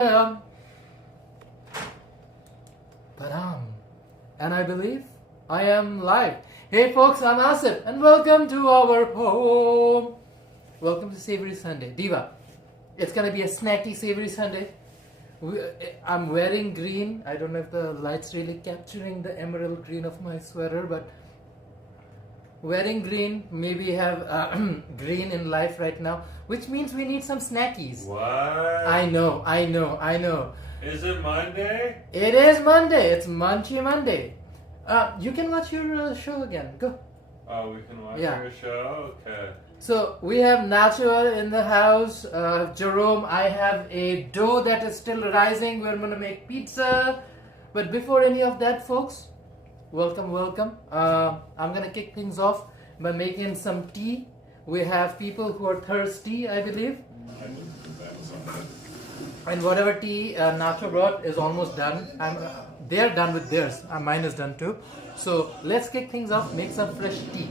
Um, and I believe I am live. Hey folks, I'm Asif and welcome to our home. Welcome to Savory Sunday. Diva, it's gonna be a snacky Savory Sunday. I'm wearing green. I don't know if the light's really capturing the emerald green of my sweater, but wearing green, maybe have green in life right now, which means we need some snackies. What? I know. Is it Monday? It is Monday. It's Munchy Monday. You can watch your show again. Go. Oh, we can watch Yeah. your show? Okay. So we have Nacho in the house. Jerome, I have a dough that is still rising. We're gonna make pizza. But before any of that, folks, welcome. I'm gonna kick things off by making some tea. We have people who are thirsty, I believe. And whatever tea Nacho brought is almost done. They're done with theirs. Mine is done too. So let's kick things off. Make some fresh tea.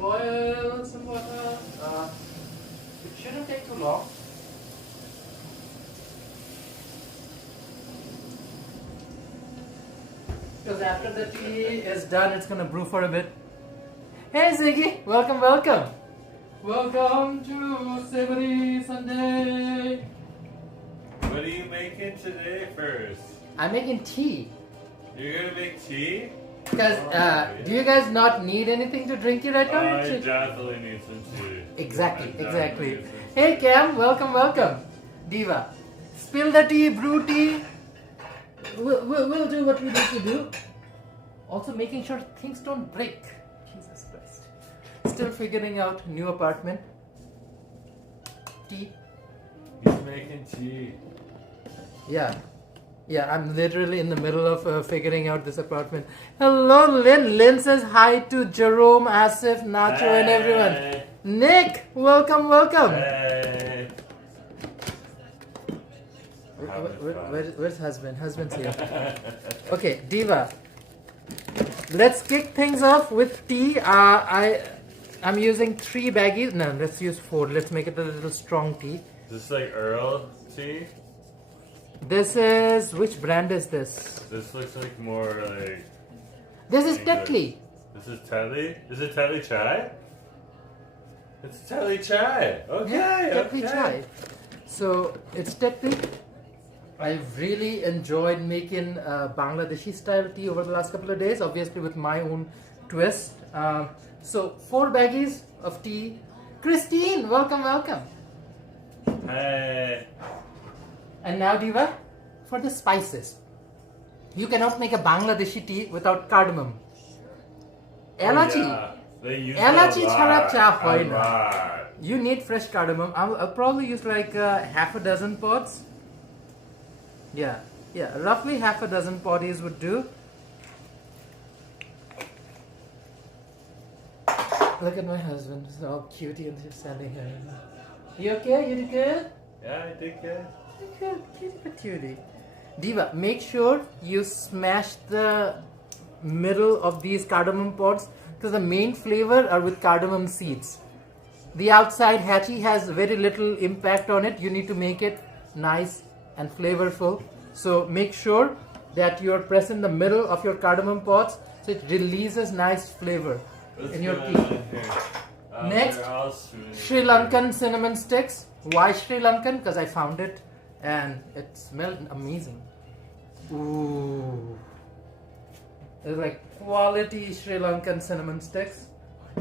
Boil some water. It shouldn't take too long. Because after the tea is done, it's gonna brew for a bit. Hey Ziggy, welcome. Welcome to Savory Sunday. What are you making today first? I'm making tea. You're gonna make tea? Because do you guys not need anything to drink it right now? I definitely need some tea. Exactly. Hey Cam, welcome. Diva, spill the tea, brew tea. We'll do what we need to do. Also making sure things don't break. Jesus Christ. Still figuring out new apartment. Tea. He's making tea. Yeah, I'm literally in the middle of figuring out this apartment. Hello, Lynn. Lynn says hi to Jerome, Asif, Nacho, and everyone. Nick, welcome. Hey. Where's husband? Husband's here. Okay, Diva. Let's kick things off with tea. I'm using 3 baggies. No, let's use 4. Let's make it a little strong tea. Is this like Earl tea? This is, which brand is this? This looks like more like... This is English. Tetley. This is Tetley? Is it Tetley chai? It's Tetley chai. Okay, Yeah, Tetley okay. chai. So it's Tetley. I've really enjoyed making Bangladeshi style tea over the last couple of days, obviously with my own twist. So 4 baggies of tea. Christine, welcome. Hey. And now Diva, for the spices. You cannot make a Bangladeshi tea without cardamom. Elachi. They use Elachi a chhara lot. cha hoy A na. lot. You need fresh cardamom. I'll probably use like half a dozen pods. Yeah, roughly half a dozen potties would do. Look at my husband. He's all cutie and just standing here. You okay? You good? Yeah, I think yeah. Good, cutie. Diva, make sure you smash the middle of these cardamom pods because the main flavor are with cardamom seeds. The outside hatchy has very little impact on it. You need to make it nice and flavorful. So make sure that you're pressing the middle of your cardamom pods so it releases nice flavor in your tea. Next, Sri Lankan cinnamon sticks. Why Sri Lankan? Because I found it and it smelled amazing. Ooh. It's like quality Sri Lankan cinnamon sticks.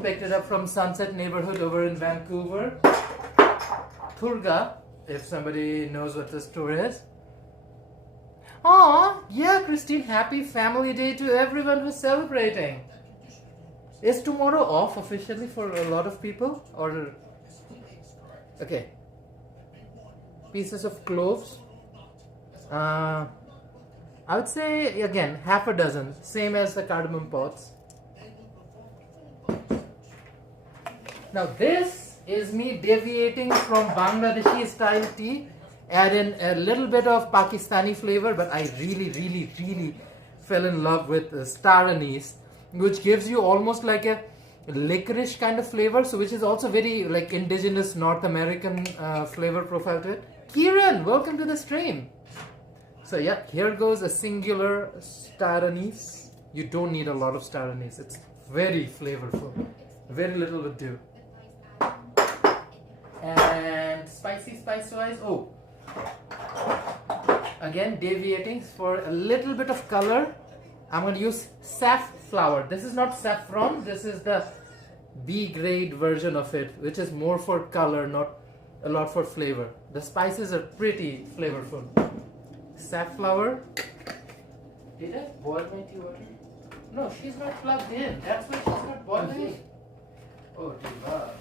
Picked it up from Sunset neighborhood over in Vancouver. Thurga, if somebody knows what the store is. Aw, yeah, Christine, happy family day to everyone who's celebrating. Is tomorrow off officially for a lot of people? Or okay. Pieces of cloves. I would say again half a dozen, same as the cardamom pods. Now this is me deviating from Bangladeshi style tea, add in a little bit of Pakistani flavor, but I really fell in love with star anise, which gives you almost like a licorice kind of flavor, so which is also very like indigenous North American flavor profile to it. Kiran, welcome to the stream. So yeah, here goes a singular star anise. You don't need a lot of star anise. It's very flavorful. Very little would do. And spicy spice-wise, oh, again deviating for a little bit of color, I'm going to use safflower. This is not saffron, this is the B grade version of it, which is more for color, not a lot for flavor. The spices are pretty flavorful. Safflower. Did I boil my tea water? No, she's not plugged in. That's why she's not boiling. Oh, Diva.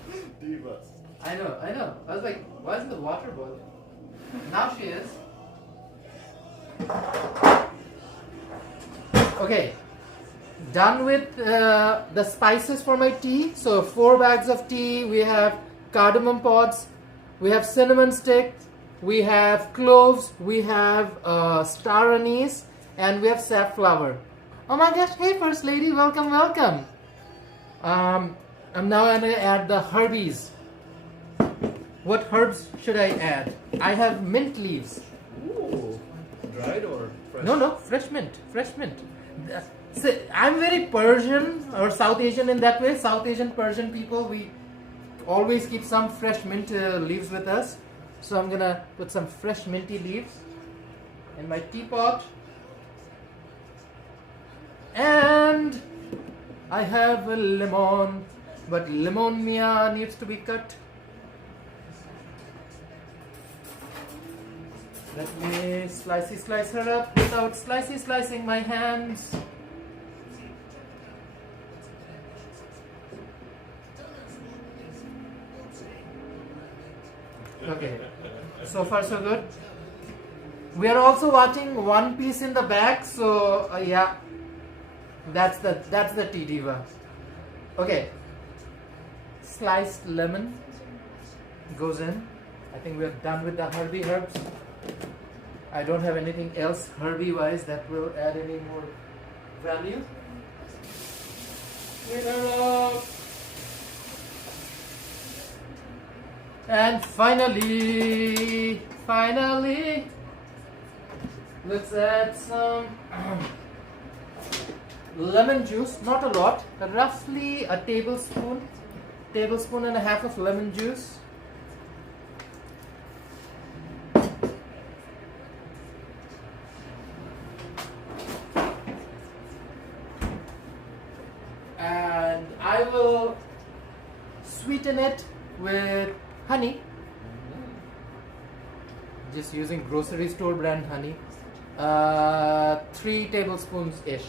Diva. I know. I was like, why isn't the water boiling? Now she is. Okay. Done with the spices for my tea. So 4 bags of tea. We have cardamom pods. We have cinnamon sticks. We have cloves. We have star anise. And we have safflower. Oh my gosh. Hey, First Lady. Welcome, welcome. I'm now going to add the herbies. What herbs should I add? I have mint leaves. Ooh. Dried or fresh? No, fresh mint. So, I'm very Persian or South Asian in that way. South Asian Persian people, we always keep some fresh mint leaves with us. So I'm gonna put some fresh minty leaves in my teapot. And I have a lemon, but lemon mia needs to be cut. Let me slice her up without slicing my hands. Okay, so far so good. We are also watching One Piece in the back, so yeah, that's the tea diva. Okay, sliced lemon goes in. I think we are done with the herbs. I don't have anything else herby wise that will add any more value. And finally, let's add some lemon juice. Not a lot, roughly a tablespoon and a half of lemon juice. And I will sweeten it with honey. Just using grocery store brand honey. 3 tablespoons ish.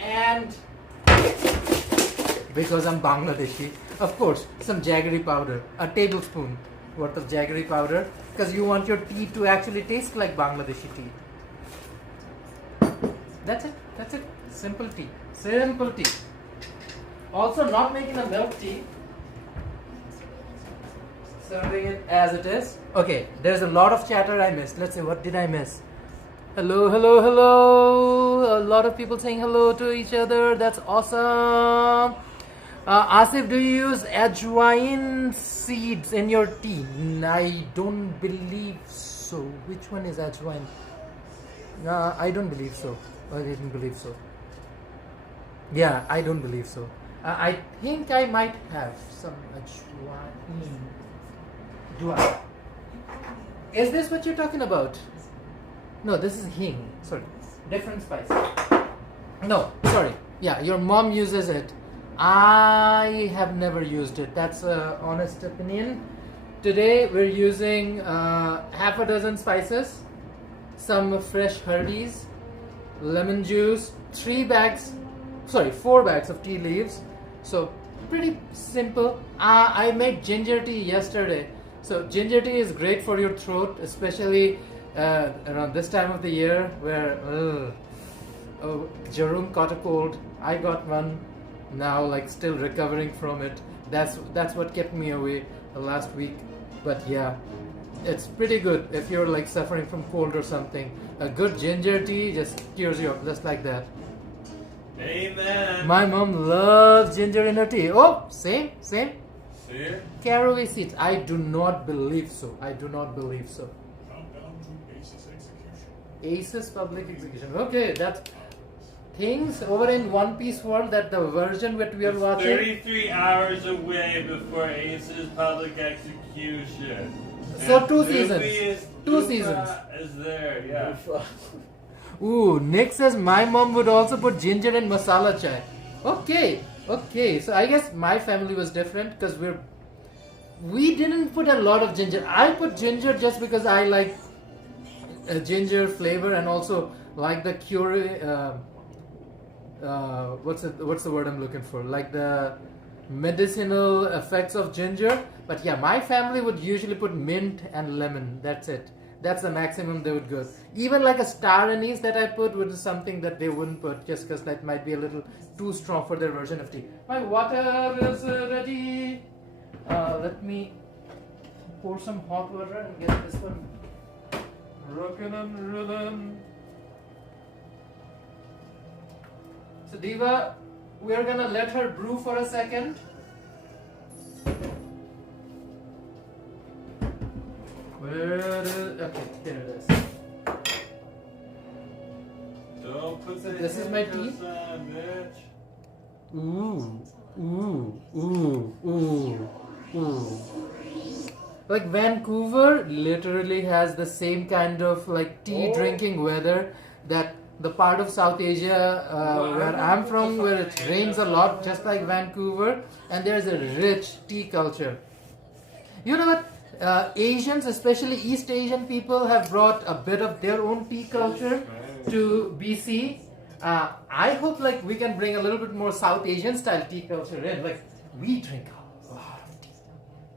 And because I'm Bangladeshi, of course, some jaggery powder. A tablespoon worth of jaggery powder, because you want your tea to actually taste like Bangladeshi tea. That's it. Simple tea. Also not making a milk tea. Serving it as it is. Okay, there's a lot of chatter I missed. Let's see, what did I miss? Hello. A lot of people saying hello to each other. That's awesome. Asif, do you use ajwain seeds in your tea? I don't believe so. Which one is ajwain? I don't believe so. I didn't believe so. Yeah, I don't believe so. I think I might have some ajwain. Do I? Is this what you're talking about? No, this is hing. Sorry, different spice. No, sorry. Yeah, your mom uses it. I have never used it. That's an honest opinion. Today we're using half a dozen spices, some fresh herbies, lemon juice, 4 bags of tea leaves. So pretty simple. I made ginger tea yesterday. So ginger tea is great for your throat, especially around this time of the year where Jerome caught a cold. I got one now, like still recovering from it. That's what kept me away last week. But yeah, it's pretty good if you're like suffering from cold or something. A good ginger tea just cures you up just like that. Amen. My mom loves ginger in her tea. Oh, same. See? Caraway seeds. I do not believe so. I do not believe so. Aces Public Execution. Okay, that's things over in One Piece World, that the version that we are watching. 33 hours away before Ace's public execution. So And 2 seasons. Luffy 2 seasons. is there, yeah. Ooh, Nick says my mom would also put ginger in masala chai. Okay. So I guess my family was different because we didn't put a lot of ginger. I put ginger just because I like ginger flavor and also like the what's the word I'm looking for? Like the medicinal effects of ginger. But yeah, my family would usually put mint and lemon. That's it. That's the maximum they would go. Even like a star anise that I put would be something that they wouldn't put just because that might be a little too strong for their version of tea. My water is ready. Let me pour some hot water and get this one rocking and rolling. So Diva, we're gonna let her brew for a second. Okay, here it is. Don't put the This is my tea. bitch. Ooh. Like Vancouver literally has the same kind of like tea drinking weather that the part of South Asia where I'm from, where it rains a lot, just like Vancouver, and there's a rich tea culture. You know what? Asians, especially East Asian people, have brought a bit of their own tea culture to BC. I hope like we can bring a little bit more South Asian style tea culture in. Like we drink a lot of tea.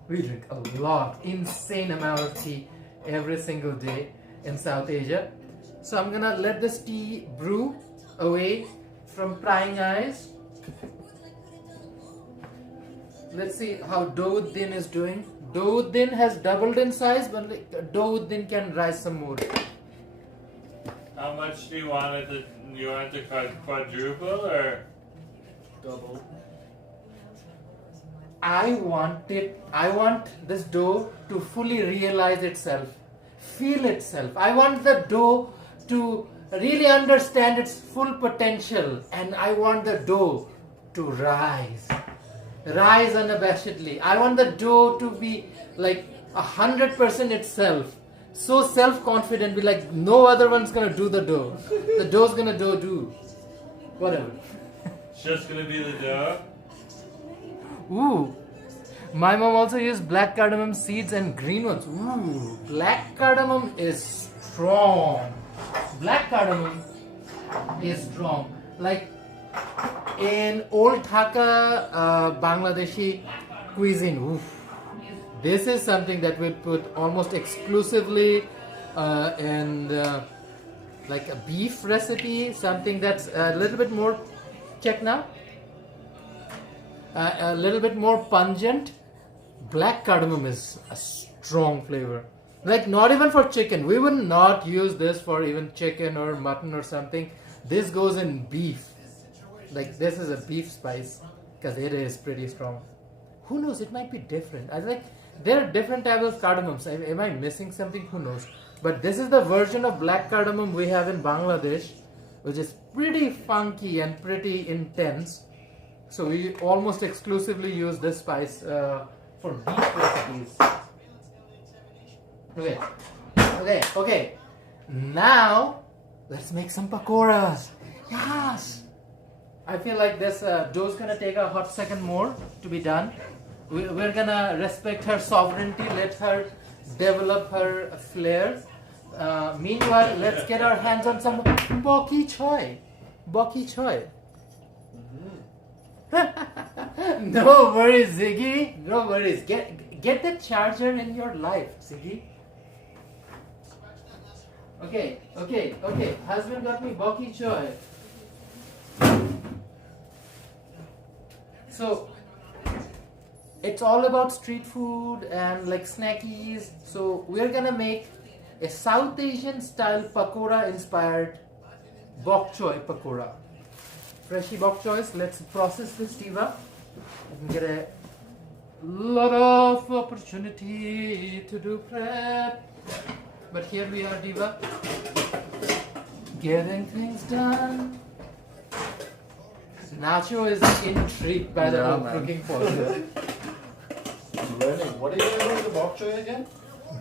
We drink a lot, insane amount of tea every single day in South Asia. So I'm gonna let this tea brew away from prying eyes. Let's see how Douddin is doing. Douddin has doubled in size, but like, Douddin can rise some more. How much do you want it to? You want it to quadruple or Double. I want this dough to fully realize itself, feel itself. I want the dough to really understand its full potential, and I want the dough to rise unabashedly. I want the dough to be like 100% itself, so self-confident, be like no other one's gonna do the dough. The dough's gonna do whatever. it's just gonna be the dough? Ooh, my mom also used black cardamom seeds and green ones. Ooh, black cardamom is strong. Black cardamom is strong. Like in old Dhaka Bangladeshi cuisine. Oof. This is something that we put almost exclusively in like a beef recipe. Something that's a little bit more. Check now. A little bit more pungent. Black cardamom is a strong flavor. Like not even for chicken. We would not use this for even chicken or mutton or something. This goes in beef. Like this is a beef spice because it is pretty strong. Who knows? It might be different. I like there are different types of cardamoms. Am I missing something? Who knows? But this is the version of black cardamom we have in Bangladesh, which is pretty funky and pretty intense. So we almost exclusively use this spice for beef recipes. Okay. Now let's make some pakoras. Yes. I feel like this dough's gonna take a hot second more to be done. We're gonna respect her sovereignty. Let her develop her flair. Meanwhile, let's get our hands on some bok choy. No worries, Ziggy. No worries. Get the charger in your life, Ziggy. Okay. Husband got me bok choy. So it's all about street food and like snackies. So we're gonna make a South Asian style pakora inspired bok choy pakora. Freshy bok choys. Let's process this, Diva. I can get a lot of opportunity to do prep. But here we are, Diva, getting things done. Nacho is intrigued by the whole cooking process. I'm learning. What are you going to do with the bok choy again?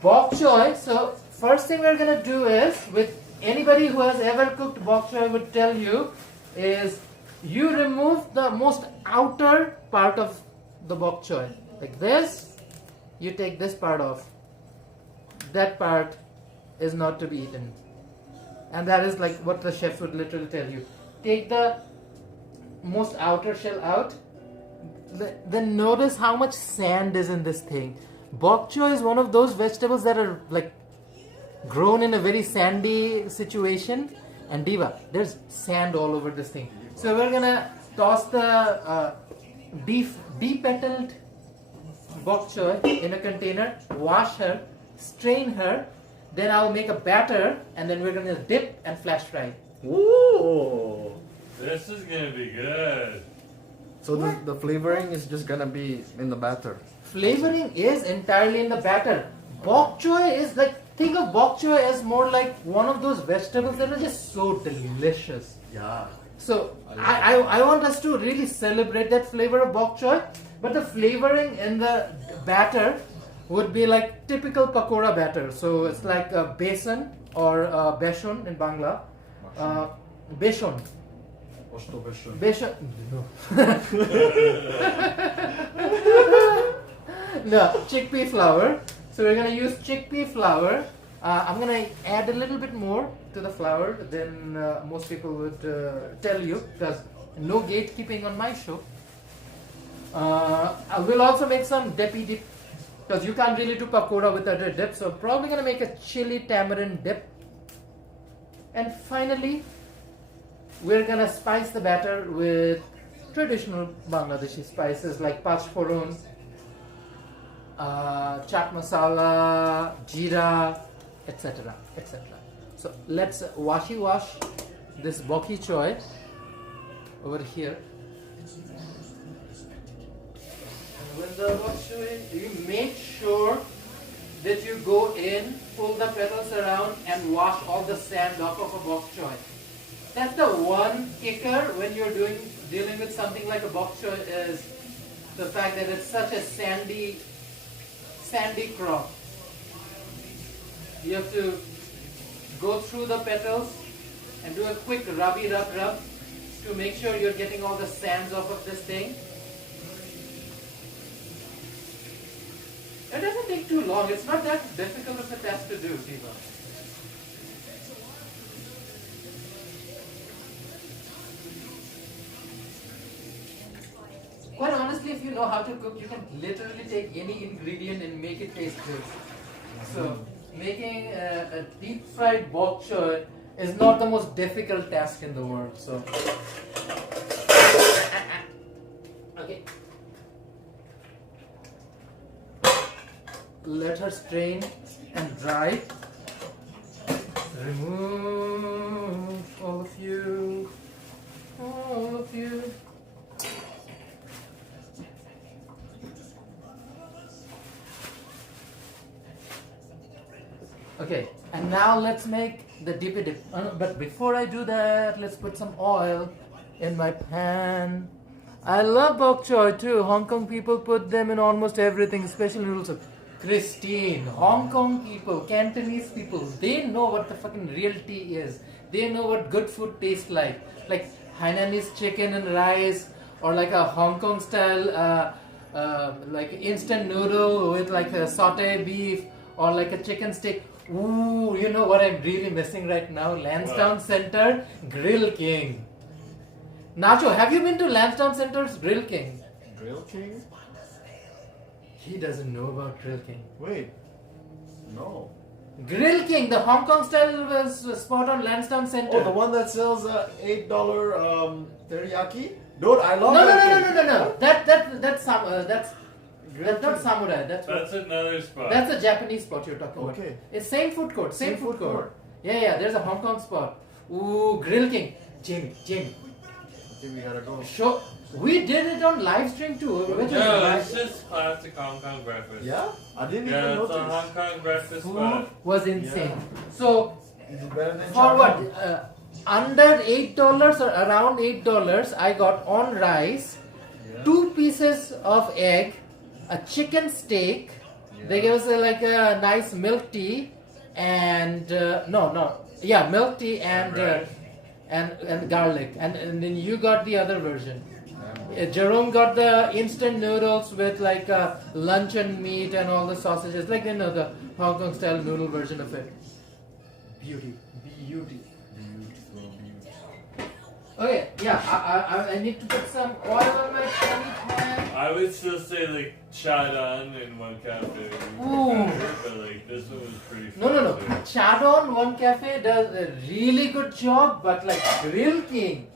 Bok choy. So first thing we're gonna do is, with anybody who has ever cooked bok choy would tell you, is you remove the most outer part of the bok choy. Like this, you take this part off. That part is not to be eaten. And that is like what the chefs would literally tell you. Take the most outer shell out. Then notice how much sand is in this thing. Bok choy is one of those vegetables that are like grown in a very sandy situation. And Diva, there's sand all over this thing. So we're gonna toss the depetaled bok choy in a container, wash her, strain her, then I'll make a batter, and then we're gonna dip and flash fry. Ooh. This is gonna be good. So the flavoring is just gonna be in the batter. Flavoring is entirely in the batter. Bok choy is like, think of bok choy as more like one of those vegetables that are just so delicious. Yeah. So I want us to really celebrate that flavor of bok choy, but the flavoring in the batter would be like typical pakora batter. So it's like a besan or beshon in Bangla. Beshon. Beshon. No. No, chickpea flour. So we're gonna use chickpea flour. I'm gonna add a little bit more to the flour than most people would tell you, because no gatekeeping on my show. I will also make some dippy dip, because you can't really do pakora without a dip. So probably gonna make a chili tamarind dip. And finally, we're gonna spice the batter with traditional Bangladeshi spices like pachforon, chaat masala, jeera, etc., etc. So let's wash this bokhi choy over here. And when the bok choy, you make sure that you go in, pull the petals around, and wash all the sand off of a bok choy. That's the one kicker when you're dealing with something like a bok choy, is the fact that it's such a sandy crop. You have to go through the petals and do a quick rub to make sure you're getting all the sands off of this thing. It doesn't take too long. It's not that difficult of a task to do, Diva. Quite honestly, if you know how to cook, you can literally take any ingredient and make it taste good. So, making a deep fried bok choy is not the most difficult task in the world. So, okay. Let her strain and dry. Remove all of you. Okay, and now let's make the dippy dip. But before I do that, let's put some oil in my pan. I love bok choy too. Hong Kong people put them in almost everything, especially noodle soup. Christine, Hong Kong people, Cantonese people, they know what the fucking real tea is. They know what good food tastes like. Like Hainanese chicken and rice, or like a Hong Kong style like instant noodle with like a saute beef, or like a chicken steak. Ooh, you know what I'm really missing right now? Lansdowne Center Grill King. Nacho, have you been to Lansdowne Center's Grill King? Grill King? He doesn't know about Grill King. Wait. No. Grill King, the Hong Kong style spot on Lansdowne Center. Oh, the one that sells $8 teriyaki? Dude, I love that. No. That's not samurai. That's another spot. That's a Japanese spot you're talking about. Okay. It's same food court. Same food court. Yeah. There's a Hong Kong spot. Ooh, Grill King. Jamie. I think we gotta go. We did it on live stream too. Which No, was it's just classic Hong Kong breakfast. Yeah? I didn't Yeah, even it's a notice. Hong Kong breakfast food spot. was insane. Yeah. So Is it better than for what? China? Under $8 or around $8, I got on rice, Yeah. 2 pieces of egg, a chicken steak. They gave us like a nice milk tea and milk tea and Right. and garlic, and then you got the other version. Jerome got the instant noodles with like luncheon meat and all the sausages, like the Hong Kong style noodle version of it. Beauty. Beautiful. Okay, yeah, I need to put some oil on my chili pan. I would still say like Chadon in one cafe. Ooh. But like this one was pretty No. fancy. Chadon One Cafe does a really good job, but like Grill King,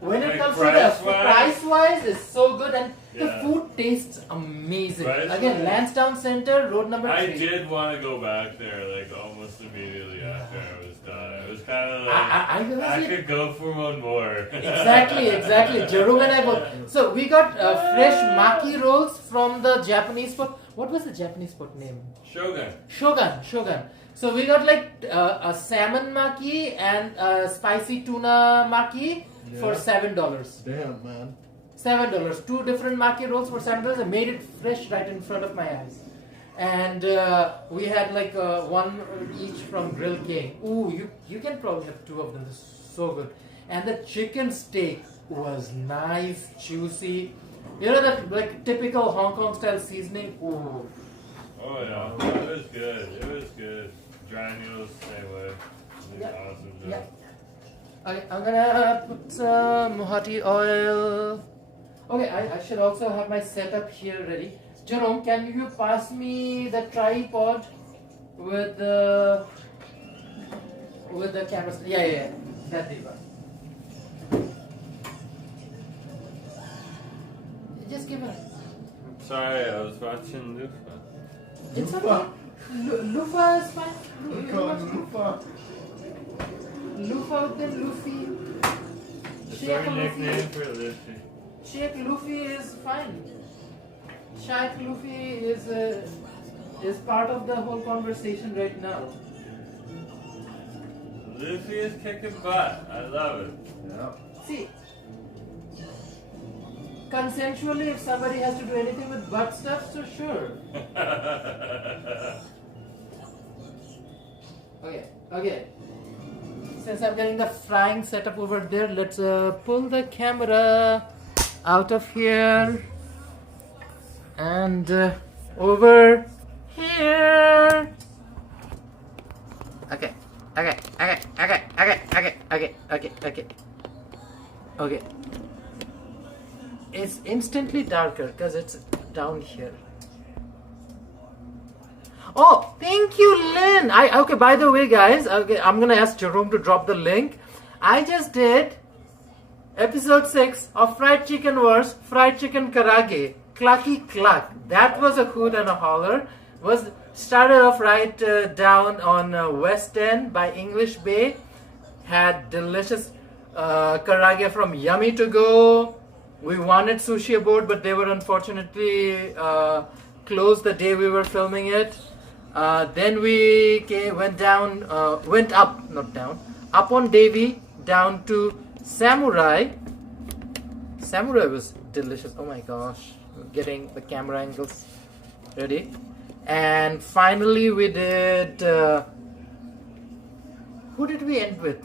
when it Like comes to the price-wise? price-wise, is so good and the Yeah. food tastes amazing. Price-wise? Again, Lansdowne Center, road number 3. I did want to go back there like almost immediately after I was done. I was kind of like, I I realized it. could go for one more. Exactly. Jerome and I both. So we got fresh maki rolls from the Japanese spot. What was the Japanese spot name? Shogun. Shogun. So we got like a salmon maki and a spicy tuna maki for Yeah. $7. Damn, man. $7. 2 different maki rolls for $7. I made it fresh right in front of my eyes. And we had like one each from Grill King. Ooh, you can probably have 2 of them. This is so good. And the chicken steak was nice, juicy. You know that like typical Hong Kong style seasoning. Ooh. Oh yeah, it was good. It was good. Dry noodles, same way. It was Yeah. awesome. Yeah. Joe. Okay, I'm gonna put some mohati oil. Okay, I should also have my setup here ready. Jerome, can you pass me the tripod with the camera? Yeah, that diva. Just give it. I'm sorry, I was watching Lufa. It's Lufa. okay. Lufa is fine. Lufa. Lufa then Luffy. It's Sheikh our nickname Luffy. for Luffy. Sheikh Luffy is fine. Sheikh Luffy is part of the whole conversation right now. Luffy is kicking butt. I love it. Yeah. See, consensually, if somebody has to do anything with butt stuff, so sure. Okay. Since I'm getting the frying setup over there, let's pull the camera out of here and over here. Okay. It's instantly darker because it's down here. Oh, thank you, Lynn. Okay. By the way, guys, okay, I'm gonna ask Jerome to drop the link. I just did episode 6 of Fried Chicken Wars, Fried Chicken Karage, Clucky Cluck. That was a hoot and a holler. Was started off right down on West End by English Bay. Had delicious karage from Yummy to Go. We wanted sushi aboard, but they were unfortunately closed the day we were filming it. Then we went up on Davy, down to Samurai. Samurai was delicious. Oh my gosh, getting the camera angles ready. And finally we did, who did we end with?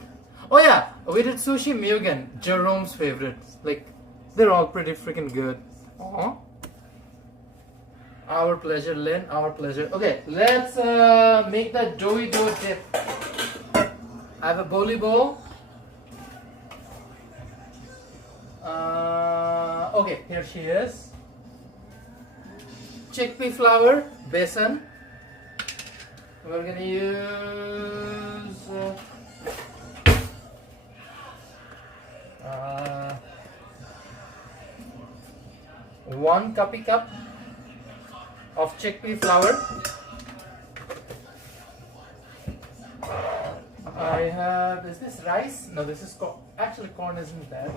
Oh yeah, we did Sushi Mugen, Jerome's favorite. Like, they're all pretty freaking good. Aww. Our pleasure, Lynn, our pleasure. Okay, let's make the doughy dough dip. I have a bowly bowl. Okay, here she is. Chickpea flour, besan. We're gonna use 1 cuppy cup of chickpea flour. I have, is this rice? No, this is corn. Actually, corn isn't bad.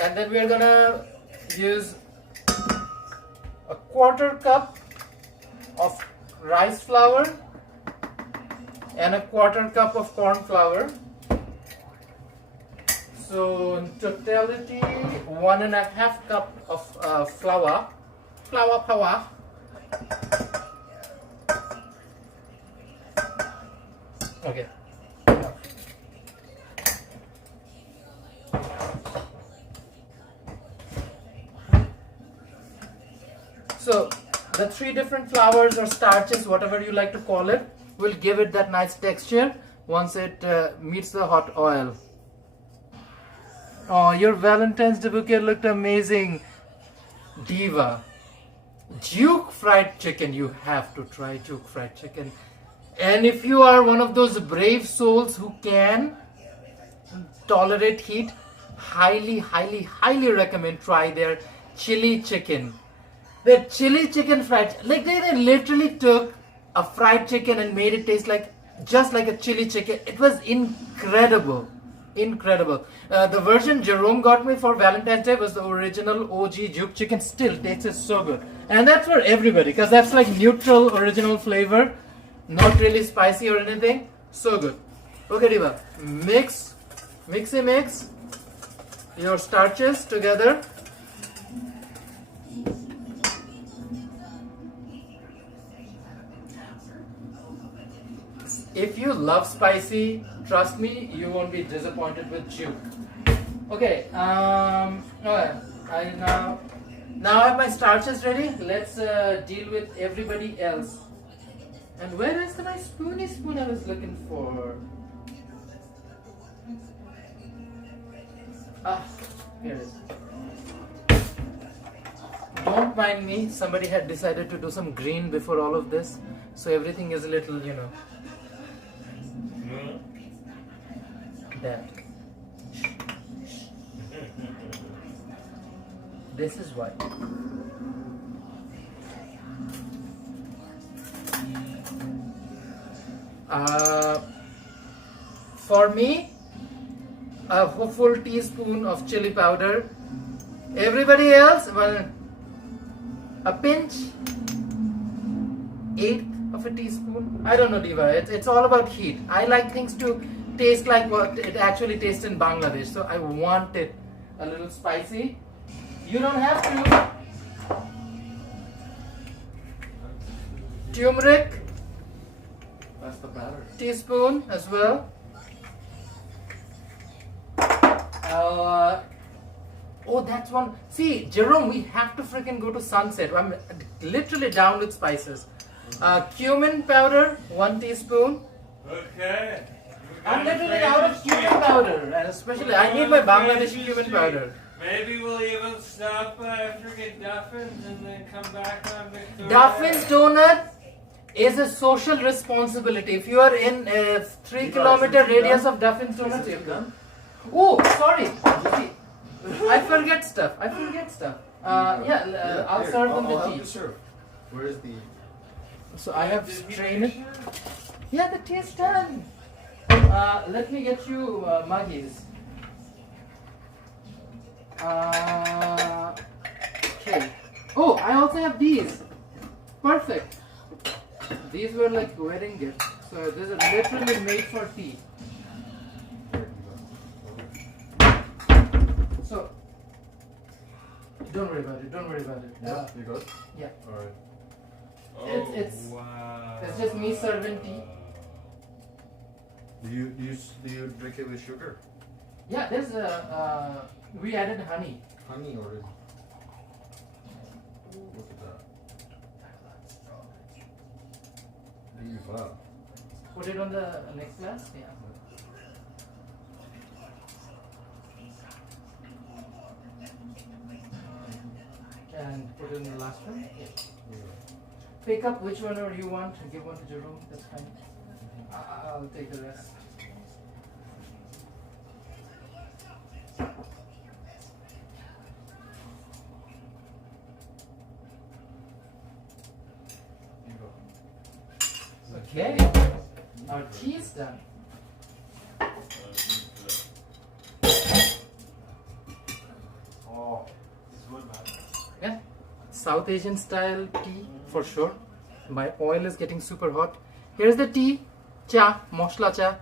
And then we're gonna use a 1/4 cup of rice flour and a 1/4 cup of corn flour. So in totality, 1.5 cup of flour. Flour. Okay. So the 3 different flours or starches, whatever you like to call it, will give it that nice texture once it meets the hot oil. Oh, your Valentine's Day bouquet looked amazing. Diva. Duke fried chicken. You have to try Duke fried chicken. And if you are one of those brave souls who can tolerate heat, highly recommend try their chili chicken. The chili chicken fried, like they literally took a fried chicken and made it taste like just like a chili chicken. It was incredible. The version Jerome got me for Valentine's Day was the original OG Duke chicken. Still tastes so good, and that's for everybody because that's like neutral original flavor, not really spicy or anything. So good. Okay, Diva, mix your starches together. If you love spicy, trust me, you won't be disappointed with Duke. Okay, okay. I now have my starches ready. Let's deal with everybody else. And where is my spoony spoon I was looking for? Ah, here it is. Don't mind me. Somebody had decided to do some green before all of this, so everything is a little, you know. That. This is why. For me, a full teaspoon of chili powder. Everybody else, well, a pinch, 1/8 of a teaspoon. I don't know, Diva. It's all about heat. I like things to taste like what it actually tastes in Bangladesh. So I want it a little spicy. You don't have to. Turmeric. That's the batter. Teaspoon as well. Oh, that's one. See, Jerome, we have to freaking go to Sunset. I'm literally down with spices. Cumin powder, 1 teaspoon. Okay. I'm literally out of cumin powder, and especially I need my Bangladeshi cumin powder. Maybe we'll even stop by freaking Duffins and then come back on Victoria. Duffin's Donut is a social responsibility. If you are in a 3-kilometer radius of Duffin's Donuts, you're done. Oh, sorry. See, I forget stuff. I'll serve them the I'll help tea. you serve. Where is the? So I have strained it. Yeah, the tea is done. Let me get you muggies. Okay. Oh, I also have these. Perfect. These were like wedding gifts. So this is literally made for tea. So don't worry about it. Yeah, you good? Yeah. All right. Wow. It's just me serving tea. Do you drink it with sugar? Yeah, there's we added honey. Honey or is? Look at that. Diva. Put it on the next glass. Yeah. And put it in the last one. Yeah. Pick up which one or you want. Give one to Jerome. That's fine. I'll take the rest. Okay, our tea is done. South Asian style tea for sure. My oil is getting super hot. Here's the tea, cha, mosla cha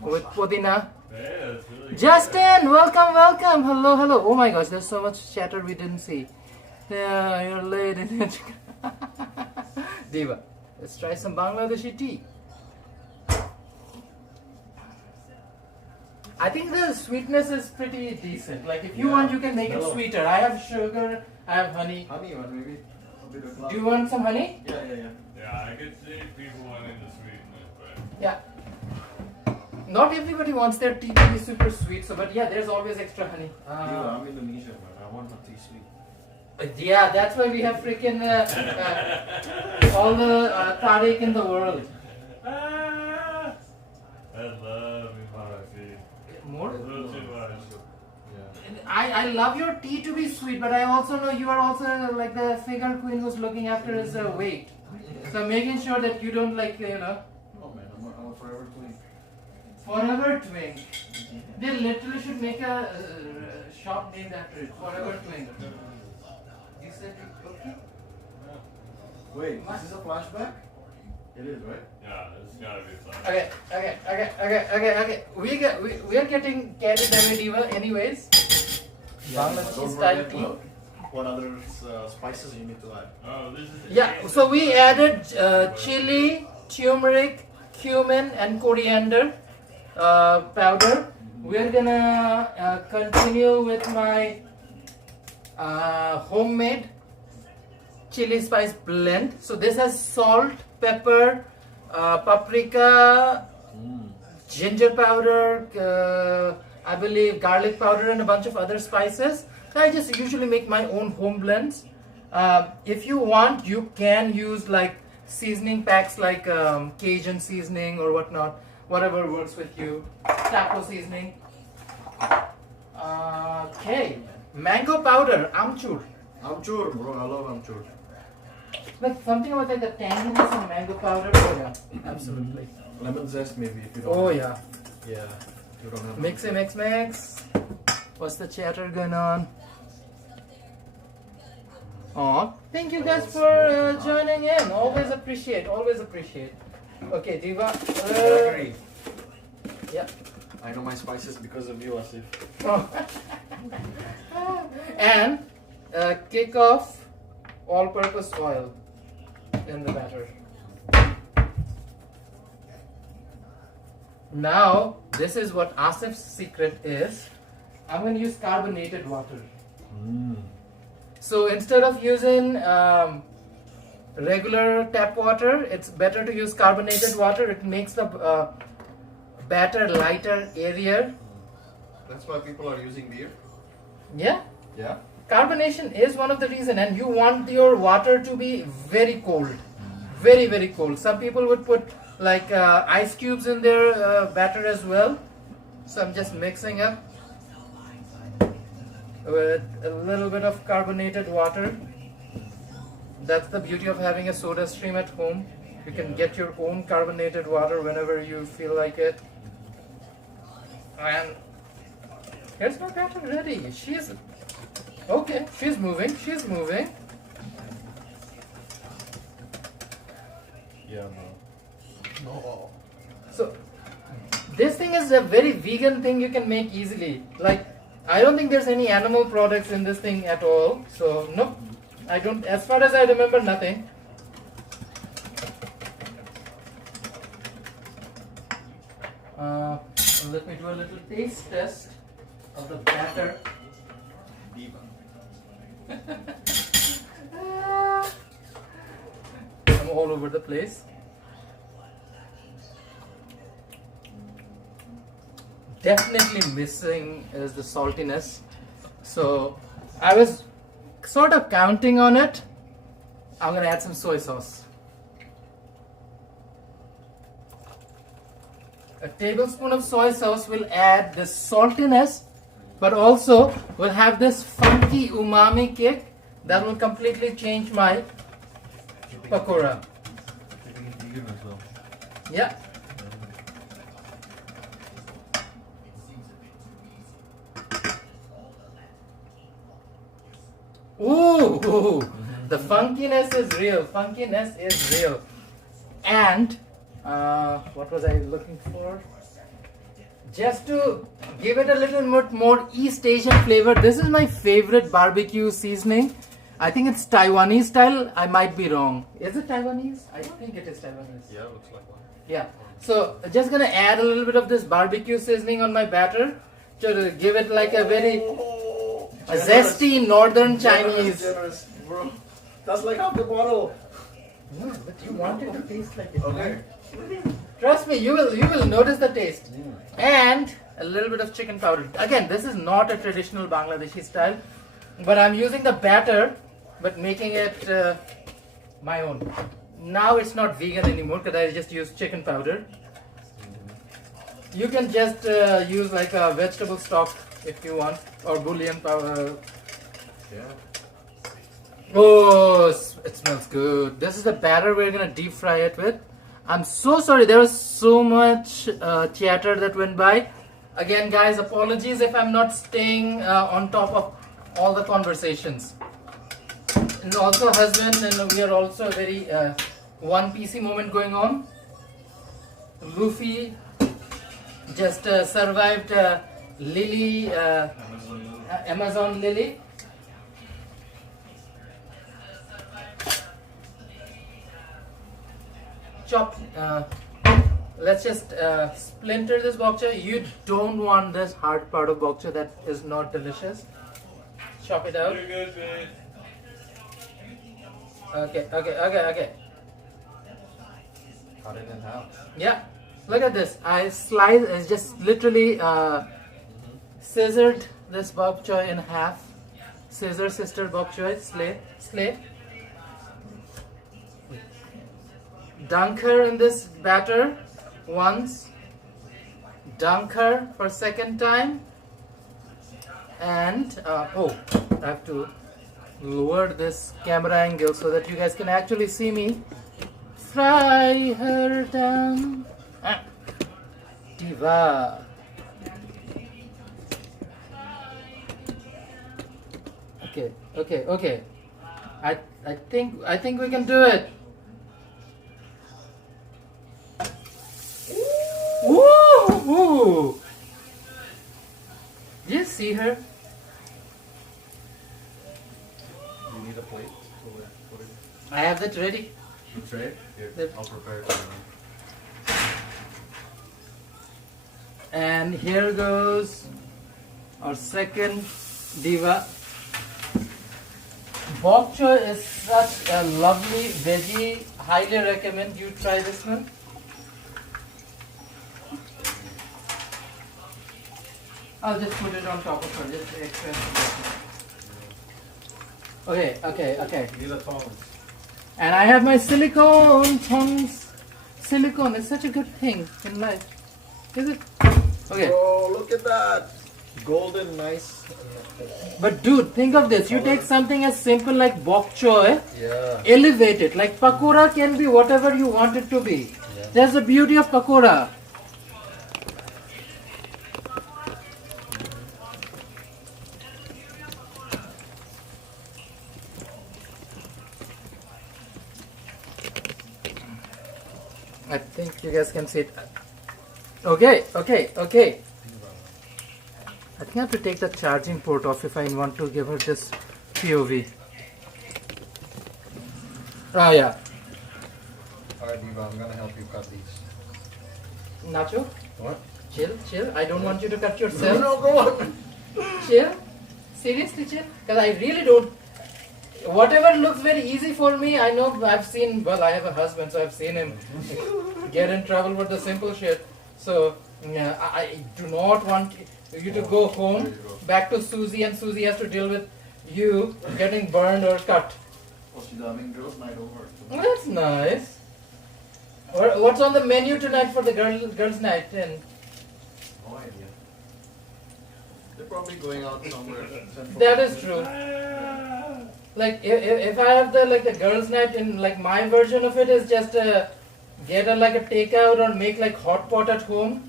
with podina. Yeah, it's really Justin, welcome, welcome. Hello, hello. Oh my gosh, there's so much chatter we didn't see. Yeah, you're late. Diva, let's try some Bangladeshi tea. I think the sweetness is pretty decent. Like if you Yeah, want, you can make it mellow. sweeter. I have sugar, I have honey. Honey one maybe. A bit of Do you want some honey? Yeah. Yeah, I could see people wanting to sweeten it, but Yeah. Not everybody wants their tea to be super sweet, so but yeah, there's always extra honey. I'm Indonesian, man. I want my tea sweet. Yeah, that's why we have freaking all the Tariq in the world. I love Marathi. More? A little too much. Yeah. I love your tea to be sweet, but I also know you are also like the figure queen who's looking after his weight. So making sure that you don't like, Oh man, I'm a forever twink. Forever Twink. They literally should make a shop named after it. Forever Twink. You said okay? Wait, is this a flashback? It is, right? Yeah, it's gotta be fun. Okay. We are getting carried away, Diva. Anyways, Bangladeshi Don't style forget tea. what other spices you need to add. Oh, this is Yeah, so we added chili, turmeric, cumin, and coriander powder. We're gonna continue with my homemade chili spice blend. So this has salt, pepper, paprika, ginger powder, I believe garlic powder, and a bunch of other spices. I just usually make my own home blends. If you want, you can use like seasoning packs like Cajun seasoning or whatnot, whatever works with you. Taco seasoning. Okay, mango powder, amchur. Amchur, bro. I love amchur. Like something about like the tanginess of mango powder. Oh yeah, absolutely. Lemon zest maybe if you don't. Oh have- yeah. Yeah. You don't have. Mix it, mix. What's the chatter going on? Aw, thank you guys for joining in. Always appreciate, always appreciate. Okay, Diva. Agree. Yeah. I know my spices because of you, Asif. Oh. And kick off all-purpose oil in the batter. Now, this is what Asif's secret is. I'm going to use carbonated water. So instead of using regular tap water, it's better to use carbonated water. It makes the batter lighter, airier. That's why people are using beer. Yeah. Yeah. Carbonation is one of the reason, and you want your water to be very cold, very, very cold. Some people would put like ice cubes in their batter as well. So I'm just mixing up with a little bit of carbonated water. That's the beauty of having a soda stream at home. You can get your own carbonated water whenever you feel like it. And here's my batter ready. She's okay. She's moving. She's moving. Yeah, bro. No. So this thing is a very vegan thing you can make easily. Like I don't think there's any animal products in this thing at all. So nope. I don't, as far as I remember, nothing. Let me do a little taste test of the batter. I'm all over the place. Definitely missing is the saltiness. So I was sort of counting on it. I'm gonna add some soy sauce. A tablespoon of soy sauce will add the saltiness, but also will have this funky umami kick that will completely change my pakora. Keeping it vegan as well. Yeah. Ooh, The funkiness is real. Funkiness is real. And what was I looking for? Just to give it a little more East Asian flavor, this is my favorite barbecue seasoning. I think it's Taiwanese style. I might be wrong. Is it Taiwanese? I don't think it is Taiwanese. Yeah, looks like one. Yeah. So just gonna add a little bit of this barbecue seasoning on my batter to give it like a very zesty northern Chinese. Generous, bro. That's like half the bottle. No, but you want it to taste like it. Okay. Trust me, you will notice the taste. And a little bit of chicken powder. Again, this is not a traditional Bangladeshi style, but I'm using the batter, but making it my own. Now it's not vegan anymore because I just use chicken powder. You can just use like a vegetable stock if you want, or bouillon powder. Yeah. Oh, it smells good. This is the batter we're gonna deep fry it with. I'm so sorry, there was so much chatter that went by. Again, guys, apologies if I'm not staying on top of all the conversations. And also, husband, and we are also a very one PC moment going on. Luffy just survived Lily, Amazon Lily. Chop. Let's just splinter this bok choy. You don't want this hard part of bok choy that is not delicious. Chop it out. You're good, babe. Okay. Cut it in half. Yeah. Look at this. I just literally scissored this bok choy in half. Scissor sister bok choy. Slay. Dunk her in this batter once. Dunk her for second time. And I have to lower this camera angle so that you guys can actually see me fry her down. Diva. Okay. I think we can do it. Woo! Do you see her? You need a plate? I have that ready. The tray? Here, The- I'll prepare it for you. And here goes our second diva. Bok choy is such a lovely veggie. Highly recommend you try this one. I'll just put it on top of her, just extra. Okay. Need a tongs. And I have my silicone tongs. Silicone is such a good thing in life. Is it? Okay. Bro, look at that. Golden, nice. But dude, think of this. You take something as simple like bok choy, Yeah. elevate it. Like pakora can be whatever you want it to be. Yeah. That's the beauty of pakora. I think you guys can see it. Okay. I think I have to take the charging port off if I want to give her this POV. Oh yeah. Alright, Diva, I'm gonna help you cut these. Nacho, What? chill. I don't want you to cut yourself. No, go on. Chill. Seriously, chill. Because I really don't. Whatever looks very easy for me, I know I've seen. Well, I have a husband, so I've seen him get in trouble with the simple shit. So yeah, I do not want you to go home back to Susie, and Susie has to deal with you getting burned or cut. Well, she's having girls' night over. Oh, that's nice. What's on the menu tonight for the girls' night? And No idea. They're probably going out somewhere. that is true. Like if I have the girls' night, in like my version of it is just get a takeout or make like hot pot at home.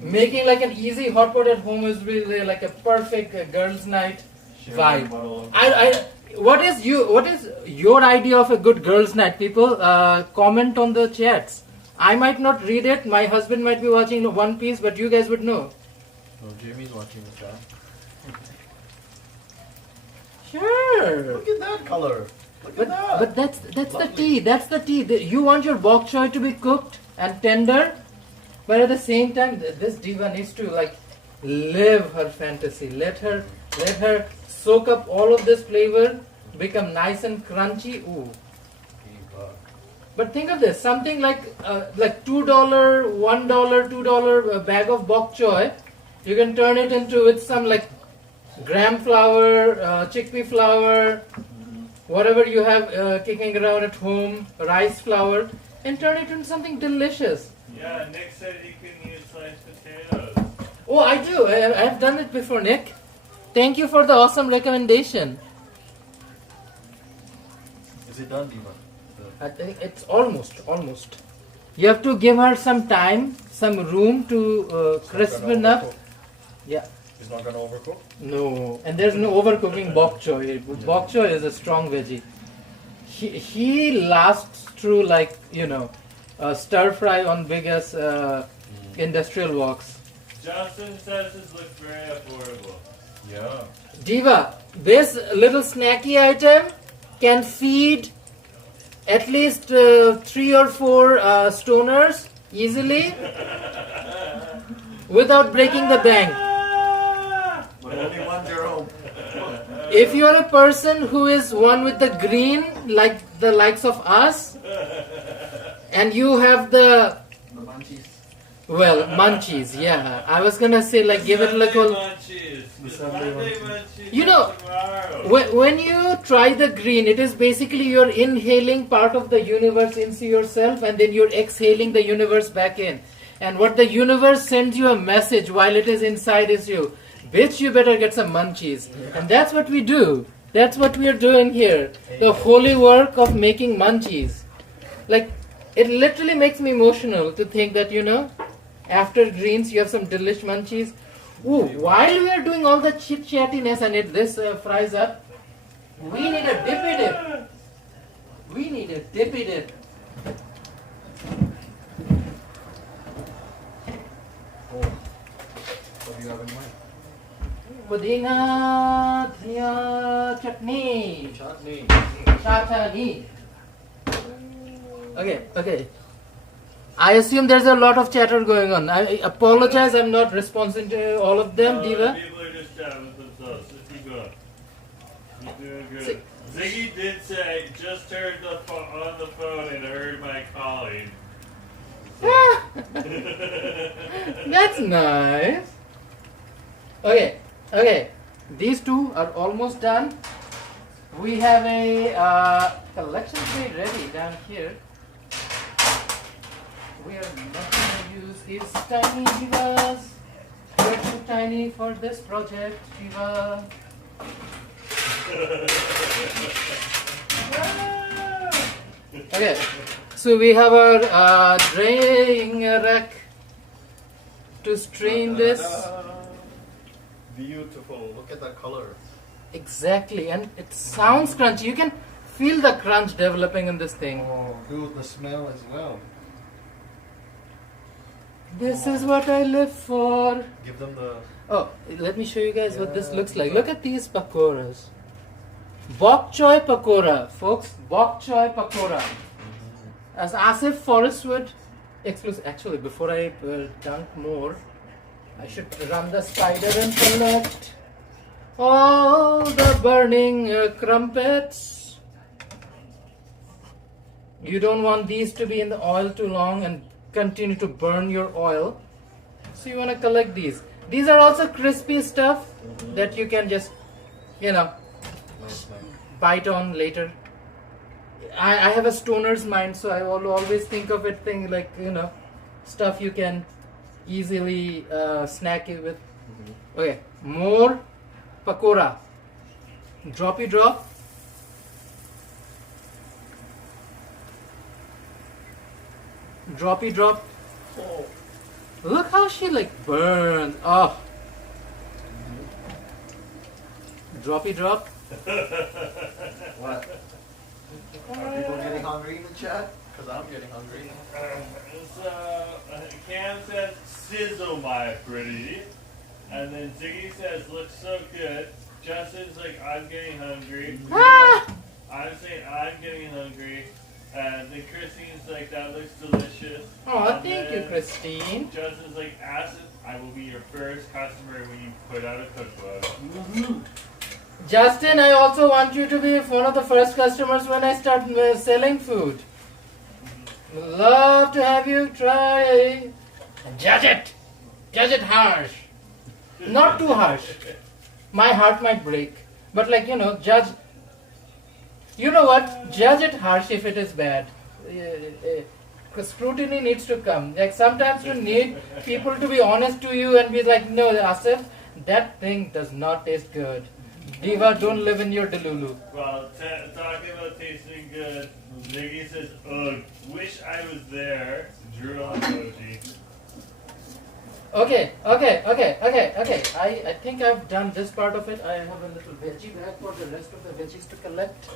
Making like an easy hot pot at home is really like a perfect girls' night vibe. What is your idea of a good girls' night, people? Comment on the chats. I might not read it. My husband might be watching One Piece, but you guys would know. Oh, Jimmy's watching the chat. Sure. Look at that color. Look at that. But that's the Lovely. tea. That's the tea. You want your bok choy to be cooked and tender, but at the same time, this diva needs to like live her fantasy. Let her soak up all of this flavor, become nice and crunchy. Ooh. But think of this: something like $2, $1, $2 bag of bok choy, you can turn it into with some like gram flour, chickpea flour, whatever you have kicking around at home, rice flour, and turn it into something delicious. Yeah, Nick said he can use sliced potatoes. Oh, I do. I've done it before, Nick. Thank you for the awesome recommendation. Is it done, Diva? I think it's almost. You have to give her some time, some room to crispen up. Yeah. It's not gonna overcook? No, and there's no overcooking bok choy. Bok choy is a strong veggie. He lasts through like, stir fry on biggest industrial walks. Justin says this looks very affordable. Yeah. Diva, this little snacky item can feed at least 3 or 4 stoners easily without breaking the bank. But only one Jerome. If you are a person who is one with the green, like the likes of us, and you have the munchies. well, munchies, yeah. I was gonna say like give it like a munchies. Monday munchies. You know, tomorrow. when you try the green, it is basically you're inhaling part of the universe into yourself and then you're exhaling the universe back in. And what the universe sends you a message while it is inside is you. Bitch, you better get some munchies. And that's what we do. That's what we are doing here. The holy work of making munchies. Like, it literally makes me emotional to think that, after greens you have some delish munchies. Ooh, while we are doing all the chit-chattiness and this fries up, we need a dippy dip. We need a dippy dip. Oh. What do you have in mind? Pudina dhania chutney. Chutney. Chutney. Okay. I assume there's a lot of chatter going on. I apologize, I'm not responding to all of them, Diva. People are just chatting with themselves. Just keep going. You're doing good. Ziggy did say, just turned on the phone and heard my calling. That's nice. Okay. These two are almost done. We have a collection tray ready down here. We are not going to use these tiny divas. We're too tiny for this project, diva. Okay, so we have our draining rack to strain this. Beautiful. Look at that color. Exactly, and it sounds crunchy. You can feel the crunch developing in this thing. Oh, dude, the smell as well. This is what I live for. Give them the... Oh, let me show you guys what this looks like. Look at these pakoras. Bok choy pakora, folks. Bok choy pakora. As Asif Forestwood exclusive. Actually, before I dunk more, I should run the spider and collect all the burning crumpets. You don't want these to be in the oil too long and continue to burn your oil. So you want to collect these. These are also crispy stuff that you can just, bite on later. I have a stoner's mind, so I will always think of it like, stuff you can easily snack it with. Okay, more pakora. Droppy drop. Droppy drop. Oh. Look how she burned. Oh. Droppy drop. What? Are people getting hungry in the chat? Because I'm getting hungry. So, Cam says, sizzle my pretty. And then Ziggy says, looks so good. Justin's like, I'm getting hungry. Ah! I'm saying, I'm getting hungry. And then Christine's like, that looks delicious. Oh, And thank you, then Christine. Justin's like, Acid, I will be your first customer when you put out a cookbook. Justin, I also want you to be one of the first customers when I start selling food. Love to have you try. Judge it. Judge it harsh. Not too harsh. My heart might break. But like, judge. You know what? Judge it harsh if it is bad. Scrutiny needs to come. Like sometimes you need people to be honest to you and be like, no, Asif, that thing does not taste good. Diva, don't live in your delulu. Well, talking about tasting good, Ziggy says, ugh, wish I was there. Jerome emoji. Okay. I think I've done this part of it. I have a little veggie bag for the rest of the veggies to collect.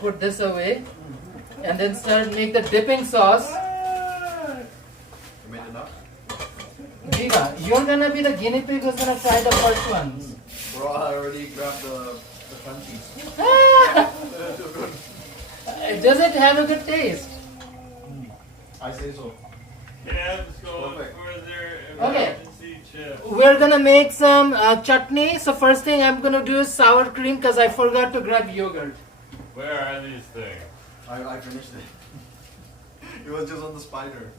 Put this away. And then make the dipping sauce. You made enough? Diva, you're gonna be the guinea pig who's gonna try the first ones. Bro, I already grabbed the crunchies. Too good. Does it have a good taste? I say so. Cam's going Perfect. for their Okay. emergency chip. We're gonna make some chutney. So first thing I'm gonna do is sour cream because I forgot to grab yogurt. Where are these things? I finished it. It was just on the spider.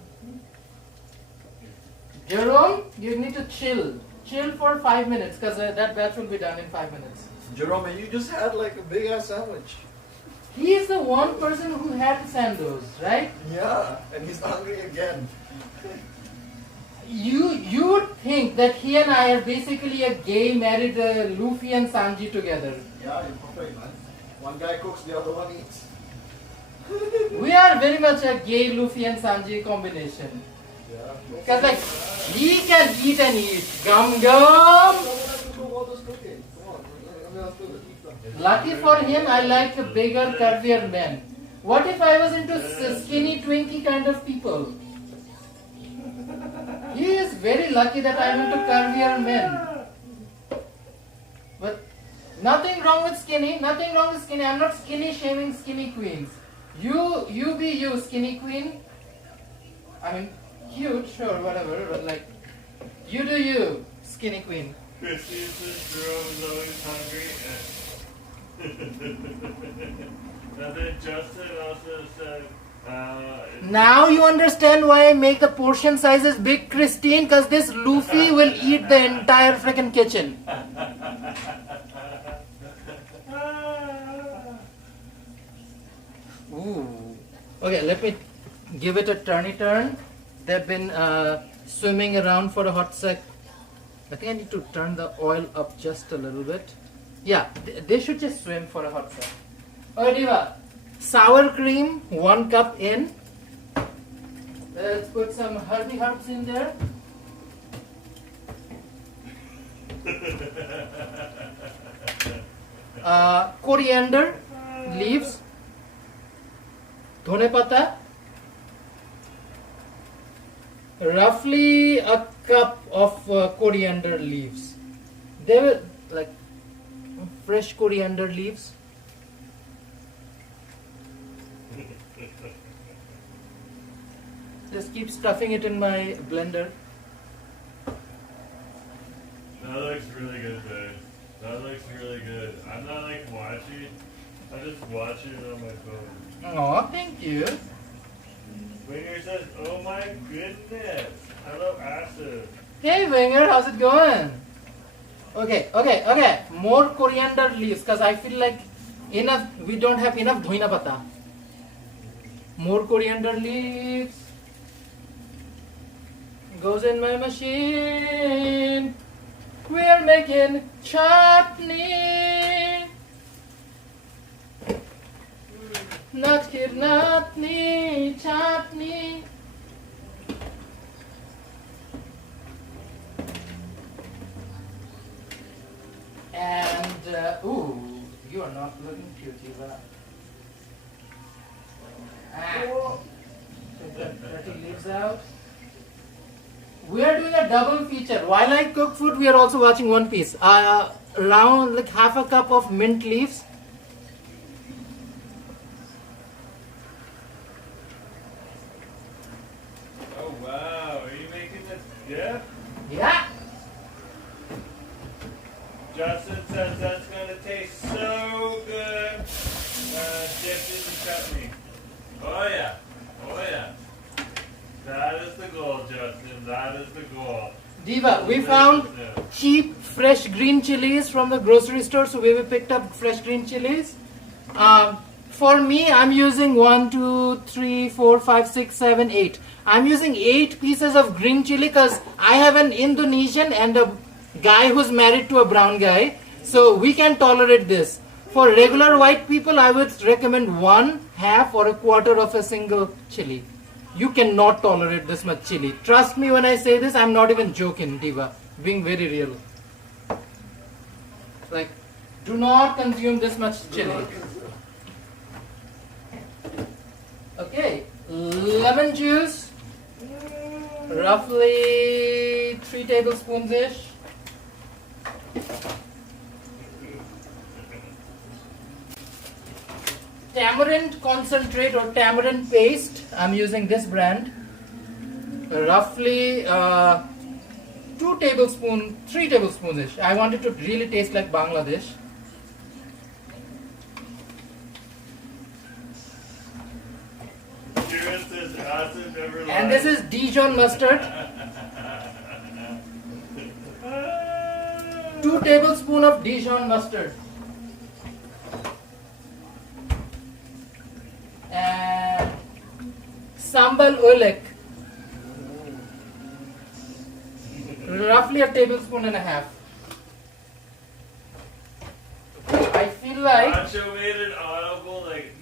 Jerome, you need to chill. Chill for 5 minutes because that batch will be done in 5 minutes. Jerome, and you just had like a big ass sandwich. He is the one person who had sandos, right? Yeah, and he's hungry again. You would think that he and I are basically a gay married Luffy and Sanji together. Yeah, you're perfect, man. One guy cooks, the other one eats. We are very much a gay Luffy and Sanji combination. Yeah. Because like, he can eat and eat. Gum gum! Lucky for him, I like a bigger, curvier men. What if I was into skinny, twinky kind of people? He is very lucky that I am into curvier men. But nothing wrong with skinny, nothing wrong with skinny. I'm not skinny shaming skinny queens. You be you, skinny queen. I mean, cute, sure, whatever, but like, you do you, skinny queen. Christine says Jerome is always hungry. And then Justin also said, Now you understand why I make the portion sizes big, Christine, because this Luffy will eat the entire freaking kitchen. Ooh. Okay, let me give it a turny turn. They've been swimming around for a hot sec. I think I need to turn the oil up just a little bit. Yeah, they should just swim for a hot sec. Okay, Diva. Sour cream, 1 cup in. Let's put some herbs in there. Coriander leaves. Dhone pata. Roughly a cup of coriander leaves. They were like fresh coriander leaves. Just keep stuffing it in my blender. that looks really good, babe. That looks really good. I'm not like watching. I'm just watching it on my phone. Oh, thank you. Winger says, oh my goodness. Hello, Acid. Hey Winger, how's it going? Okay. More coriander leaves because I feel like we don't have enough dhoina pata. More coriander leaves goes in my machine. We're making chutney. Chutney. And You are not looking cute, Diva. Take the dirty leaves out. We are doing a double feature. While I cook food, we are also watching One Piece. Around like half a cup of mint leaves. Oh wow, are you making this dip? Yeah. Justin says that's gonna taste so good. Dipped in the chutney. Oh yeah. Oh yeah. That is the goal, Justin. That is the goal. Diva, we found cheap fresh green chilies from the grocery store, so we picked up fresh green chilies. For me, I'm using 1, 2, 3, 4, 5, 6, 7, 8. I'm using 8 pieces of green chili because I have an Indonesian and a guy who's married to a brown guy, so we can tolerate this. For regular white people, I would recommend 1, half or a quarter of a single chili. You cannot tolerate this much chili. Trust me when I say this, I'm not even joking, Diva. Being very real. Like, do not consume this much chili. Okay, lemon juice. Roughly 3 tablespoons-ish. Tamarind concentrate or tamarind paste. I'm using this brand. Roughly 3 tablespoons-ish. I want it to really taste like Bangladesh. And this is Dijon mustard. 2 tablespoons of Dijon mustard. And sambal olek, roughly a tablespoon and a half. I feel like Nacho made it audible like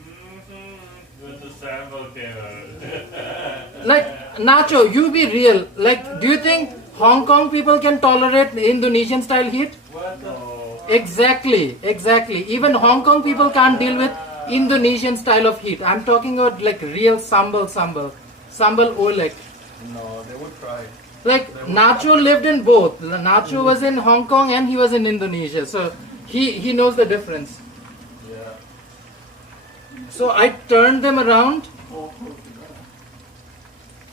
when the sambal came out. like Nacho, you be real. Like, do you think Hong Kong people can tolerate Indonesian style heat? What the? Exactly. Even Hong Kong people can't deal with Indonesian style of heat. I'm talking about like real sambal olek. No, they would try. Like Nacho lived in both. Nacho was in Hong Kong and he was in Indonesia, so he knows the difference. Yeah. So I turned them around.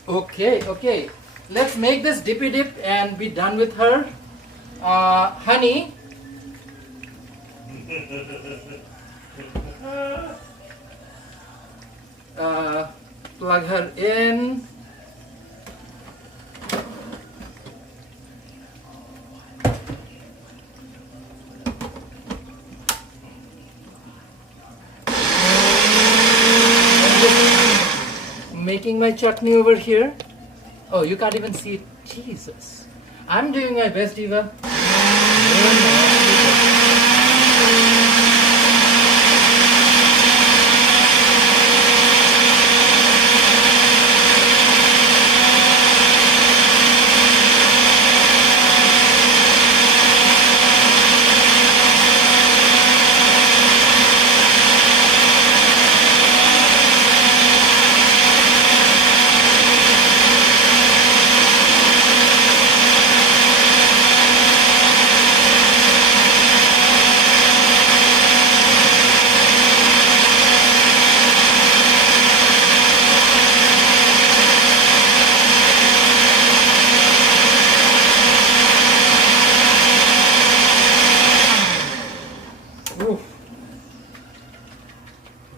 Okay. Let's make this dippy dip and be done with her. Honey. Plug her in. Making my chutney over here. Oh, you can't even see it. Jesus. I'm doing my best, Diva.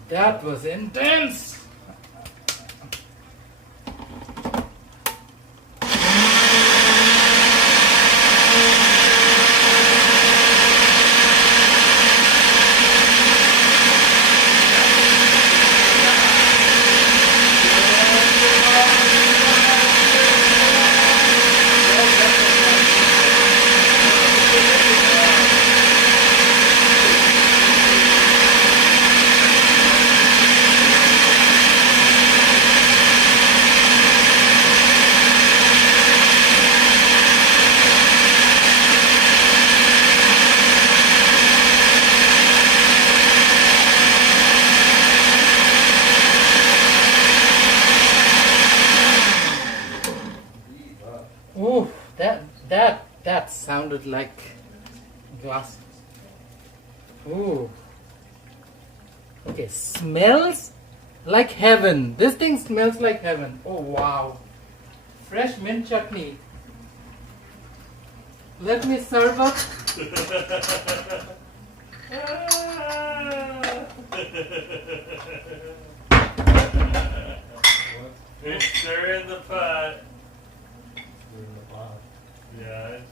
That was intense. sounded like glass. Ooh. Okay, smells like heaven. This thing smells like heaven. Oh wow. Fresh mint chutney. Let me serve up. It's stirring the pot. Yeah, it's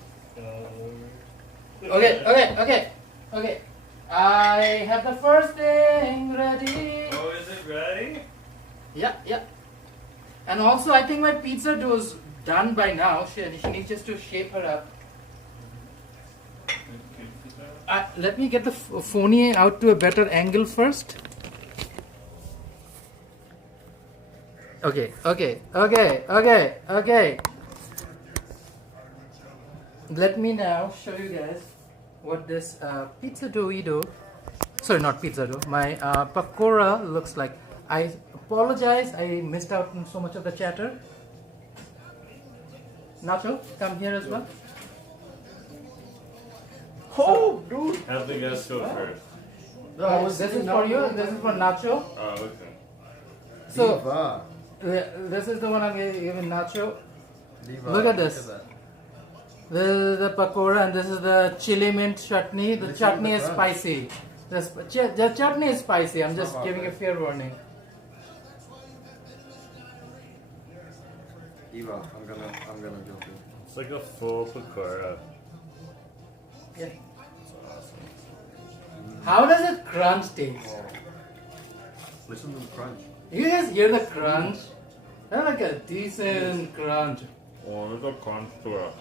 Okay. I have the first thing ready. Oh, is it ready? Yeah. And also, I think my pizza dough is done by now. She needs just to shape her up. Let me get the phony out to a better angle first. Okay. Let me now show you guys what this pizza dough. Sorry, not pizza dough. My pakora looks like. I apologize. I missed out on so much of the chatter. Nacho, come here as well. Oh, dude. Have the guests go first. No, I was This is sitting for down. you. This is for Nacho. Oh, okay. So Diva. this is the one I'm giving Nacho. Diva. Look at this. that. This is the pakora and this is the chili mint chutney. The This is chutney the is crunch. spicy. The chutney is spicy. I'm just Not giving a bad. fair warning. Diva, I'm gonna go too. It's like a full pakora. Yeah. It's awesome. How does it crunch taste? Oh. Listen to the crunch. You guys hear the crunch? That's like a decent crunch. Oh, there's a crunch to it.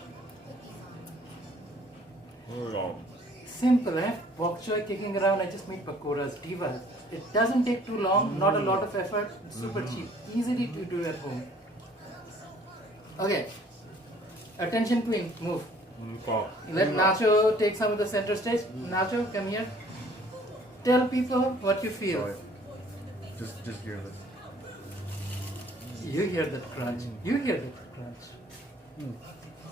Here we go. Simple, eh? Bok choy kicking around. I just made pakoras. Diva. It doesn't take too long. Not a lot of effort. Super cheap. Easily to do at home. Okay. Attention, queen. Move. Okay. Let Nacho take some of the center stage. Nacho, come here. Tell people what you feel. Sorry. Just hear this. You hear that crunch. You hear that crunch.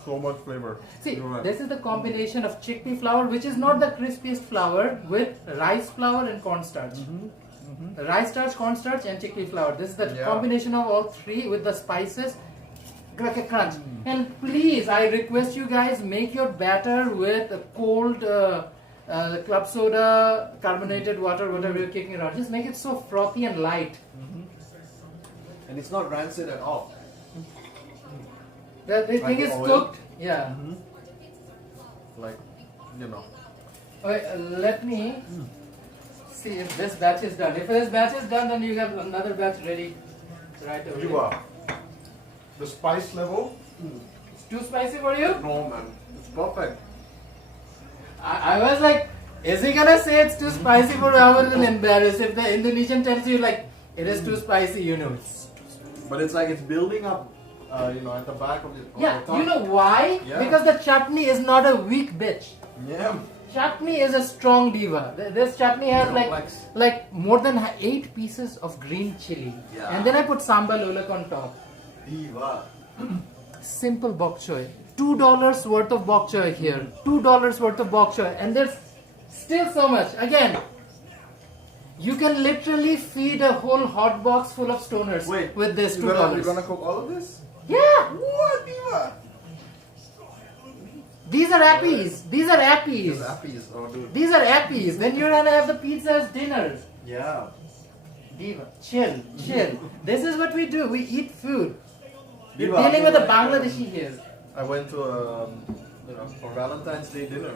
So much flavor. See, You're right. this is the combination of chickpea flour, which is not the crispiest flour, with rice flour and cornstarch. Rice starch, cornstarch, and chickpea flour. This is the Yeah. combination of all three with the spices. Like a crunch. And please, I request you guys, make your batter with a cold club soda, carbonated water, whatever you're kicking around. Just make it so frothy and light. And it's not rancid at all. The thing Like is oil? cooked. Yeah. Like, you know. Okay, let me see if this batch is done. If this batch is done, then you have another batch ready right away. Diva. The spice level? It's too spicy for you? No, man. It's perfect. I was like, is he gonna say it's too spicy for you? I was a little embarrassed. If the Indonesian tells you like, it is too spicy, you know it's too spicy. But it's like it's building up, at the back of the Yeah, tongue. you know why? Yeah. Because the chutney is not a weak bitch. Yeah. Chutney is a strong diva. This chutney has Complex. like more than 8 pieces of green chili. Yeah. And then I put sambal ulak on top. Diva. Simple bok choy. $2 worth of bok choy here. $2 worth of bok choy. And there's still so much. Again, you can literally feed a whole hot box full of stoners Wait, with this $2. You're gonna cook all of this? Yeah! What, Diva? These are appies. These are appies. These appies. Oh, dude. These are appies. Then you're gonna have the pizza as dinner. Yeah. Diva, chill. This is what we do. We eat food. We're Diva, dealing with a like, Bangladeshi here. I went to for Valentine's Day dinner.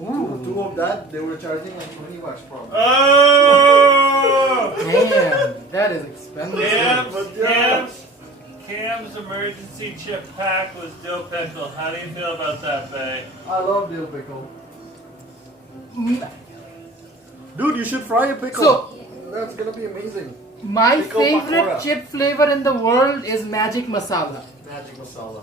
Ooh. Two of that, they were charging like $20 for. Oh! Damn, that is expensive. Cam's emergency chip pack was dill pickle. How do you feel about that, Bay? I love dill pickle. Mm, Dude, you should fry a pickle. So- That's gonna be amazing. My Pickle favorite pakora. chip flavor in the world is magic masala. Magic masala.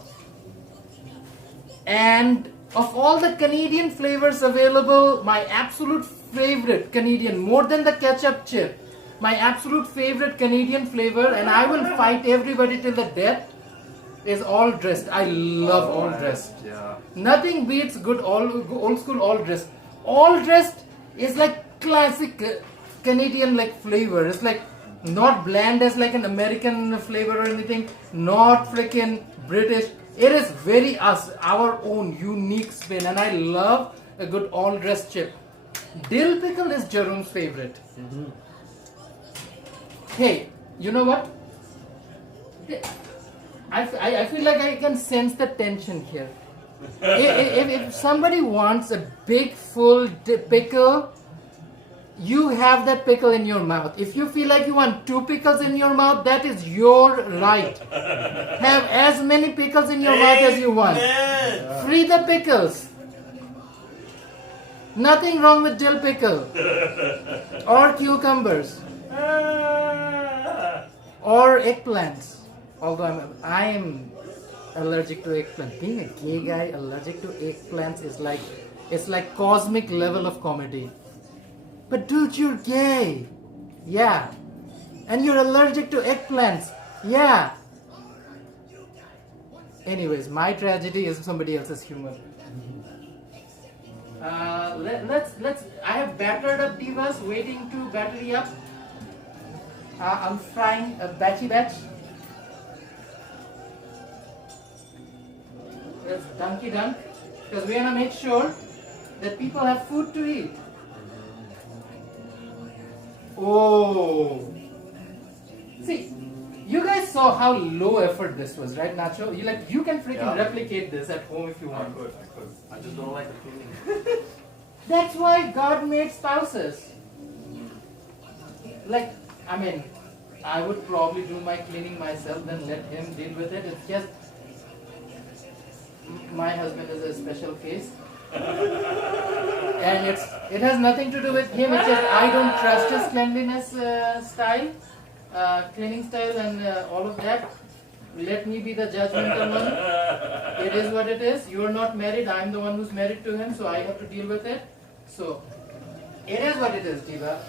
And of all the Canadian flavors available, my absolute favorite Canadian, more than the ketchup chip, my absolute favorite Canadian flavor, and I will fight everybody till the death, is all dressed. I love all dressed. Yeah. Nothing beats good old school all dressed. All dressed is like classic Canadian like flavor. It's like not bland as like an American flavor or anything. Not freaking British. It is very us, our own unique spin, and I love a good all dressed chip. Dill pickle is Jerome's favorite. Hey, you know what? I feel like I can sense the tension here. If somebody wants a big full pickle, you have that pickle in your mouth. If you feel like you want 2 pickles in your mouth, that is your right. Have as many pickles in your mouth as you want. Free the pickles. Nothing wrong with dill pickle. Or cucumbers. Or eggplants. Although I am allergic to eggplant. Being a gay guy allergic to eggplants is like, it's like cosmic level of comedy. But dude, you're gay. Yeah. And you're allergic to eggplants. Yeah. Anyways, my tragedy is somebody else's humor. Let's. I have battered up divas waiting to battery up. I'm frying a batchy batch. Let's dunky dunk, because we wanna make sure that people have food to eat. Oh, see, you guys saw how low effort this was, right, Nacho? You can freaking replicate this at home if you want. I could. I just don't like the cleaning. That's why God made spouses. Like, I mean, I would probably do my cleaning myself, then let him deal with it. It's just my husband is a special case. And it has nothing to do with him. It's just I don't trust his cleanliness style, cleaning style, and all of that. Let me be the judgmental one. It is what it is. You are not married. I am the one who's married to him, so I have to deal with it. So it is what it is, Diva.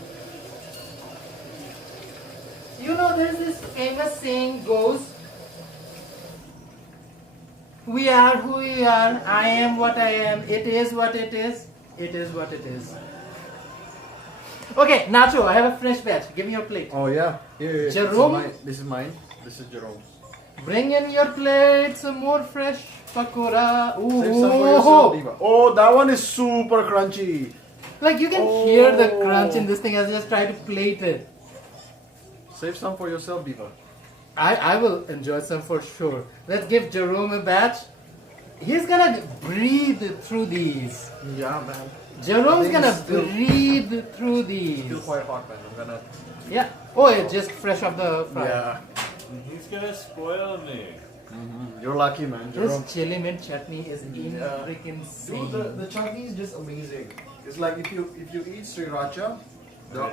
You know, there's this famous saying goes, we are who we are, I am what I am, it is what it is, it is what it is. Okay, Nacho, I have a fresh batch. Give me your plate. Oh yeah. Here. Jerome? This is mine. This is Jerome's. Bring in your plate, some more fresh pakora. Ooh. Save some for yourself, Diva. Oh, that one is super crunchy. Like you can hear the crunch in this thing as I just try to plate it. Save some for yourself, Diva. I will enjoy some for sure. Let's give Jerome a batch. He's gonna breathe through these. Yeah, man. Jerome's gonna breathe through these. Still quite hot, man. I'm gonna. Yeah. Oh, it's just fresh off the fry. Yeah. He's gonna spoil me. You're lucky, man. Jerome. This chili mint chutney is freaking insane. Dude, the chutney is just amazing. It's like if you eat sriracha, the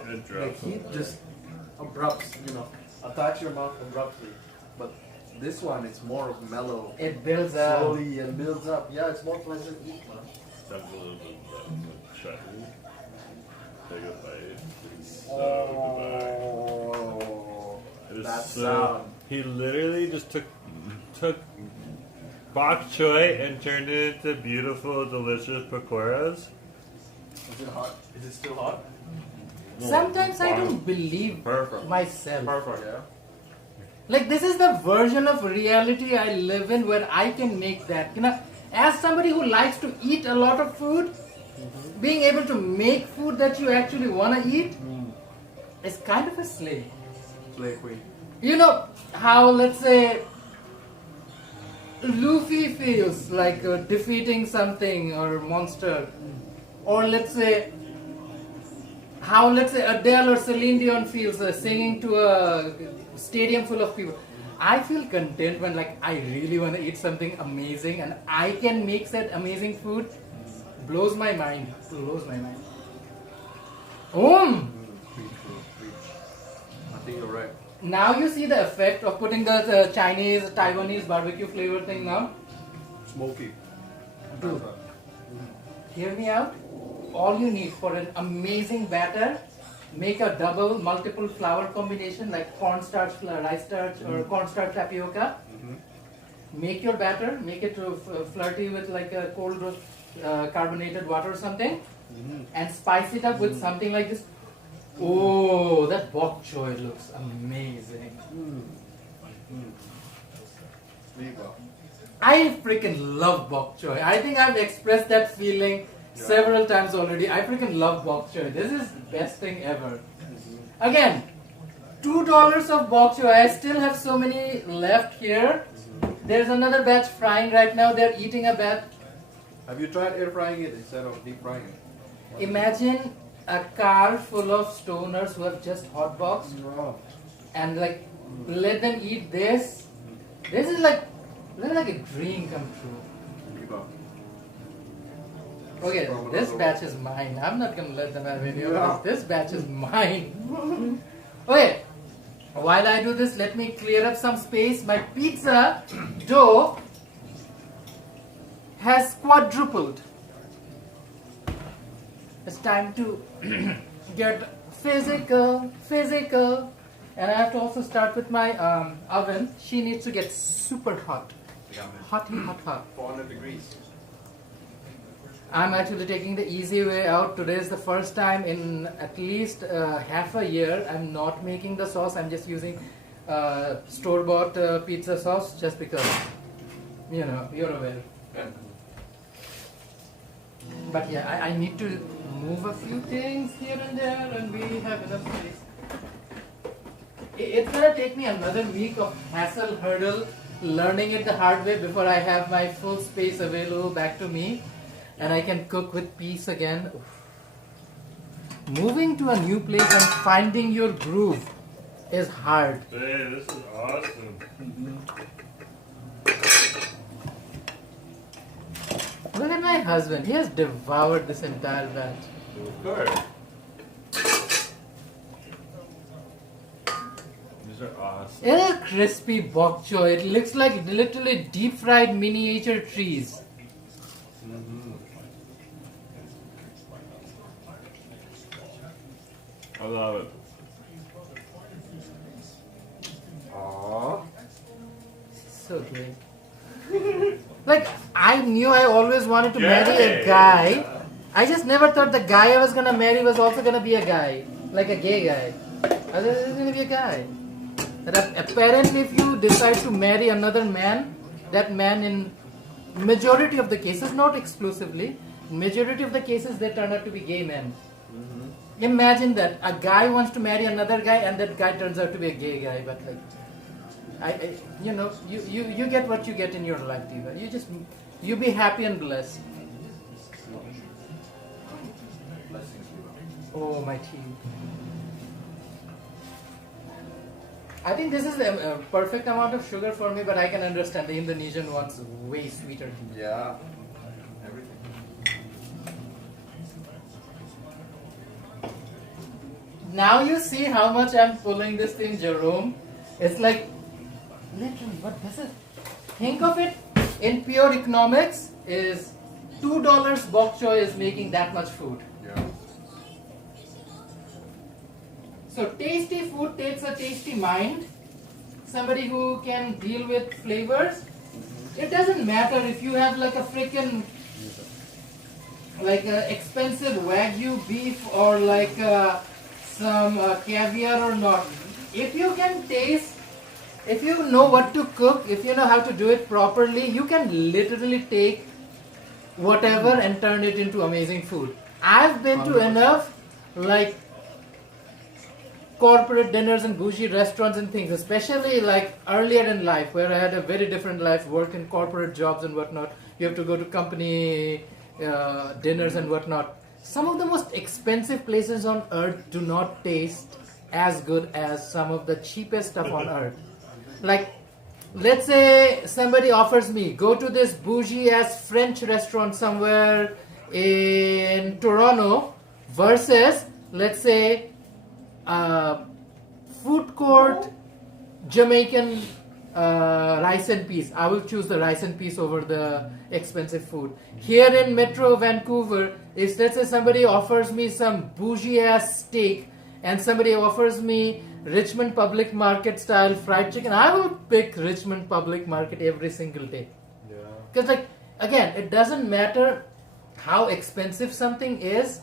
heat just abrupts, attacks your mouth abruptly. But this one, it's more of mellow. It builds up. Slowly and builds up. Yeah, it's more pleasant to eat, man. Have a little bit of chutney. Take a bite. It's so Oh, good. that So, sound. he literally just took bok choy and turned it into beautiful, delicious pakoras. Is it hot? Is it still hot? Sometimes I don't believe Perfect. myself. Perfect. Yeah. Like this is the version of reality I live in where I can make that. As somebody who likes to eat a lot of food, being able to make food that you actually want to eat is kind of a slave. Play queen. You know how, let's say, Luffy feels like defeating something or monster, or let's say how Adele or Celine Dion feels singing to a stadium full of people. I feel content when I really want to eat something amazing and I can make that amazing food. Blows my mind. Blows my mind. Preach. I think you're right. Now you see the effect of putting the Chinese, Taiwanese barbecue flavor thing now. Smoky. Dude, hear me out. All you need for an amazing batter, make a double multiple flour combination like cornstarch, rice starch, or cornstarch tapioca. make your batter, make it flirty with like a cold carbonated water or something, and spice it up with something like this. Oh, that bok choy looks amazing. There you go. I freaking love bok choy. I think I've expressed that feeling several times already. I freaking love bok choy. This is the best thing ever. Again, $2 of bok choy. I still have so many left here. There's another batch frying right now. They're eating a batch. Have you tried air frying it instead of deep frying it? Imagine a car full of stoners who have just hotboxed and like let them eat this. This is like a dream come true. Okay, this batch is mine. I'm not gonna let them have any of this. This batch is mine. Okay, while I do this, let me clear up some space. My pizza dough has quadrupled. It's time to get physical. And I have to also start with my oven. She needs to get super hot. Hot. 400 degrees. I'm actually taking the easy way out. Today is the first time in at least half a year I'm not making the sauce. I'm just using store-bought pizza sauce just because, you know, you're aware. But yeah, I need to move a few things here and there, and we have enough space. It's gonna take me another week of hassle, hurdle, learning it the hard way before I have my full space available back to me, and I can cook with peace again. Oof. Moving to a new place and finding your groove is hard. Hey, this is awesome. Look at my husband. He has devoured this entire batch. Of course. These are awesome. It is crispy bok choy. It looks like literally deep fried miniature trees. I love it. Aww. So great. Like, I knew I always wanted to marry a guy. I just never thought the guy I was gonna marry was also gonna be a guy. Like a gay guy. I thought it was gonna be a guy. But apparently if you decide to marry another man, that man in majority of the cases, not exclusively, majority of the cases they turn out to be gay men. Imagine that. A guy wants to marry another guy and that guy turns out to be a gay guy. But like, you know, you get what you get in your life, Diva. You be happy and blessed. Oh, my tea. I think this is the perfect amount of sugar for me, but I can understand the Indonesian wants way sweeter tea. Yeah. Everything. Now you see how much I'm pulling this thing, Jerome. It's like, literally, what this is? Think of it in pure economics is $2 bok choy is making that much food. Yeah. So tasty food takes a tasty mind. Somebody who can deal with flavors. It doesn't matter if you have like a freaking like expensive Wagyu beef or like some caviar or not. If you can taste, if you know what to cook, if you know how to do it properly, you can literally take whatever and turn it into amazing food. I've been to enough like corporate dinners and bougie restaurants and things, especially like earlier in life where I had a very different life, worked in corporate jobs and whatnot. You have to go to company dinners and whatnot. Some of the most expensive places on earth do not taste as good as some of the cheapest stuff on earth. Like, let's say somebody offers me, go to this bougie ass French restaurant somewhere in Toronto versus, let's say, food court Jamaican rice and peas. I will choose the rice and peas over the expensive food. Here in Metro Vancouver, if let's say somebody offers me some bougie ass steak and somebody offers me Richmond Public Market style fried chicken, I will pick Richmond Public Market every single day. Yeah. Because like, again, it doesn't matter how expensive something is.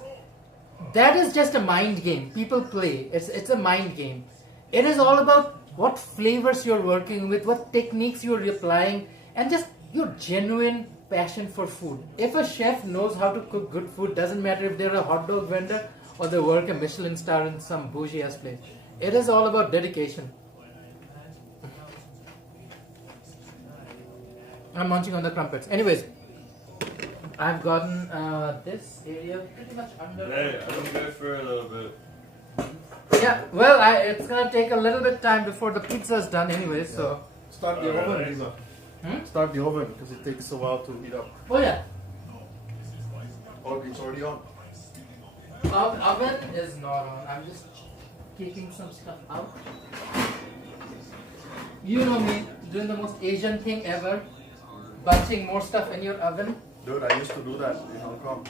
That is just a mind game. People play. It's a mind game. It is all about what flavors you're working with, what techniques you're applying, and just your genuine passion for food. If a chef knows how to cook good food, doesn't matter if they're a hot dog vendor or they work a Michelin star in some bougie ass place. It is all about dedication. I'm munching on the crumpets. Anyways, I've gotten this area pretty much under. Hey, I'm gonna go for a little bit. Yeah, well, it's gonna take a little bit time before the pizza's done anyway, so. Start the oven, Lisa. Hmm? Start the oven because it takes a while to heat up. Oh yeah, Oh, it's already on. oven is not on. I'm just taking some stuff out. You know me, doing the most Asian thing ever, bunching more stuff in your oven. Dude, I used to do that in Hong Kong.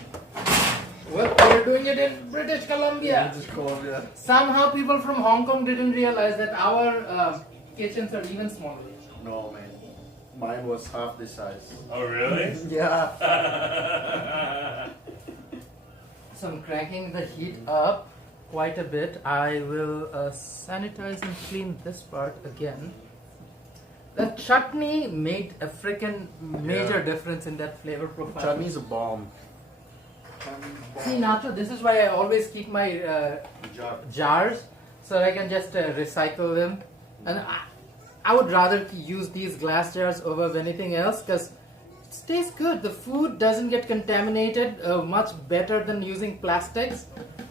Well, we're doing it in British Columbia. British Columbia. Somehow people from Hong Kong didn't realize that our kitchens are even smaller. No, man. Mine was half this size. Oh, really? Yeah. So I'm cranking the heat up quite a bit. I will sanitize and clean this part again. The chutney made a freaking major difference in that flavor profile. Chutney's a bomb. See, Nacho, this is why I always keep my Jar. jars so I can just recycle them. And I would rather use these glass jars over anything else because it stays good. The food doesn't get contaminated much better than using plastics.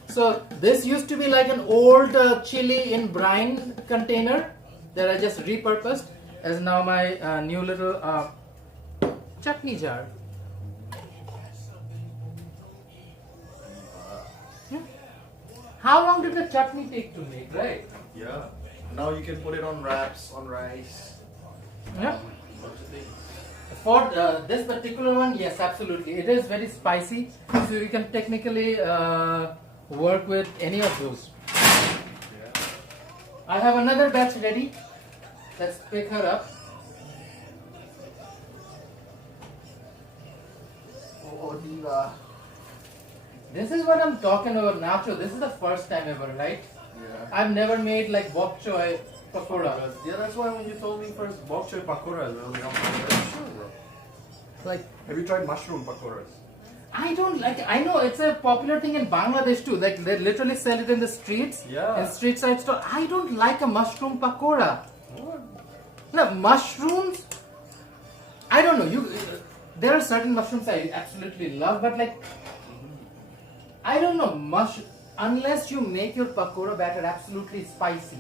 So this used to be like an old chili in brine container that I just repurposed as now my new little chutney jar. How long did the chutney take to make, right? Yeah. Now you can put it on wraps, on rice. Yeah. Bunch of things. For this particular one, yes, absolutely. It is very spicy, so you can technically work with any of those. Yeah. I have another batch ready. Let's pick her up. Oh, Diva. This is what I'm talking about, Nacho. This is the first time ever, right? Yeah. I've never made like bok choy pakora. Yeah, that's why when you told me first bok choy pakoras, I was like, sure, bro. Like, Have you tried mushroom pakoras? I don't like. I know it's a popular thing in Bangladesh too. Like they literally sell it in the streets. Yeah. In street side store. I don't like a mushroom pakora. What? No, mushrooms. I don't know. There are certain mushrooms I absolutely love, but like, I don't know. Unless you make your pakora batter absolutely spicy.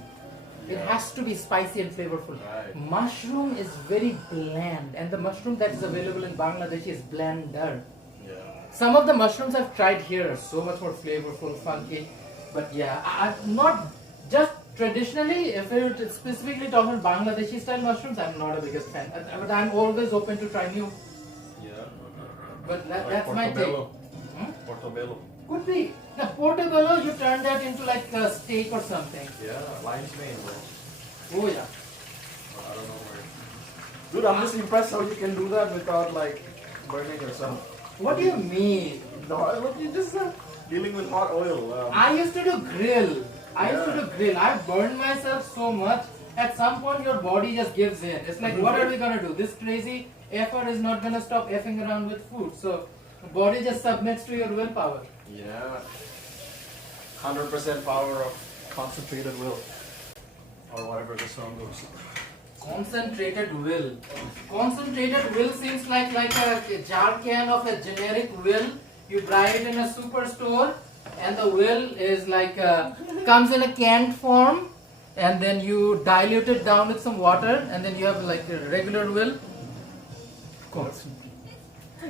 It has to be spicy and flavorful. Right. Mushroom is very bland, and the mushroom that is available in Bangladesh is blander. Yeah. Some of the mushrooms I've tried here are so much more flavorful, funky. But yeah, I'm not just traditionally, if you're specifically talking Bangladeshi style mushrooms, I'm not a biggest fan. But I'm always open to try new. Yeah. But Like that's my take. portobello. Hmm? Portobello. Could be. Now, portobello, you turn that into like a steak or something. Yeah, lion's mane, bro. Oh yeah. I don't know where. Dude, I'm just impressed how you can do that without like burning yourself. What do you mean? No, what you just dealing with hot oil. I used to do grill. I burned myself so much. At some point, your body just gives in. It's like, what are we gonna do? This crazy effort is not gonna stop effing around with food. So, the body just submits to your willpower. Yeah. 100% power of concentrated will. Or whatever the song goes. Concentrated will. Concentrated will seems like a jar can of a generic will. You buy it in a superstore, and the will is like comes in a canned form, and then you dilute it down with some water, and then you have like a regular will.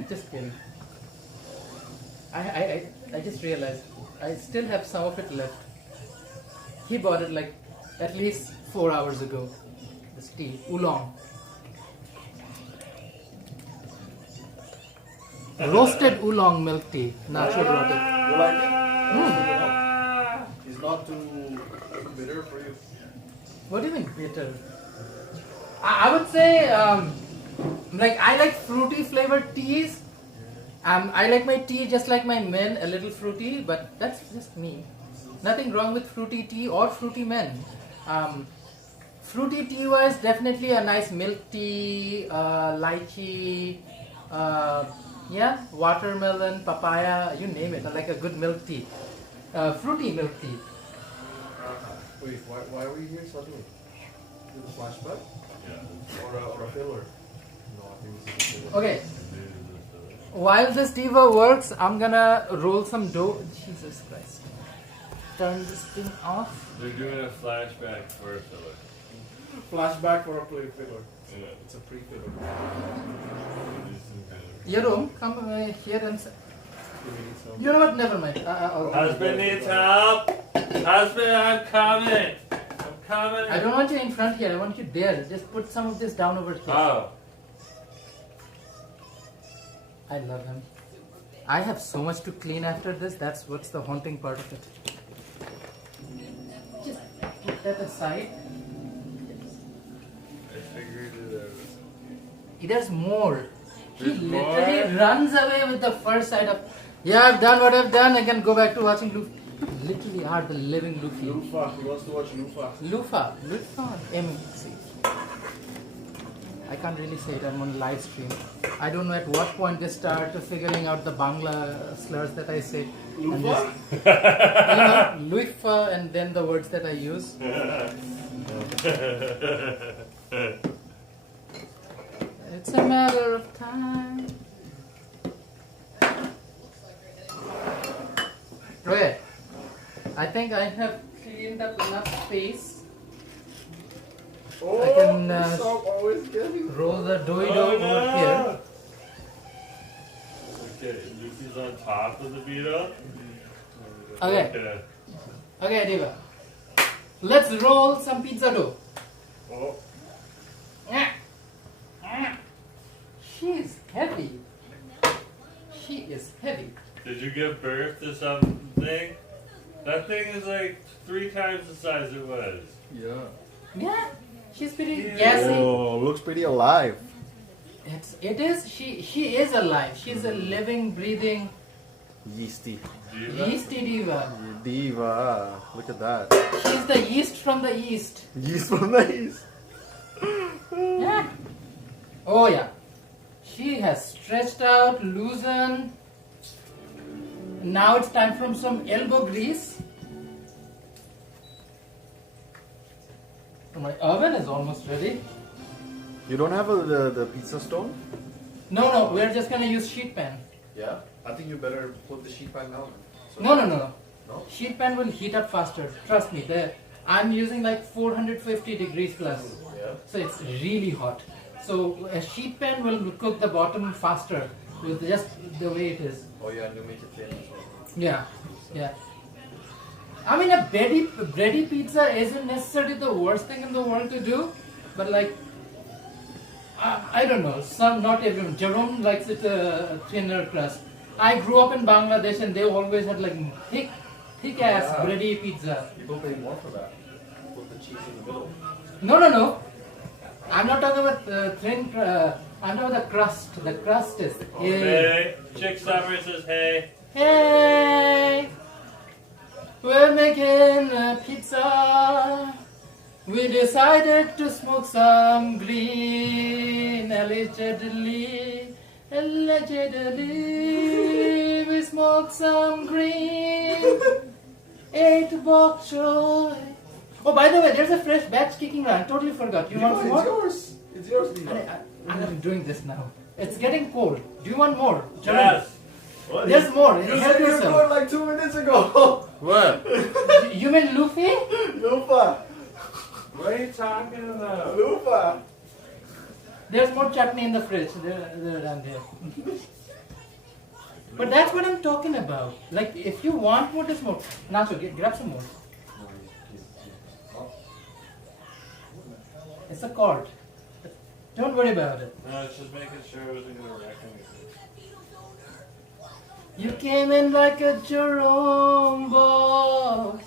Just kidding. I just realized I still have some of it left. He bought it like at least 4 hours ago. This tea, oolong. Roasted oolong milk tea. Nacho brought it. You like it? It's not too bitter for you? What do you mean bitter? I would say, like I like fruity flavored teas. I like my tea just like my men, a little fruity, but that's just me. Nothing wrong with fruity tea or fruity men. Fruity tea wise, definitely a nice milk tea, lychee, yeah, watermelon, papaya, you name it, like a good milk tea. Fruity milk tea. Wait, why were you here suddenly? Did a flashback? Yeah. Or a filler? No, I think this is a filler. Okay, while this diva works, I'm gonna roll some dough. Jesus Christ. Turn this thing off. They're doing a flashback for a filler. Flashback for a filler. Yeah. It's a pre-filler. Jerome, come here and say. Do we need some? You know what? Never mind. Husband needs help. Husband, I'm coming. I'm coming. I don't want you in front here. I want you there. Just put some of this down over here. Oh. I love him. I have so much to clean after this. That's what's the haunting part of it. Just put that aside. I figured it out. There's more. He There's literally more? runs away with the first side of. Yeah, I've done what I've done. I can go back to watching Luffy. You literally are the living Luffy. Lufa. He wants to watch Lufa. Lufa. MC. I can't really say it. I'm on live stream. I don't know at what point they start figuring out the Bangla slurs that I say. Lufa? Lufa and then the words that I use. It's a matter of time. Okay. I think I have cleaned up enough space. Oh, I can this song always getting. roll the dough over here. Okay, Lucy's on top of the beetle. Okay. Okay, Diva. Let's roll some pizza dough. Oh. She is heavy. She is heavy. Did you give birth to something? That thing is like 3 times the size it was. Yeah. Yeah, she's pretty Yeah. gassy. Oh, looks pretty alive. It is. She is alive. She's a living, breathing, Yeasty. Diva? yeasty diva. Diva. Look at that. She's the yeast from the east. Yeast from the east. Yeah. Oh yeah. She has stretched out, loosened. Now it's time for some elbow grease. My oven is almost ready. You don't have the pizza stone? No, we're just gonna use sheet pan. Yeah. I think you better put the sheet pan down. No. No? Sheet pan will heat up faster. Trust me. I'm using like 450 degrees plus. Yeah. So it's really hot. So a sheet pan will cook the bottom faster with just the way it is. Oh yeah, and you make it thin as well. Yeah. I mean, a bready pizza isn't necessarily the worst thing in the world to do, but like, I don't know. Not everyone. Jerome likes it thinner crust. I grew up in Bangladesh and they always had like thick ass Yeah. bready pizza. People pay more for that. Put the cheese in the middle. No. I'm not talking about thin. I'm talking about the crust. The crust is. Hey. Chick Summer says hey. Hey, we're making a pizza. We decided to smoke some green, allegedly. We smoked some green. 8 bok choy. Oh, by the way, there's a fresh batch kicking around. Totally forgot. You want some more? yours. It's yours, Diva. I'm doing this now. It's getting cold. Do you want more? Jerome? Yes. What? There's more. You Help said you were yourself. going like 2 minutes ago. What? You mean Luffy? Lufa. What are you talking about? Lufa. There's more chutney in the fridge. They're down there. But that's what I'm talking about. Like, if you want more, there's more. Nacho, grab some more. It's a cord. Don't worry about it. No, it's just making sure I wasn't going to wreck anything. You came in like a Jerome boy.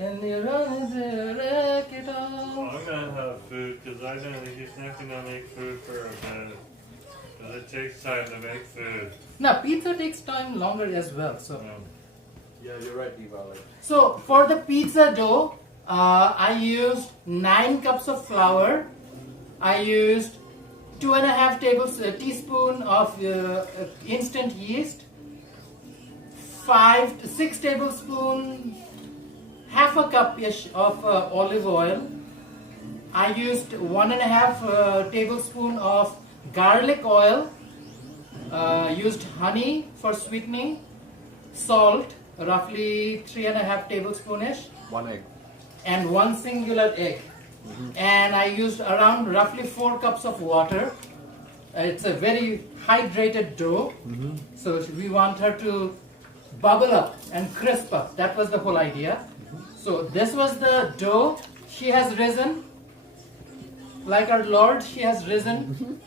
and you run into wreck it all. I'm gonna have food because I don't think he's not gonna make food for a bit. Because it takes time to make food. Now, pizza takes time longer as well. So, Yeah, you're right, Diva. Like, so for the pizza dough, I used 9 cups of flour. I used 2.5 teaspoon of instant yeast, 5 to 6 tablespoon, half a cup-ish of olive oil. I used 1.5 tablespoon of garlic oil, used honey for sweetening, salt, roughly 3.5 tablespoon-ish, 1 egg. and 1 singular egg. And I used around roughly 4 cups of water. It's a very hydrated dough, so we want her to bubble up and crisp up. That was the whole idea. So this was the dough. She has risen. Like our Lord, she has risen.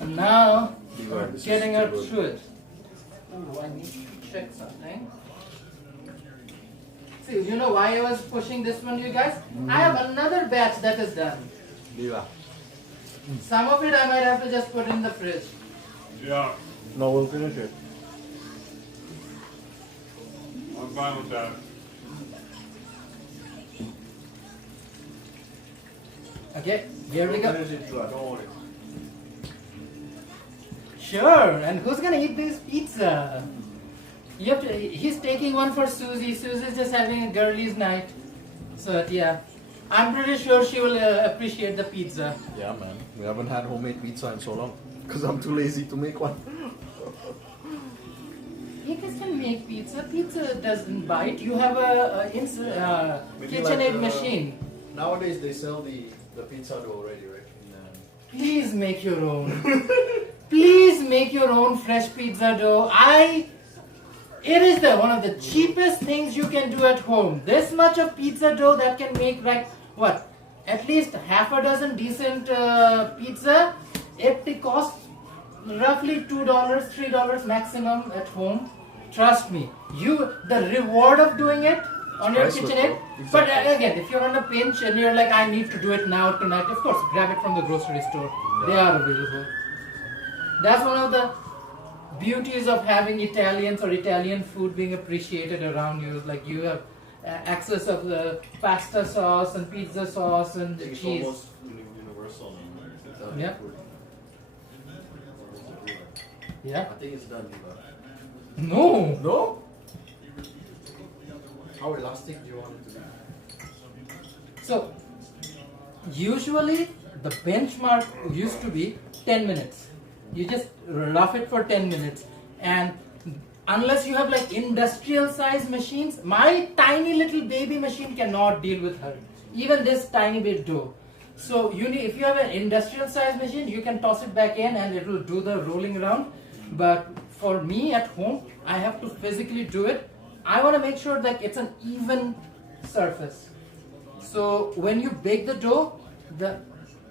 And now we're getting her through it. Oh, I need to check something. See, you know why I was pushing this one, you guys? I have another batch that is done. Diva. Some of it I might have to just put in the fridge. Yeah, No, we'll finish it. I'm fine with that. Okay, here we go. Finish it, Diva. Don't worry. Sure, and who's gonna eat this pizza? You have to, he's taking one for Susie. Susie's just having a girlies night. So yeah, I'm pretty sure she will appreciate the pizza. Yeah, man. We haven't had homemade pizza in so long. Because I'm too lazy to make one. You guys can make pizza. Pizza doesn't bite. You have a Maybe KitchenAid like, machine. Nowadays they sell the pizza dough already, right? Please make your own. Please make your own fresh pizza dough. It is one of the cheapest things you can do at home. This much of pizza dough that can make like what? At least half a dozen decent pizza. It costs roughly $2, $3 maximum at home. Trust me. The reward of doing it on your Priceless, KitchenAid. bro. But Exactly. again, if you're on a pinch and you're like, I need to do it now tonight, of course, grab it from the grocery store. They are available. That's one of the beauties of having Italians or Italian food being appreciated around you. Like you have access of the pasta sauce and pizza sauce and It's cheese. almost universal. Yeah. Yeah. I think it's done, Diva. No. No? How elastic do you want it to be? So usually the benchmark used to be 10 minutes. You just rough it for 10 minutes, and unless you have like industrial size machines, my tiny little baby machine cannot deal with her, even this tiny bit dough. So if you have an industrial size machine, you can toss it back in and it will do the rolling around. But for me at home, I have to physically do it. I want to make sure that it's an even surface. So when you bake the dough,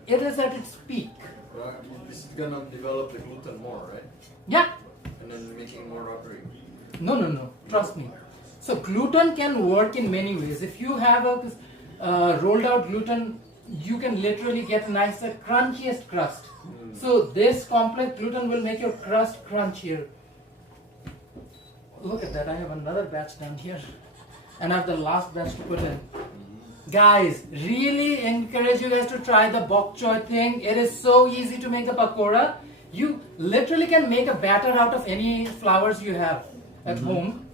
it is at its peak. Right. It's gonna develop the gluten more, right? Yeah. And then making it more rubbery. No. Trust me. So gluten can work in many ways. If you have a rolled out gluten, you can literally get a nicer, crunchiest crust. So this complex gluten will make your crust crunchier. Look at that. I have another batch down here. And I have the last batch to put in. Guys, really encourage you guys to try the bok choy thing. It is so easy to make the pakora. You literally can make a batter out of any flours you have at home.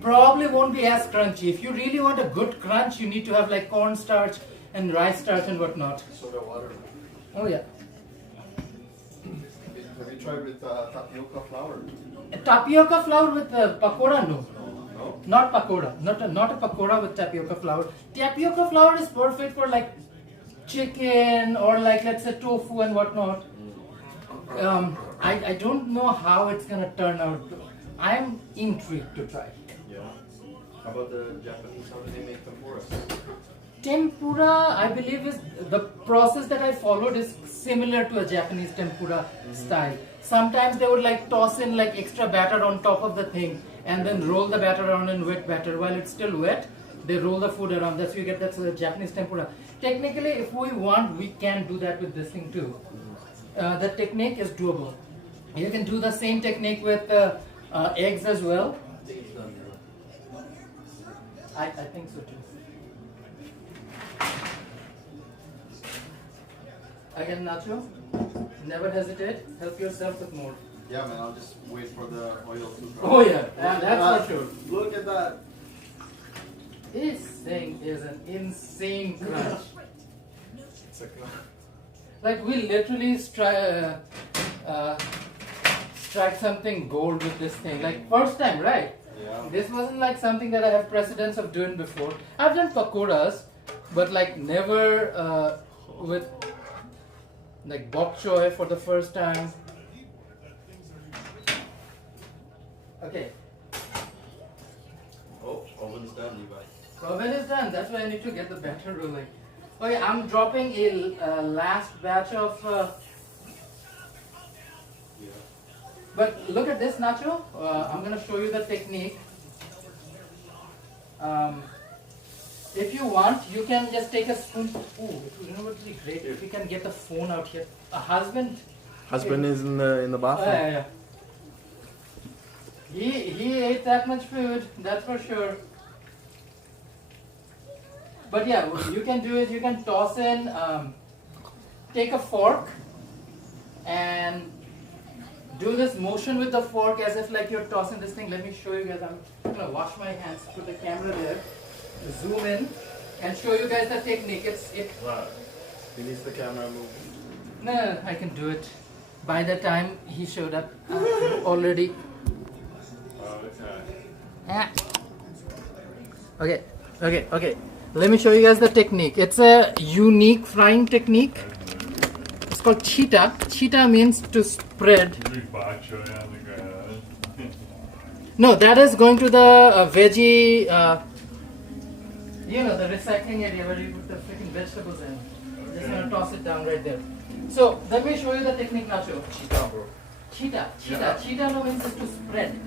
Probably won't be as crunchy. If you really want a good crunch, you need to have like cornstarch and rice starch and whatnot. Soda water. Oh yeah. Have you tried with tapioca flour? Tapioca flour with pakora? No. No? Not pakora. Not a pakora with tapioca flour. Tapioca flour is perfect for like chicken or like let's say tofu and whatnot. I don't know how it's gonna turn out. I'm intrigued to try. Yeah. How about the Japanese? How do they make tempuras? Tempura, I believe, is the process that I followed is similar to a Japanese tempura style. sometimes they would like toss in like extra batter on top of the thing and then roll the batter around in wet batter. While it's still wet, they roll the food around. That's why you get that Japanese tempura. Technically, if we want, we can do that with this thing too. The technique is doable. You can do the same technique with eggs as well. I think so too. Again, Nacho, never hesitate. Help yourself with more. Yeah, man, I'll just wait for the oil to dry. Oh yeah, that's for sure. Look at that. This thing is an insane crunch. It's a Like we literally strike something gold with this thing. Like first time, right? Yeah. This wasn't like something that I have precedence of doing before. I've done pakoras, but like never with like bok choy for the first time. Okay, Oh, oven's done, Levi. oven is done. That's why I need to get the batter rolling. Okay, I'm dropping a last batch of. Yeah. But look at this, Nacho. I'm gonna show you the technique. If you want, you can just take a spoon. Ooh, it would be great if you can get the phone out here. A husband. Husband is in the bathroom. Yeah. He ate that much food, that's for sure. But yeah, what you can do is you can toss in, take a fork and do this motion with the fork as if like you're tossing this thing. Let me show you guys. I'm gonna wash my hands, put the camera there, zoom in, and show you guys the technique. What? He needs the camera moving. No, I can do it. By the time he showed up, already. Okay. Okay. Let me show you guys the technique. It's a unique frying technique. It's called cheetah. Cheetah means to spread. We bok choy on the ground. No, that is going to the veggie, the recycling area where you put the freaking vegetables in. Just gonna toss it down right there. So let me show you the technique, Nacho. Cheetah, bro. Cheetah. Yeah. Cheetah no means is to spread.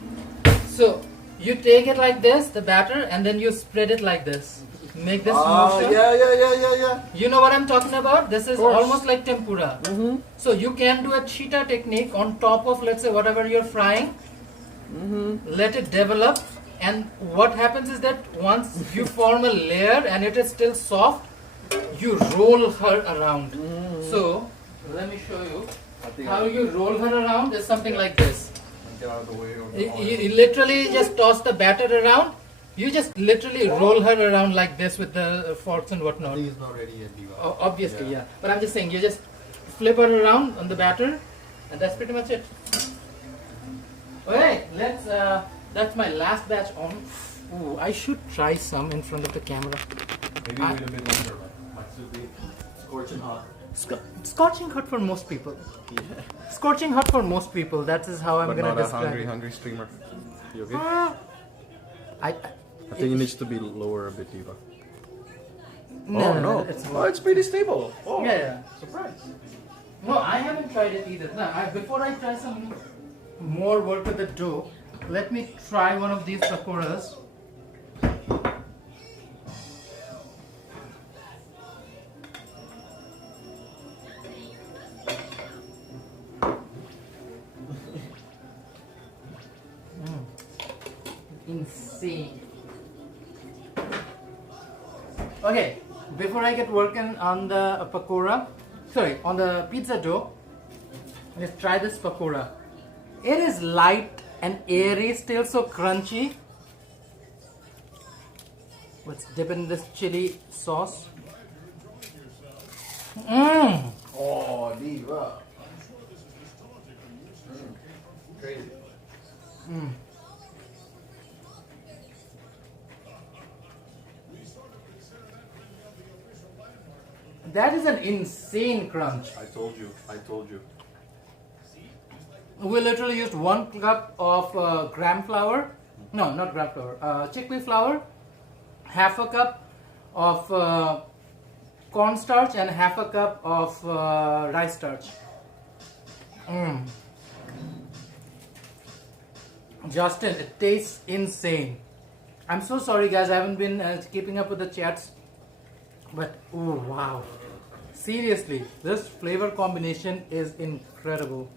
So you take it like this, the batter, and then you spread it like this. Make this motion. Yeah. You know what I'm talking about? This is course. almost like tempura. Mm-hmm. So you can do a cheetah technique on top of, let's say, whatever you're frying. Mm-hmm. Let it develop, and what happens is that once you form a layer and it is still soft, you roll her around. Mm-hmm. So let me show you how you roll her around is something like this. Get out of the way. You literally just toss the batter around. You just literally roll her around like this with the forks and whatnot. He's not ready yet, Levi. Obviously, yeah. But I'm just saying, you just flip her around on the batter, and that's pretty much it. Okay, that's my last batch on. Ooh, I should try some in front of the camera. Maybe wait a bit longer, like should be scorching hot. Scorching hot for most people. Yeah. Scorching hot for most people. That is how I'm But gonna not a describe it. hungry streamer. You okay? I think it needs to be lower a bit, Levi. No, It's pretty stable. Oh, yeah. surprise. No, I haven't tried it either. No, before I try some more work with the dough, let me try one of these pakoras. Insane. Okay, before I get working on the on the pizza dough, let's try this pakora. It is light and airy, still so crunchy. Let's dip in this chili sauce. Mmm. Oh, Levi. Crazy. Mmm. That is an insane crunch. I told you. We literally used 1 cup of gram flour. No, not gram flour. Chickpea flour. Half a cup of cornstarch and half a cup of rice starch. Justin, it tastes insane. I'm so sorry, guys. I haven't been keeping up with the chats. But, oh, wow. Seriously, this flavor combination is incredible.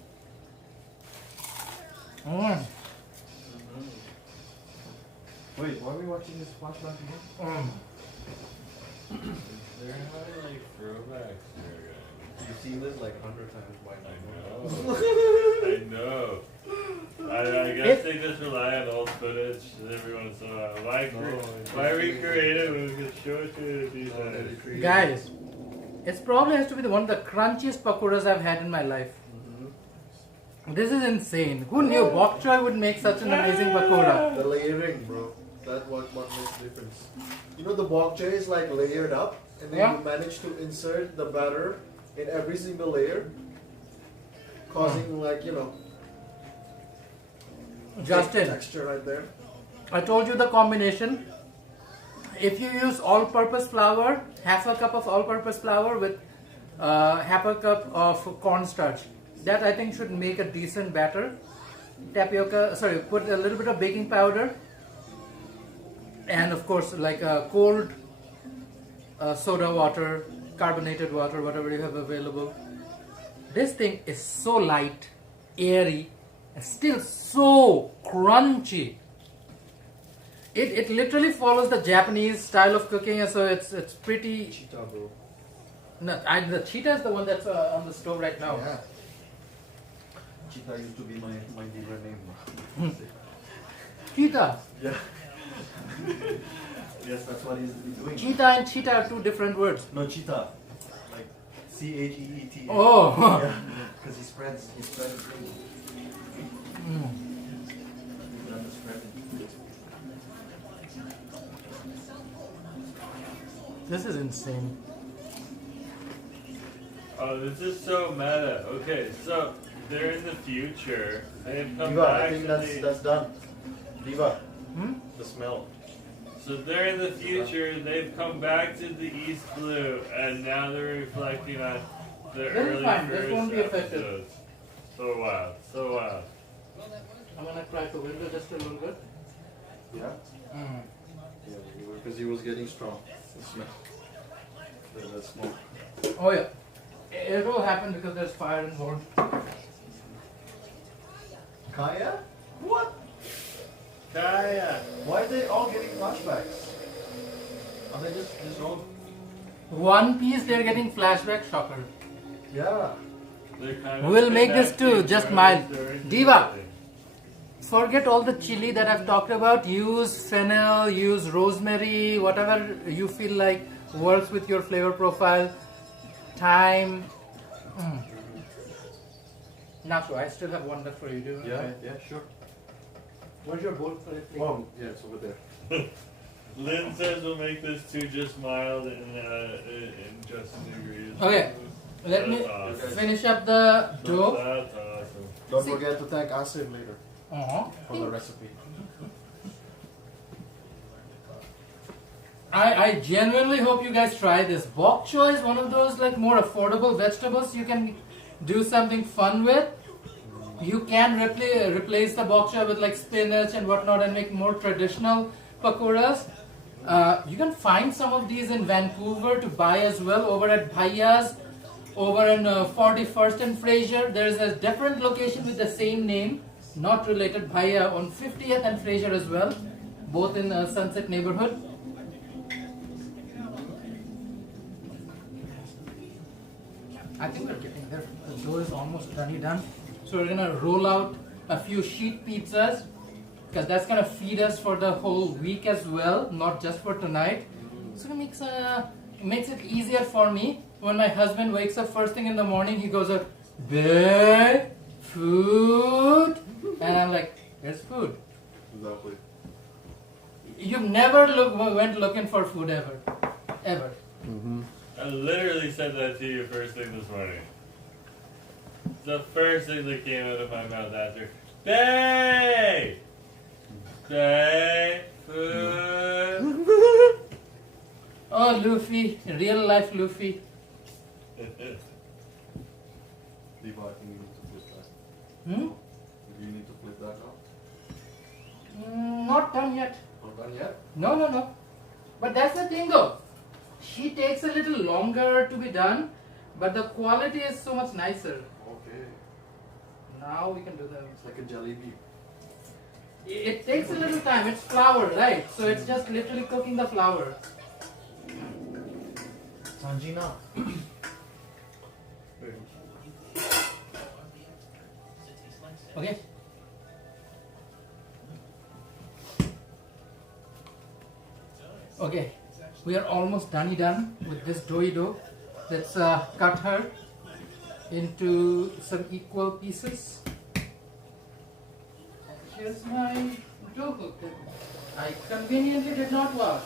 Wait, why are we watching this flashback again? They're having like throwbacks here, guys. You've seen this like 100 times. Why I know. I guess they just rely on old footage every once in a while. Why recreate it when we can show it to these guys? Guys, it probably has to be one of the crunchiest pakoras I've had in my life. This is insane. Who knew bok choy would make such an amazing pakora? The layering, bro. That's what makes the difference. You know, the bok choy is like layered up, and then you manage to insert the batter in every single layer, causing like, you know, Justin, texture right there. I told you the combination. If you use all-purpose flour, half a cup of all-purpose flour with half a cup of cornstarch, that I think should make a decent batter. Put a little bit of baking powder, and of course like a cold soda water, carbonated water, whatever you have available. This thing is so light, airy, and still so crunchy. It literally follows the Japanese style of cooking, and so it's pretty. Cheetah, bro. No, the cheetah is the one that's on the stove right now. Yeah. Cheetah used to be my dealer name. Cheetah. Yeah. Yes, that's what he's doing. Cheetah and cheetah are two different words. No, cheetah. Like CHEET. Oh. Yeah. Because he spreads his thing. He's done the spreading. This is insane. Oh, this is so meta. Okay, so they're in the future. They've come Diva, back I think to that's done. Diva, Hmm? the smell. So they're in the future. They've come back to the East Blue, and now they're reflecting on the This is early fine. This first won't be affected. episodes. So wild, so wild. I'm gonna try to window just a little bit. Yeah? Yeah, because he was getting strong. The smell. The smoke. Oh yeah. It will happen because there's fire involved. Kaya? What? Kaya. Why are they all getting flashbacks? Are they just all... One Piece, they're getting flashback, shocker. Yeah. They're kind of We'll make this too, connecting just stories mild. during Diva. the- Forget all the chili that I've talked about. Use fennel, use rosemary, whatever you feel like works with your flavor profile. Thyme. Nacho, I still have one left for you. Do you want to try it? Yeah, sure. Where's your bowl for it? Oh, yeah, it's over there. Lynn says we'll make this too just mild in just degrees. Okay, let me That's awesome. finish up the dough. That's awesome. Don't See- forget to thank Asim later for the recipe. I genuinely hope you guys try this. Bok choy is one of those like more affordable vegetables you can do something fun with. You can replace the bok choy with like spinach and whatnot and make more traditional pakoras. You can find some of these in Vancouver to buy as well over at Bhaiya's over in 41st and Fraser. There is a different location with the same name, not related, Bhaiya on 50th and Fraser as well, both in Sunset neighborhood. I think we're getting there. The dough is almost done. So we're gonna roll out a few sheet pizzas because that's gonna feed us for the whole week as well, not just for tonight. So it makes it easier for me. When my husband wakes up first thing in the morning, he goes up, "Babe, food," and I'm like, "There's food." Exactly. You've never went looking for food ever. I literally said that to you first thing this morning. The first thing that came out of my mouth after, "Babe! Babe, food!" Oh, Luffy, real life Luffy. Levi, I think you need to flip that. Hmm? You need to flip that now. Not done yet. Not done yet? No. But that's the thing though. She takes a little longer to be done, but the quality is so much nicer. Okay. Now we can do that. It's like a jalebi. It takes a little time. It's flour, right? So it's just literally cooking the flour. Sanjina. Okay. Okay. We are almost done with this dough. Let's cut her into some equal pieces. Here's my dough hook that I conveniently did not wash.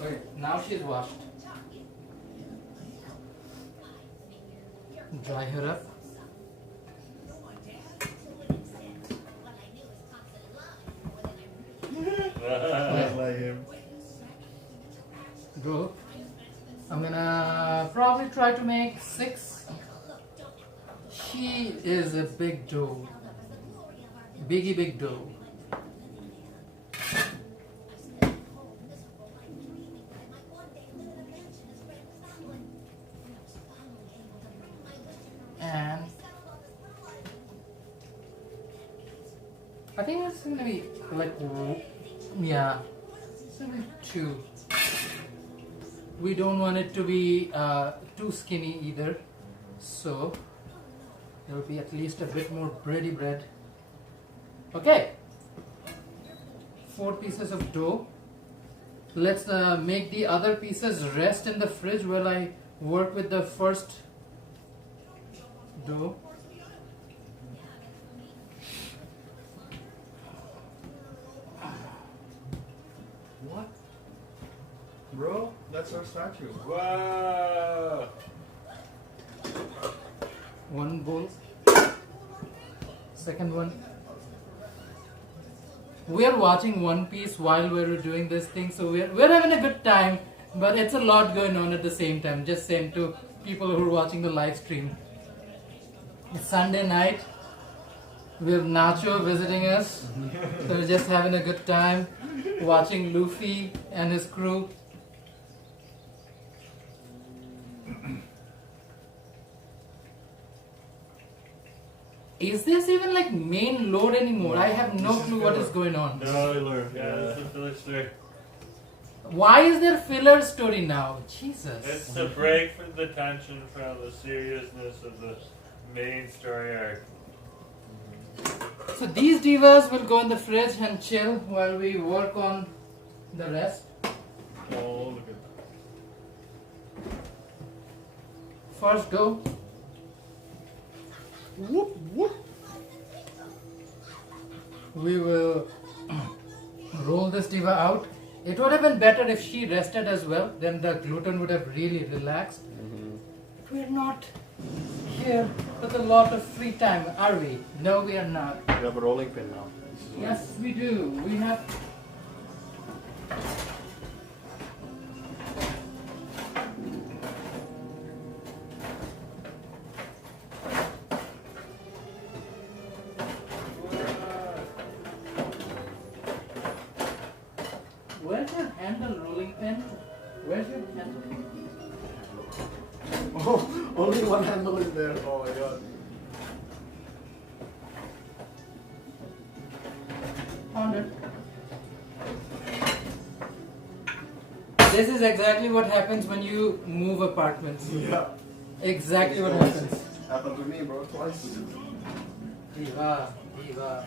Okay, now she's washed. Dry her up. Like him. Dough. I'm gonna probably try to make 6. She is a big dough. Big dough. And I think it's gonna be like, yeah, it's gonna be 2. We don't want it to be too skinny either, so there will be at least a bit more bready bread. Okay, 4 pieces of dough. Let's make the other pieces rest in the fridge while I work with the first dough. What? Bro, that's our statue. Wow. 1 bowl. Second one. We are watching One Piece while we're doing this thing, so we're having a good time, but it's a lot going on at the same time. Just saying to people who are watching the live stream. It's Sunday night. We have Nacho visiting us, so we're just having a good time watching Luffy and his crew. Is this even like main load anymore? I have no clue what is going on. No, filler. Yeah, it's the filler story. Why is there filler story now? Jesus. It's to break from the tension from the seriousness of the main story arc. So these divas will go in the fridge and chill while we work on the rest. Oh, look at that. First dough. Whoop, whoop. We will roll this diva out. It would have been better if she rested as well, then the gluten would have really relaxed. We're not here with a lot of free time, are we? No, we are not. We have a rolling pin now. Yes, we do. We have. Where's your handle, rolling pin? Where's your handle? Oh, only one handle is there. Oh my god. Found it. This is exactly what happens when you move apartments. Yeah. Exactly what happens. Happened to me, bro, twice. Diva, diva.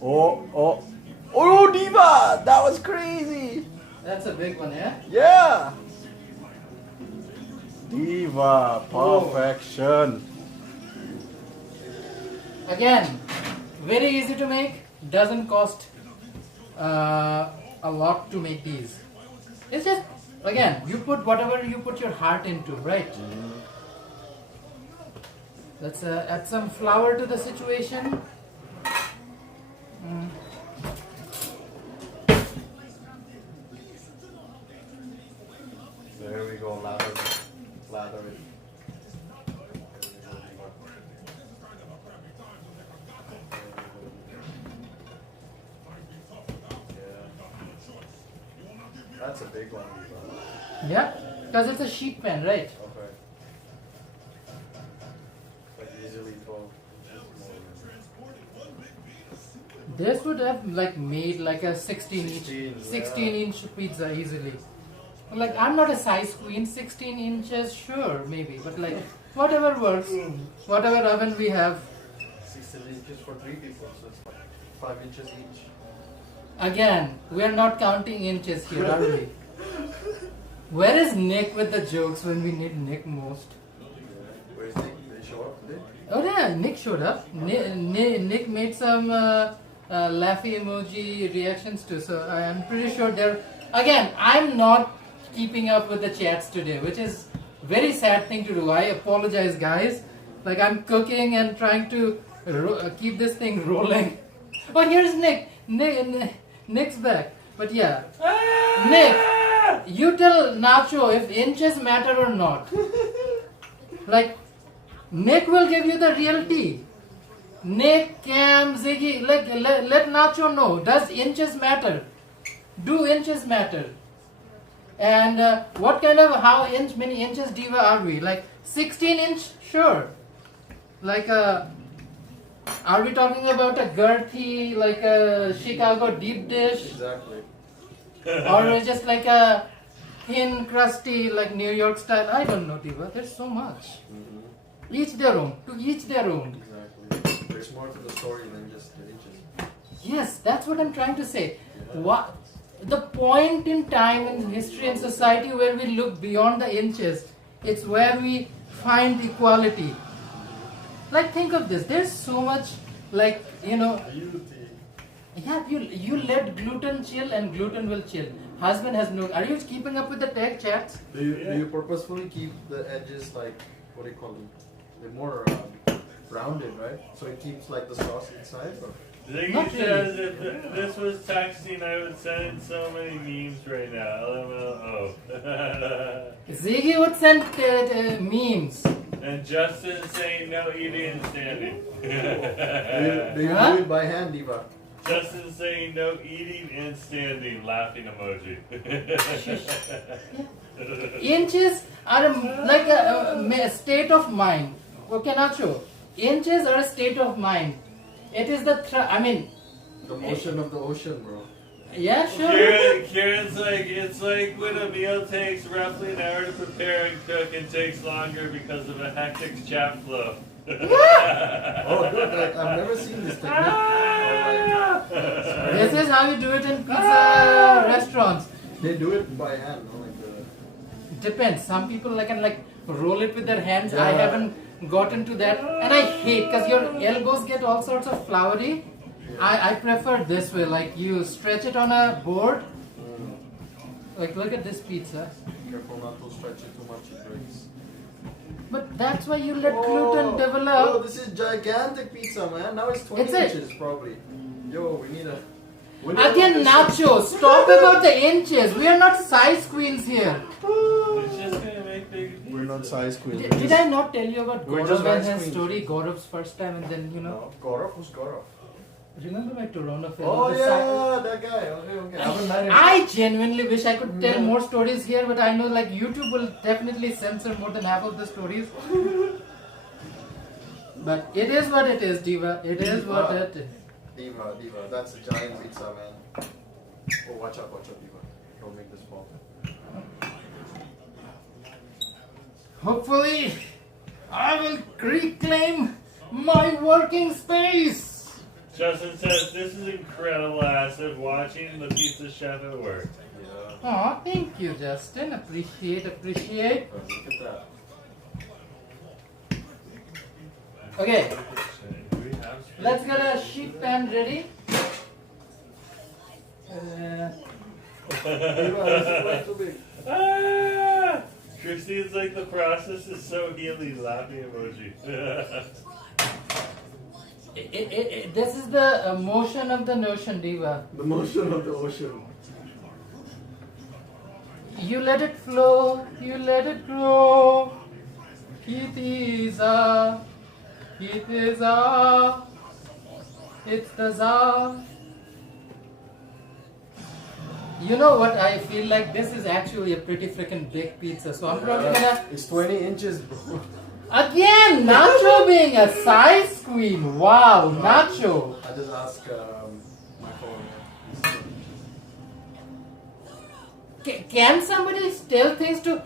Oh, Diva! That was crazy! That's a big one, yeah? Yeah! Diva, perfection. Again, very easy to make. Doesn't cost a lot to make these. It's just, again, you put whatever you put your heart into, right? Let's add some flour to the situation. That's a big one. Yeah, because it's a sheet pan, right? Okay. Like easily 12. This would have like made like a 16 16, inch 16-inch pizza easily. Like I'm not a size queen, 16 inches sure maybe, but like whatever works, whatever oven we have. 16 inches for 3 people, so it's like 5 inches each. Again, we are not counting inches here, are we? Where is Nick with the jokes when we need Nick most? Where's Nick? Did he show up today? Oh yeah, Nick showed up. Nick made some laughy emoji reactions too, so I am pretty sure they're... Again, I'm not keeping up with the chats today, which is very sad thing to do. I apologize, guys. Like I'm cooking and trying to keep this thing rolling. Oh, here's Nick. Nick's back. But yeah, Nick, you tell Nacho if inches matter or not. Like, Nick will give you the real tea. Nick, Cam, Ziggy, like let Nacho know. Does inches matter? Do inches matter? And what kind of many inches diva are we? Like 16 inch, sure. Like are we talking about a girthy, like a Chicago deep dish? Exactly. Or just like a thin, crusty, like New York style? I don't know, diva. There's so much. Each their own. To each their own. Exactly. There's more to the story than just the inches. Yes, that's what I'm trying to say. What the point in time in history and society where we look beyond the inches, it's where we find equality. Like think of this. There's so much, like Beauty. yeah. You let gluten chill and gluten will chill. Husband has no. Are you keeping up with the tech chats? Do you purposefully keep the edges like, what do you call them? They're more rounded, right? So it keeps like the sauce inside? Or? Ziggy Not says if this was texting, I would send so many memes right now. LMLO. Ziggy would send memes. And Justin saying no eating and standing. Do you Huh? do it by hand, Diva? Justin saying no eating and standing, laughing emoji. Inches are like a state of mind. Okay, Nacho. Inches are a state of mind. It is the The motion of the ocean, bro. yeah, sure. Kieran's like, it's like when a meal takes roughly an hour to prepare and cook and takes longer because of a hectic chat flow. Oh, good. Like, I've never seen this technique. This is how you do it in pizza restaurants. They do it by hand, no? Depends. Some people can roll it with their hands. I Yeah. haven't gotten to that, and I hate because your elbows get all sorts of floury. I prefer this way. Like you stretch it on a board. Like look at this pizza. Careful not to stretch it too much, it breaks. But that's why you let gluten develop. Oh, this is gigantic pizza, man. Now it's 20 It's a- inches, probably. Yo, we need a... Again, Nacho, stop about the inches. We are not size queens here. It's just gonna make big pizza. We're not size queens. Did I not tell you about We're Gaurav just and rice his queens. story? Gaurav's first time, and then No, Gaurav? Who's Gaurav? remember my Toronto film? Oh, The yeah, that guy. Okay. I haven't met him. I genuinely wish I could tell more stories here, but I know YouTube will definitely censor more than half of the stories. But it is what it is, Diva. It is what it is. Diva. That's a giant pizza, man. Oh, watch out, Diva. Don't make this fall. Hopefully, I will reclaim my working space. Justin says, this is incredible acid watching the pizza chef at work. Yeah. Aw, thank you, Justin. Appreciate. Look at that. Okay, We have let's get a sheet pan ready. Diva, this is way too big. Ah! Christine's like, the process is so healing, laughing emoji. This is the motion of the notion, Diva. The motion of the ocean. You let it flow, you let it grow. It is a, it's the za. You know what? I feel like this is actually a pretty freaking big pizza. So I'm probably gonna. It's 20 inches, bro. Again, Nacho being a size queen. Wow, Nacho. I just asked my phone. Can somebody tell things to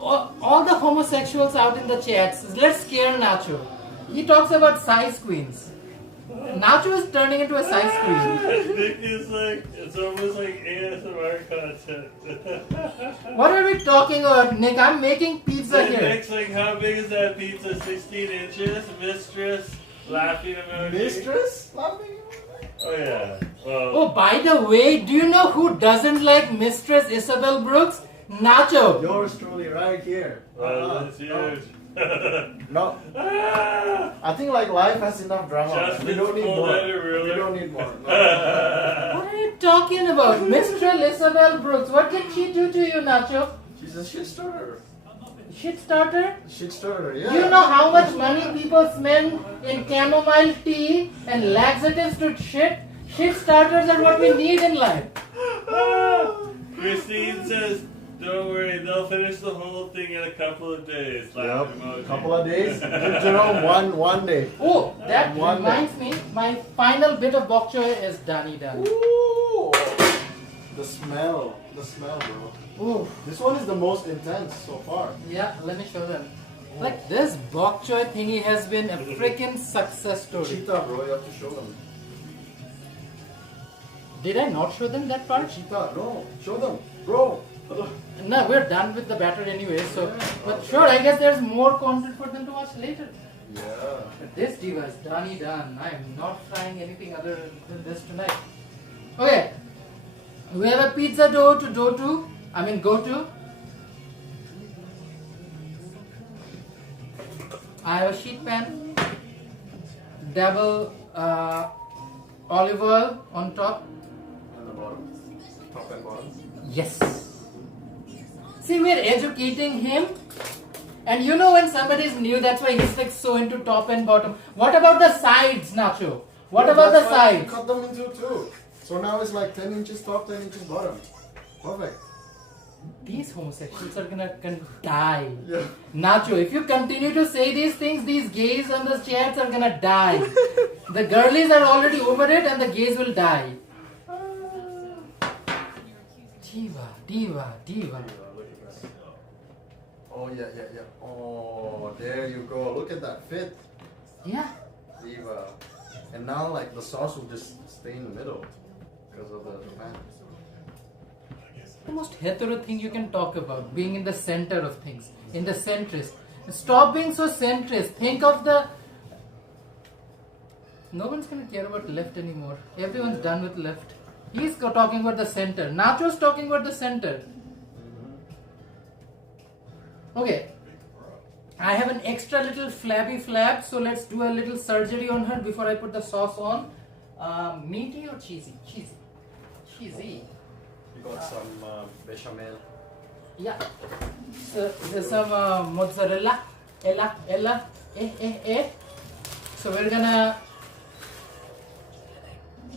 all the homosexuals out in the chats? Let's scare Nacho. He talks about size queens. Nacho is turning into a size queen. Nick is like, it's almost like ASMR content. What are we talking about, Nick? I'm making pizza here. Nick's like, how big is that pizza? 16 inches? Mistress? Laughing emoji? Mistress? Laughing? Oh yeah. Well, Oh, by the way, do you know who doesn't like Mistress Isabel Brooks? Nacho. Yours truly right here. that's huge. No. Ah! I think like life has enough drama. Justin's We don't need pulled more. out a ruler. We don't need more. No. What are you talking about? Mistress Isabel Brooks. What did she do to you, Nacho? She's a shit starter. Shit starter? Shit starter, yeah. Do you know how much money people spend in chamomile tea and laxatives to shit? Shit starters are what we need in life. Christine says, don't worry, they'll finish the whole thing in a couple of days. Yep. Laughing emoji. Couple of days. Give Jerome one day. Oh, that One reminds me, my final bit of bok choy is done. Ooh. The smell, bro. Ooh, This one is the most intense so far. yeah, let me show them. Like this bok choy thingy has been a freaking success story. Cheetah, bro, you have to show them. Did I not show them that part? Cheetah, no, show them, bro. No, we're done with the batter anyway. So, but sure, I guess there's more content for them to watch later. Yeah. But this diva is done. I'm not trying anything other than this tonight. Okay, we have a pizza dough to go to. I have a sheet pan, double olive oil on top. And the bottom. Top and bottom. Yes. See, we're educating him. And you know when somebody is new, that's why he's like so into top and bottom. What about the sides, Nacho? What about the That's why you sides? cut them into two. So now it's like 10 inches top, 10 inches bottom. Perfect. These homosexuals are gonna die. Yeah. Nacho, if you continue to say these things, these gays on the chats are gonna die. The girlies are already over it and the gays will die. Diva. Look at that. Oh, yeah. Oh, there you go. Look at that fit. Yeah. Diva. And now, like, the sauce will just stay in the middle because of the pan. The most hetero thing you can talk about, being in the center of things, in the centrist. Stop being so centrist. Think of the... No one's gonna care about left anymore. Everyone's done with left. He's talking about the center. Nacho's talking about the center. Okay. I have an extra little flabby flab, so let's do a little surgery on her before I put the sauce on. Meaty or cheesy? Cheesy. You got some bechamel. Yeah. So there's some mozzarella. Ella. So we're gonna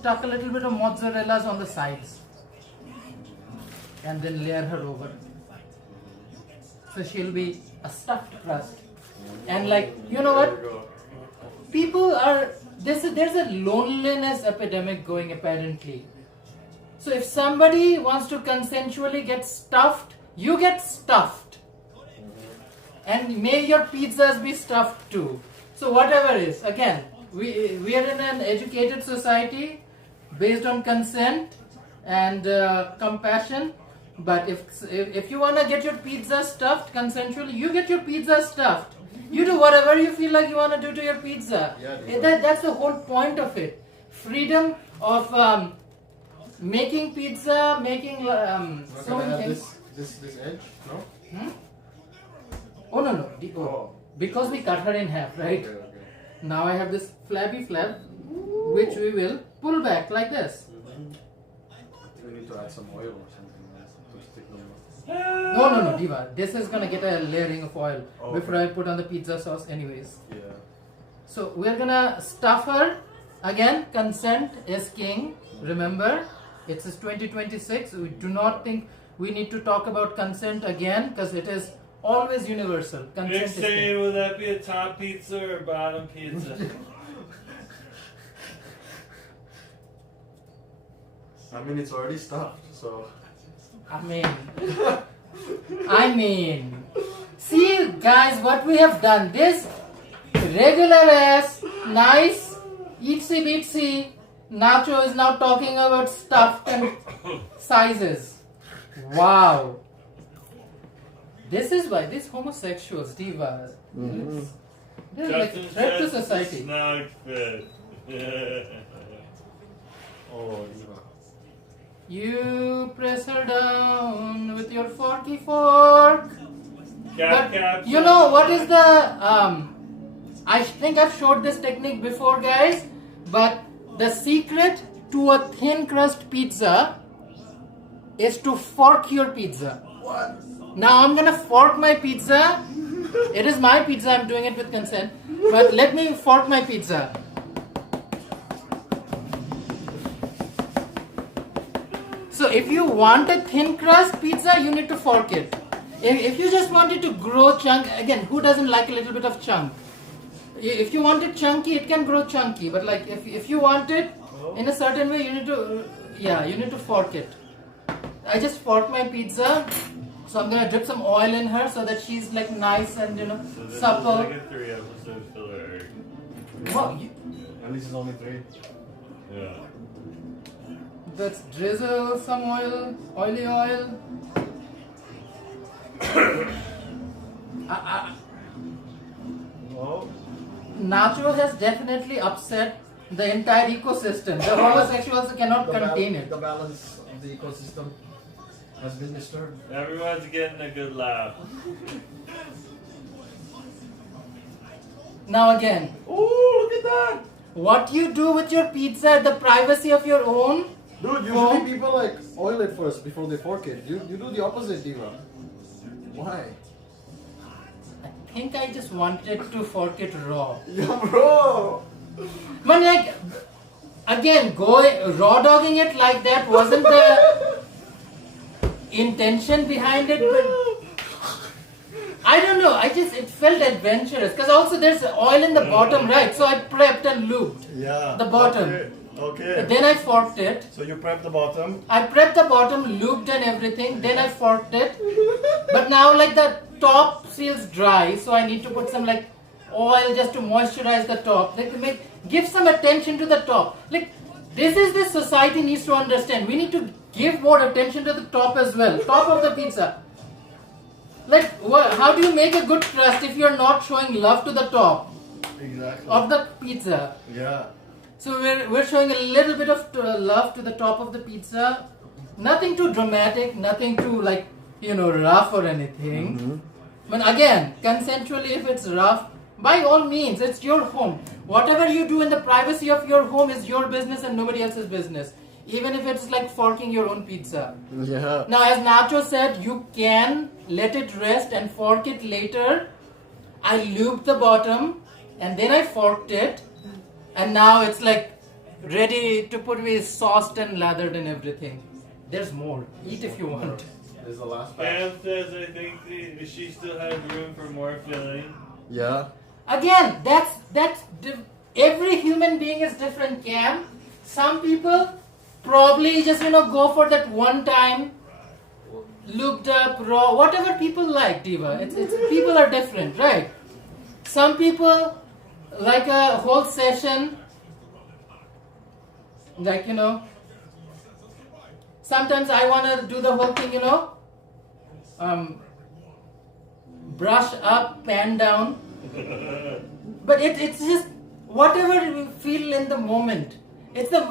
tuck a little bit of mozzarellas on the sides and then layer her over. So she'll be a stuffed crust. And like, you know what? People are, there's a loneliness epidemic going apparently. So if somebody wants to consensually get stuffed, you get stuffed. And may your pizzas be stuffed too. So whatever is, again, we are in an educated society based on consent and compassion. But if you wanna get your pizza stuffed consensually, you get your pizza stuffed. You do whatever you feel like you wanna do to your pizza. That's the whole point of it. Freedom of making pizza, making so many things. This edge, no? Oh no. Because we cut her in half, right? Okay. Now I have this flabby flab, which we will pull back like this. We need to add some oil or something to stick them. No, Diva. This is gonna get a layering of oil Okay. before I put on the pizza sauce anyways. Yeah. So we're gonna stuff her. Again, consent is king. Remember? It's 2026. We do not think we need to talk about consent again because it is always universal. Consent You're is king. saying, will that be a top pizza or bottom pizza? I mean, it's already stuffed, so. I mean, see guys, what we have done. This regular ass, nice, itsy bitsy Nacho is now talking about stuffed and sizes. Wow. This is why these homosexuals, divas, they're like a threat to society. Snug fit. Oh, Eva. You press her down with your forky fork. But you know what is the I think I've showed this technique before, guys, but the secret to a thin crust pizza is to fork your pizza. What? Now I'm gonna fork my pizza. It is my pizza, I'm doing it with consent. But let me fork my pizza. So if you want a thin crust pizza, you need to fork it. If you just want it to grow chunk, again, who doesn't like a little bit of chunk? If you want it chunky, it can grow chunky. But like if you want it in a certain way, you need to fork it. I just forked my pizza, so I'm gonna drip some oil in her so that she's like nice and So this supple. is like a 3-episode filler arc. Wow, At least it's only 3. Yeah. let's drizzle some oil, oily oil. Oh. Nacho has definitely upset the entire ecosystem. The homosexuals cannot contain it. The balance of the ecosystem has been disturbed. Everyone's getting a good laugh. Now again, Oh, look at that! what you do with your pizza at the privacy of your own. Dude, usually people like oil it first before they fork it. You do the opposite, Diva. Why? I think I just wanted to fork it raw. Yeah, bro! But like, again, raw dogging it like that wasn't the intention behind it, but I don't know. It felt adventurous because also there's oil in the bottom, right? So I prepped and lubed Yeah. the bottom. Okay. Then I forked it. So you prep the bottom. I prepped the bottom, lubed and everything. Then I forked it. But now like the top feels dry, so I need to put some like oil just to moisturize the top. Like give some attention to the top. Like this society needs to understand. We need to give more attention to the top as well. Top of the pizza. Like how do you make a good crust if you're not showing love to the top Exactly. of the pizza? Yeah. So we're showing a little bit of love to the top of the pizza. Nothing too dramatic, nothing too like, rough or anything. But again, consensually, if it's rough, by all means, it's your home. Whatever you do in the privacy of your home is your business and nobody else's business. Even if it's like forking your own pizza. Yeah. Now, as Nacho said, you can let it rest and fork it later. I lubed the bottom and then I forked it. And now it's like ready to be sauced and lathered and everything. There's more. Eat if you want. This is the last batch. Pam says I think she still has room for more filling. Yeah. Again, every human being is different, Cam. Some people probably just go for that one time, lubed up, raw, whatever people like, Diva. It's people are different, right? Some people like a whole session, like sometimes I want to do the whole thing, brush up, pan down. But it's just whatever we feel in the moment. It's the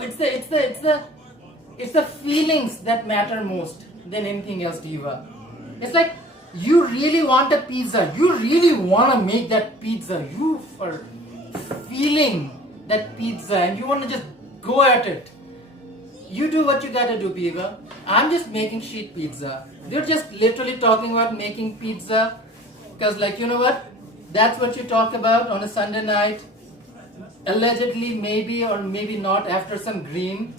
feelings that matter most than anything else, Diva. It's like you really want a pizza. You really want to make that pizza. You are feeling that pizza and you want to just go at it. You do what you gotta do, Diva. I'm just making sheet pizza. They're just literally talking about making pizza because, like, you know what? That's what you talk about on a Sunday night. Allegedly, maybe or maybe not after some green.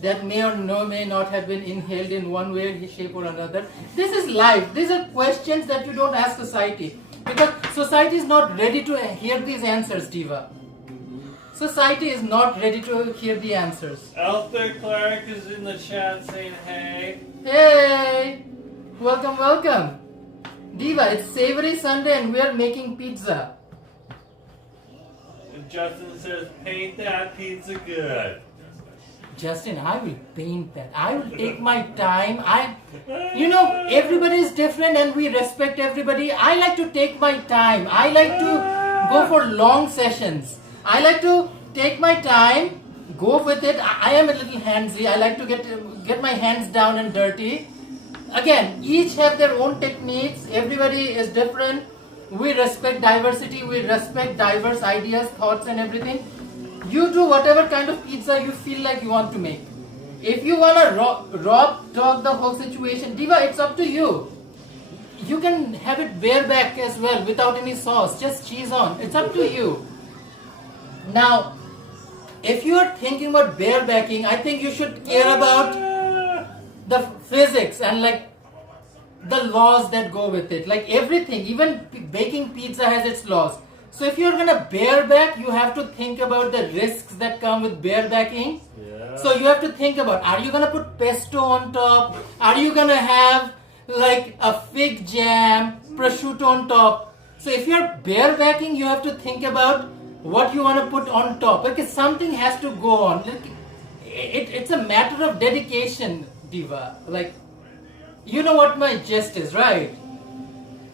that may or may not have been inhaled in one way, shape or another. This is life. These are questions that you don't ask society. Because society is not ready to hear these answers, Diva. Society is not ready to hear the answers. Elster Clark is in the chat saying hey. Hey! Welcome, welcome. Diva, it's Savory Sunday and we are making pizza. And Justin says, paint that pizza good. Justin, I will paint that. I will take my time. Everybody is different and we respect everybody. I like to take my time. I like to go for long sessions. I like to take my time, go with it. I am a little handsy. I like to get my hands down and dirty. Again, each have their own techniques. Everybody is different. We respect diversity. We respect diverse ideas, thoughts and everything. You do whatever kind of pizza you feel like you want to make. If you want to raw dog the whole situation, Diva, it's up to you. You can have it bareback as well without any sauce, just cheese on. It's up to you. Now, if you are thinking about barebacking, I think you should care about the physics and like the laws that go with it. Like everything, even baking pizza has its laws. So if you're gonna bareback, you have to think about the risks that come with barebacking. Yeah. So you have to think about, are you gonna put pesto on top? Are you gonna have like a fig jam, prosciutto on top? So if you're barebacking, you have to think about what you want to put on top. Because something has to go on. Like, it's a matter of dedication, Diva. Like, you know what my gist is, right?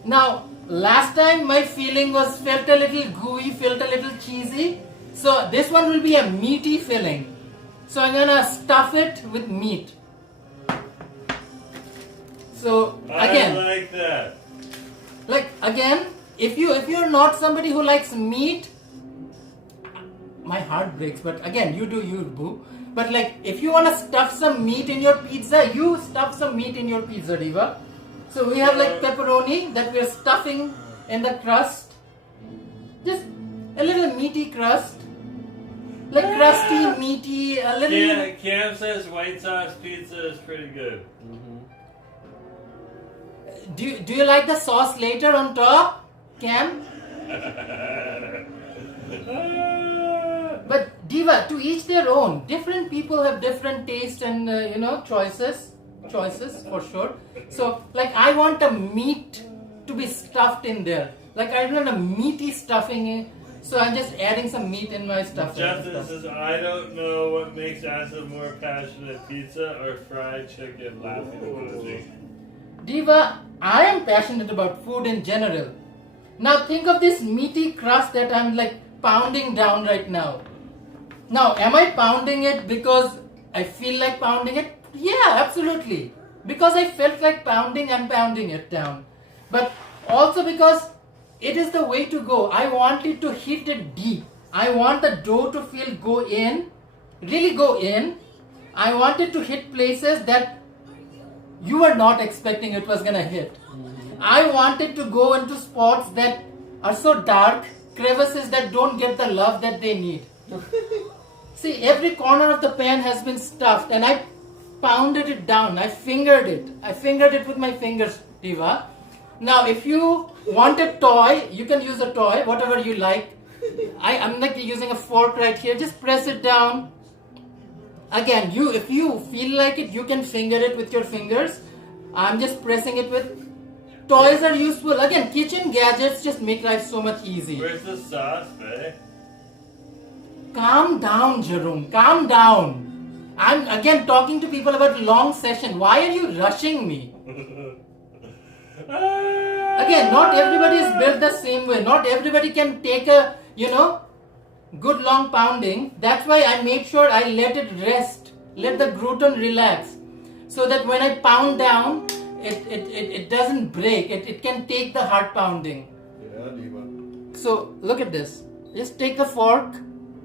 Now, last time my feeling felt a little gooey, felt a little cheesy. So this one will be a meaty filling. So I'm gonna stuff it with meat. So again, I like that. Like again, if you're not somebody who likes meat, my heart breaks. But again, you do you, boo. But like, if you wanna stuff some meat in your pizza, you stuff some meat in your pizza, Diva. So we have like pepperoni that we're stuffing in the crust. Just a little meaty crust. Like crusty, meaty, a little... Yeah, Cam says white sauce pizza is pretty good. Do you like the sauce later on top, Cam? But Diva, to each their own. Different people have different taste and choices for sure. So like I want a meat to be stuffed in there. Like I want a meaty stuffing. So I'm just adding some meat in my stuffing. Justin says, I don't know what makes us a more passionate, pizza or fried chicken, laughing emoji. Diva, I am passionate about food in general. Now think of this meaty crust that I'm like pounding down right now. Now, am I pounding it because I feel like pounding it? Yeah, absolutely. Because I felt like pounding, I'm pounding it down. But also because it is the way to go. I want it to hit it deep. I want the dough to feel go in, really go in. I want it to hit places that you were not expecting it was gonna hit. I want it to go into spots that are so dark, crevices that don't get the love that they need. See, every corner of the pan has been stuffed and I pounded it down. I fingered it. I fingered it with my fingers, Diva. Now, if you want a toy, you can use a toy, whatever you like. I'm like using a fork right here. Just press it down. Again, if you feel like it, you can finger it with your fingers. I'm just pressing it with... Toys are useful. Again, kitchen gadgets just make life so much easy. Where's the sauce, babe? Calm down, Jerome. Calm down. I'm again talking to people about long session. Why are you rushing me? Again, not everybody is built the same way. Not everybody can take a, good long pounding. That's why I made sure I let it rest. Let the gluten relax. So that when I pound down, it doesn't break. It can take the hard pounding. Yeah, Diva. So look at this. Just take the fork,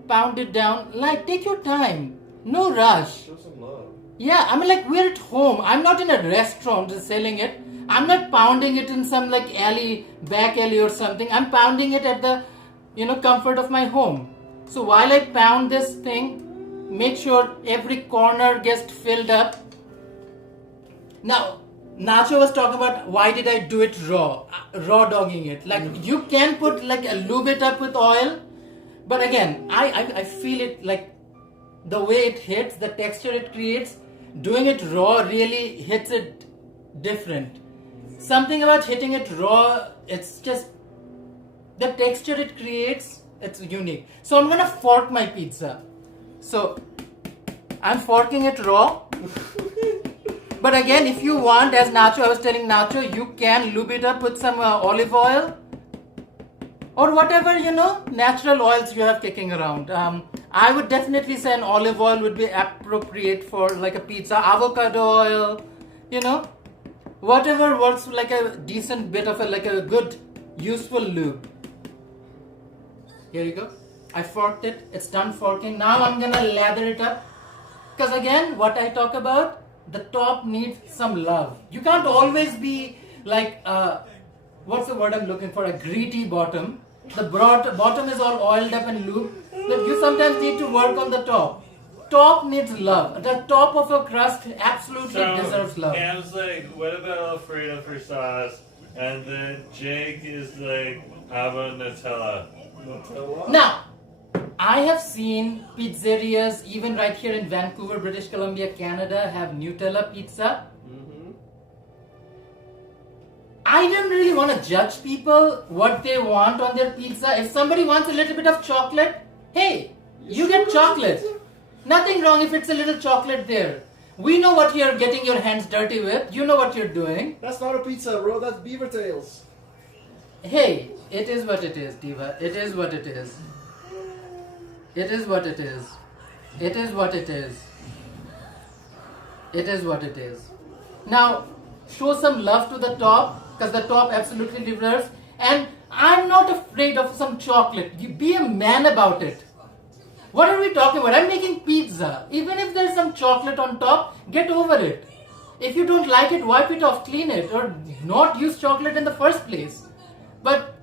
pound it down. Like, take your time. No rush. Show some love. Yeah, I mean like we're at home. I'm not in a restaurant just selling it. I'm not pounding it in some like back alley or something. I'm pounding it at the, comfort of my home. So while I pound this thing, make sure every corner gets filled up. Now, Nacho was talking about why did I do it raw dogging it. Like you can put like lube it up with oil, but again, I feel it like the way it hits, the texture it creates, doing it raw really hits it different. Something about hitting it raw, it's just the texture it creates, it's unique. So I'm gonna fork my pizza. So I'm forking it raw. But again, if you want, as Nacho, I was telling Nacho, you can lube it up with some olive oil or whatever, natural oils you have kicking around. I would definitely say an olive oil would be appropriate for like a pizza, avocado oil, whatever works like a decent bit of a good, useful lube. Here you go. I forked it. It's done forking. Now I'm gonna lather it up. Because again, what I talk about, the top needs some love. You can't always be like, what's the word I'm looking for? A greedy bottom. The broad bottom is all oiled up and lubed. But you sometimes need to work on the top. Top needs love. The top of a crust absolutely deserves love. Cam's like, what about Alfredo for sauce? And then Jake is like, how about Nutella? Now, I have seen pizzerias, even right here in Vancouver, British Columbia, Canada, have Nutella pizza. I don't really want to judge people what they want on their pizza. If somebody wants a little bit of chocolate, hey, you get chocolate. Nothing wrong if it's a little chocolate there. We know what you're getting your hands dirty with. You know what you're doing. That's not a pizza, bro. That's beaver tails. Hey, it is what it is, Diva. It is what it is. It is what it is. It is what it is. It is what it is. Now, show some love to the top, because the top absolutely deserves. And I'm not afraid of some chocolate. You be a man about it. What are we talking about? I'm making pizza. Even if there's some chocolate on top, get over it. If you don't like it, wipe it off, clean it, or not use chocolate in the first place. But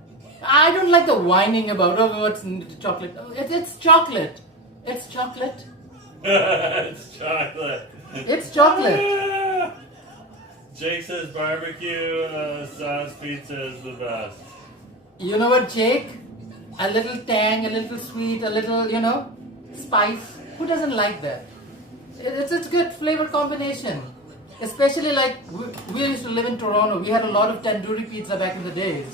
I don't like the whining about, what's chocolate. It's chocolate. It's chocolate. It's chocolate. It's chocolate. Jake says barbecue sauce pizza is the best. You know what, Jake? A little tang, a little sweet, a little, spice. Who doesn't like that? It's good flavor combination. Especially like, we used to live in Toronto. We had a lot of tandoori pizza back in the days.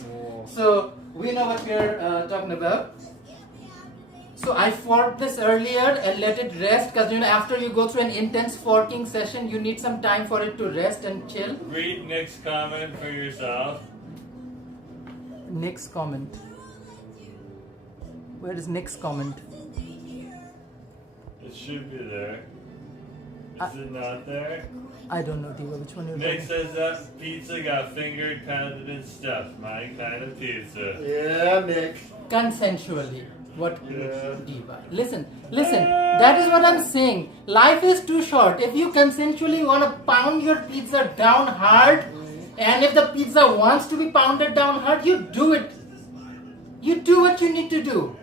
So, we know what we're talking about. So, I forked this earlier and let it rest. Because, after you go through an intense forking session, you need some time for it to rest and chill. Read Nick's comment for yourself. Nick's comment. Where is Nick's comment? It should be there. Is it not there? I don't know, Diva, which one you're Nick talking. says that pizza got fingered, pounded, and stuffed. My kind of pizza. Yeah, Nick. Consensually. What? Yeah. Diva. Listen. That is what I'm saying. Life is too short. If you consensually want to pound your pizza down hard, and if the pizza wants to be pounded down hard, you do it. You do what you need to do.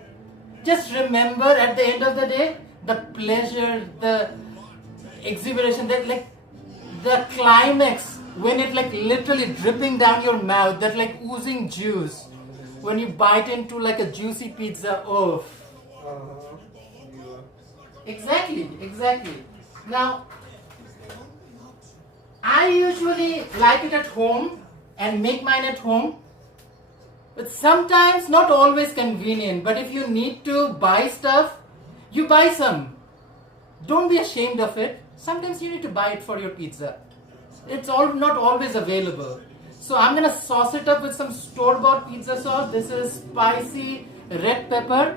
Just remember, at the end of the day, the pleasure, the exhilaration, the climax, when it literally dripping down your mouth, that oozing juice, when you bite into a juicy pizza, oh. Exactly. Now, I usually like it at home and make mine at home. But sometimes, not always convenient, but if you need to buy stuff, you buy some. Don't be ashamed of it. Sometimes you need to buy it for your pizza. It's not always available. So I'm going to sauce it up with some store-bought pizza sauce. This is spicy red pepper.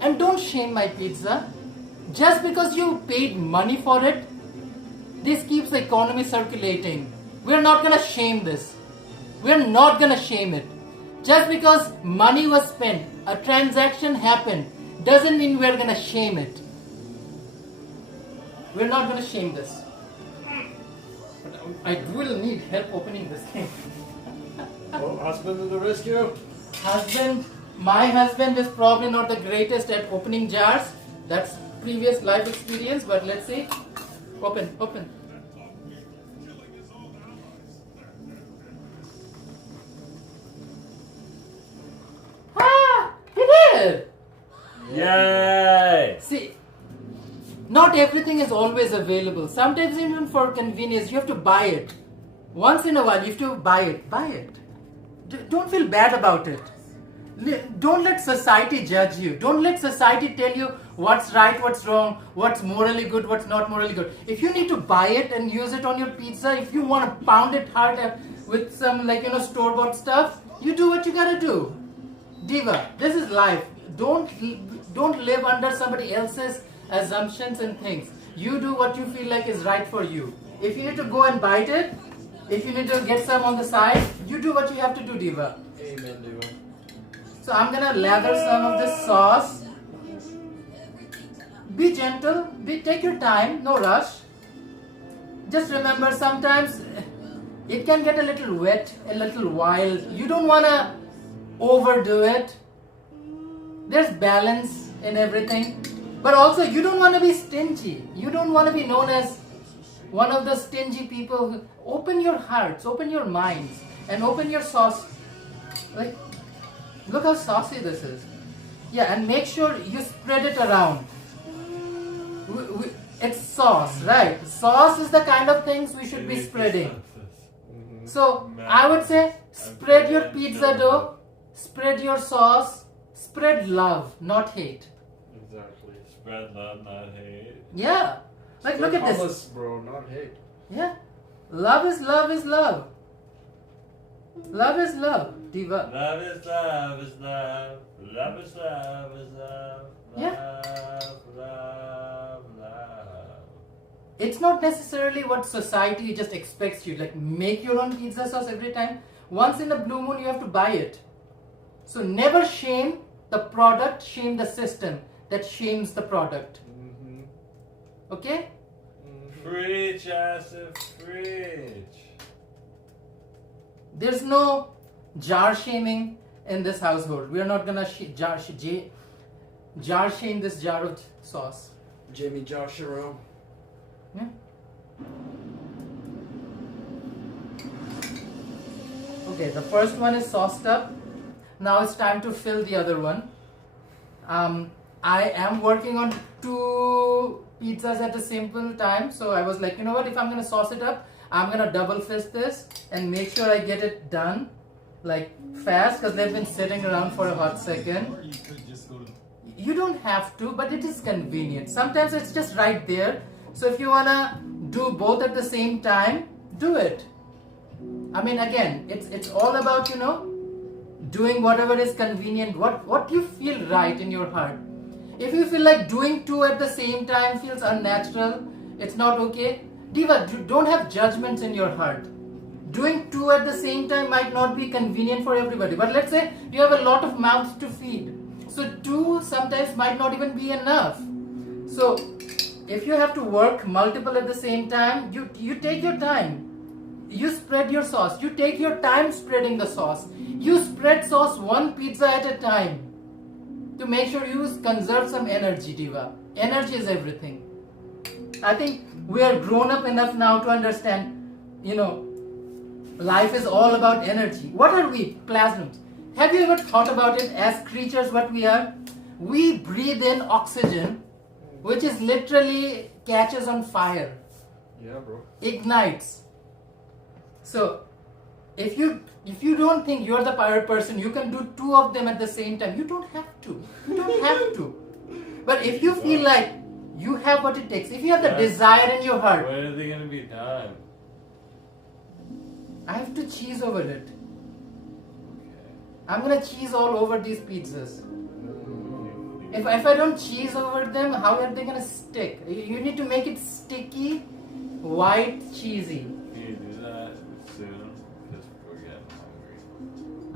And don't shame my pizza. Just because you paid money for it, this keeps the economy circulating. We're not going to shame this. We're not going to shame it. Just because money was spent, a transaction happened, doesn't mean we're going to shame it. We're not going to shame this. But I will need help opening this thing. Oh, husband to the rescue. My husband is probably not the greatest at opening jars. That's previous life experience, but let's see. Open. Ah, he did! Yay! See, not everything is always available. Sometimes even for convenience, you have to buy it. Once in a while, you have to buy it. Buy it. Don't feel bad about it. Don't let society judge you. Don't let society tell you what's right, what's wrong, what's morally good, what's not morally good. If you need to buy it and use it on your pizza, if you want to pound it hard with some store-bought stuff, you do what you gotta do. Diva, this is life. Don't live under somebody else's assumptions and things. You do what you feel like is right for you. If you need to go and bite it, if you need to get some on the side, you do what you have to do, Diva. Amen, Diva. So I'm gonna lather some of this sauce. Be gentle, take your time, no rush. Just remember, sometimes it can get a little wet, a little wild. You don't wanna overdo it. There's balance in everything. But also, you don't want to be stingy. You don't want to be known as one of the stingy people. Open your hearts, open your minds, and open your sauce. Like, look how saucy this is. Yeah, and make sure you spread it around. It's sauce, right? Sauce is the kind of things we should be spreading. So, I would say, spread your pizza dough, spread your sauce, spread love, not hate. Exactly. Spread love, not hate. Yeah. Like, look at this. Hummus, bro, not hate. Yeah. Love is love is love. Love is love, Diva. Love is love is love. Love is love is love. Yeah. Love. It's not necessarily what society just expects you. Like, make your own pizza sauce every time. Once in a blue moon, you have to buy it. So never shame the product, shame the system that shames the product. Okay? Preach, Asif, preach. There's no jar shaming in this household. We are not gonna jar shame this jar of sauce. Jamie Josh Jerome. Yeah. Okay, the first one is sauced up. Now it's time to fill the other one. I am working on 2 pizzas at the same time, so I was like, you know what, if I'm gonna sauce it up, I'm gonna double fist this and make sure I get it done like fast, because they've been sitting around for a hot second. You don't have to, but it is convenient. Sometimes it's just right there. So if you wanna do both at the same time, do it. I mean, again, it's all about, doing whatever is convenient, what you feel right in your heart. If you feel like doing 2 at the same time feels unnatural, it's not okay. Diva, don't have judgments in your heart. Doing 2 at the same time might not be convenient for everybody. But let's say you have a lot of mouths to feed. So 2 sometimes might not even be enough. So if you have to work multiple at the same time, you take your time. You spread your sauce. You take your time spreading the sauce. You spread sauce 1 pizza at a time to make sure you conserve some energy, Diva. Energy is everything. I think we are grown up enough now to understand, life is all about energy. What are we? Plasmids. Have you ever thought about it as creatures, what we are? We breathe in oxygen, which is literally catches on fire. Yeah, bro. Ignites. So, if you don't think you're the pirate person, you can do 2 of them at the same time. You don't have to. You don't have to. But if you feel like you have what it takes, if you have the desire in your heart. When are they going to be done? I have to cheese over it. I'm gonna cheese all over these pizzas. If I don't cheese over them, how are they gonna stick? You need to make it sticky, white, cheesy. Can you do that soon? Because we're getting hungry.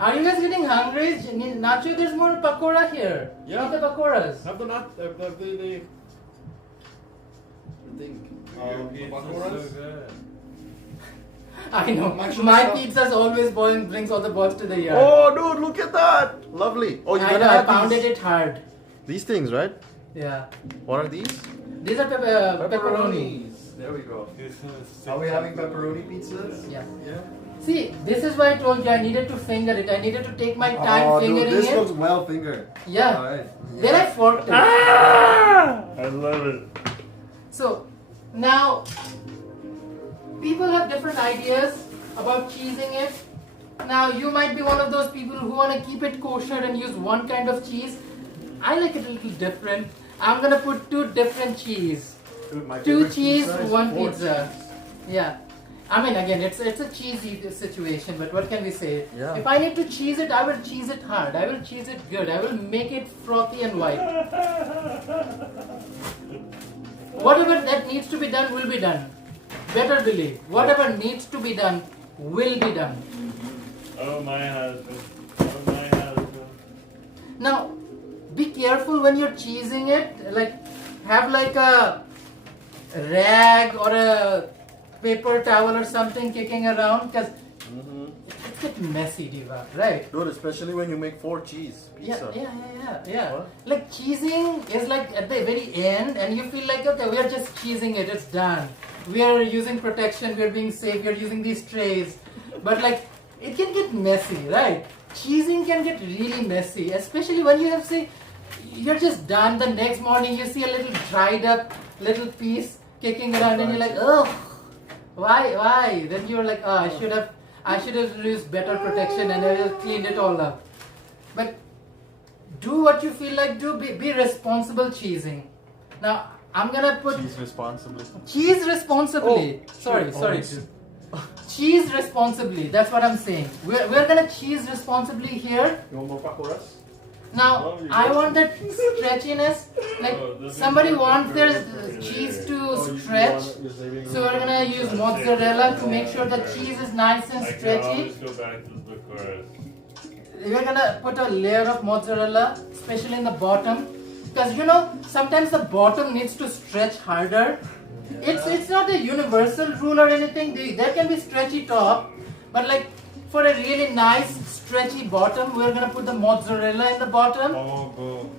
Are you guys getting hungry? Nacho, there's more pakora here. Yeah. Eat the pakoras. Have the thing. Your pizza's pakoras? so good. I know. Nacho My stuff. pizza's always brings all the boys to the yard. Oh, dude, look at that! Lovely. Oh, you I gotta know, I have pounded these, it hard. these things, right? Yeah. What are these? These are pepperoni. There we go. He's gonna stick Are we having something. pepperoni pizzas? Yeah. Yeah. See, this is why I told you I needed to finger it. I needed to take my time Oh, fingering dude, this it. looks well fingered. Yeah. Alright. Then I forked it. Ah! I love it. So now people have different ideas about cheesing it. Now you might be one of those people who want to keep it kosher and use one kind of cheese. I like it a little different. I'm gonna put two different cheese. Dude, my Two favorite cheese, pizza is one four pizza. cheese. Yeah. I mean, again, it's a cheesy situation, but what can we say? Yeah. If I need to cheese it, I will cheese it hard. I will cheese it good. I will make it frothy and white. Whatever that needs to be done will be done. Better believe. Whatever needs to be done will be done. Oh my husband. Oh my husband. Now, be careful when you're cheesing it. Like, have like a rag or a paper towel or something kicking around, because it's getting messy, Diva, right? Dude, especially when you make 4 cheese pizza. Yeah. What? Like cheesing is like at the very end, and you feel like, okay, we are just cheesing it, it's done. We are using protection, we are being safe, we are using these trays. But like, it can get messy, right? Cheesing can get really messy, especially when you have, say, you're just done, the next morning you see a little dried up little piece kicking around and you're like, oh, why? Then you're like, oh, I should have used better protection and I just cleaned it all up. But do what you feel like do, be responsible cheesing. Now, I'm gonna put Cheese responsibly. cheese responsibly. Sorry. Cheese responsibly, that's what I'm saying. We're gonna cheese responsibly here. You want more pakoras? Now, Oh, you I got want that stretchiness. Like, Oh, this is somebody like wants their very cheese good. to stretch. So we're gonna use mozzarella to make sure the cheese is nice and I can stretchy. always go back to the pakoras. We're gonna put a layer of mozzarella, especially in the bottom. Because you know, sometimes the bottom needs to stretch harder. It's not a universal rule or anything. There can be stretchy top, but like for a really nice stretchy bottom, we're gonna put the mozzarella in the bottom, Oh, go.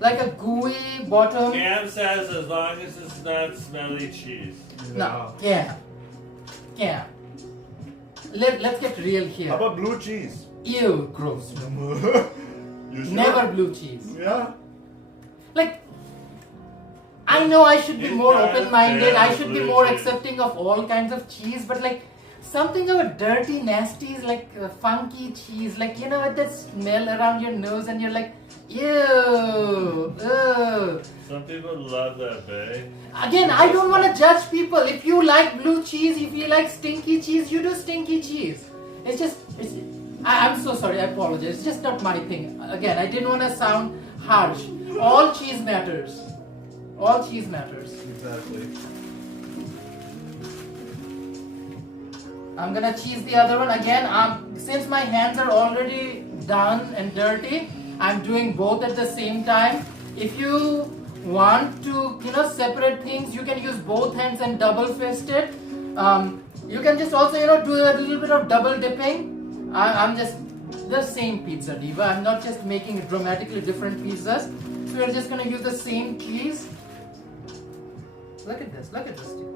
like a gooey bottom. Cam says as long as it's not smelly cheese. No, yeah. Let's get real How here. about blue cheese? Ew, gross. You sure? Never blue cheese. Yeah. Like, I know I should be It's more not open-minded, I fair, should be blue more cheese. accepting of all kinds of cheese, but like, something about dirty, nasty, like funky cheese, like, you know, with that smell around your nose and you're like, ew, ugh. Some people love that, babe. Again, I don't want to judge people. If you like blue cheese, if you like stinky cheese, you do stinky cheese. I'm so sorry, I apologize. It's just not my thing. Again, I didn't want to sound harsh. All cheese matters. All cheese matters. Exactly. I'm gonna cheese the other one again. Since my hands are already done and dirty, I'm doing both at the same time. If you want to, separate things, you can use both hands and double fist it. You can just also, do a little bit of double dipping. I'm just the same pizza, Diva. I'm not just making dramatically different pizzas. So we're just gonna use the same cheese. Look at this, Diva.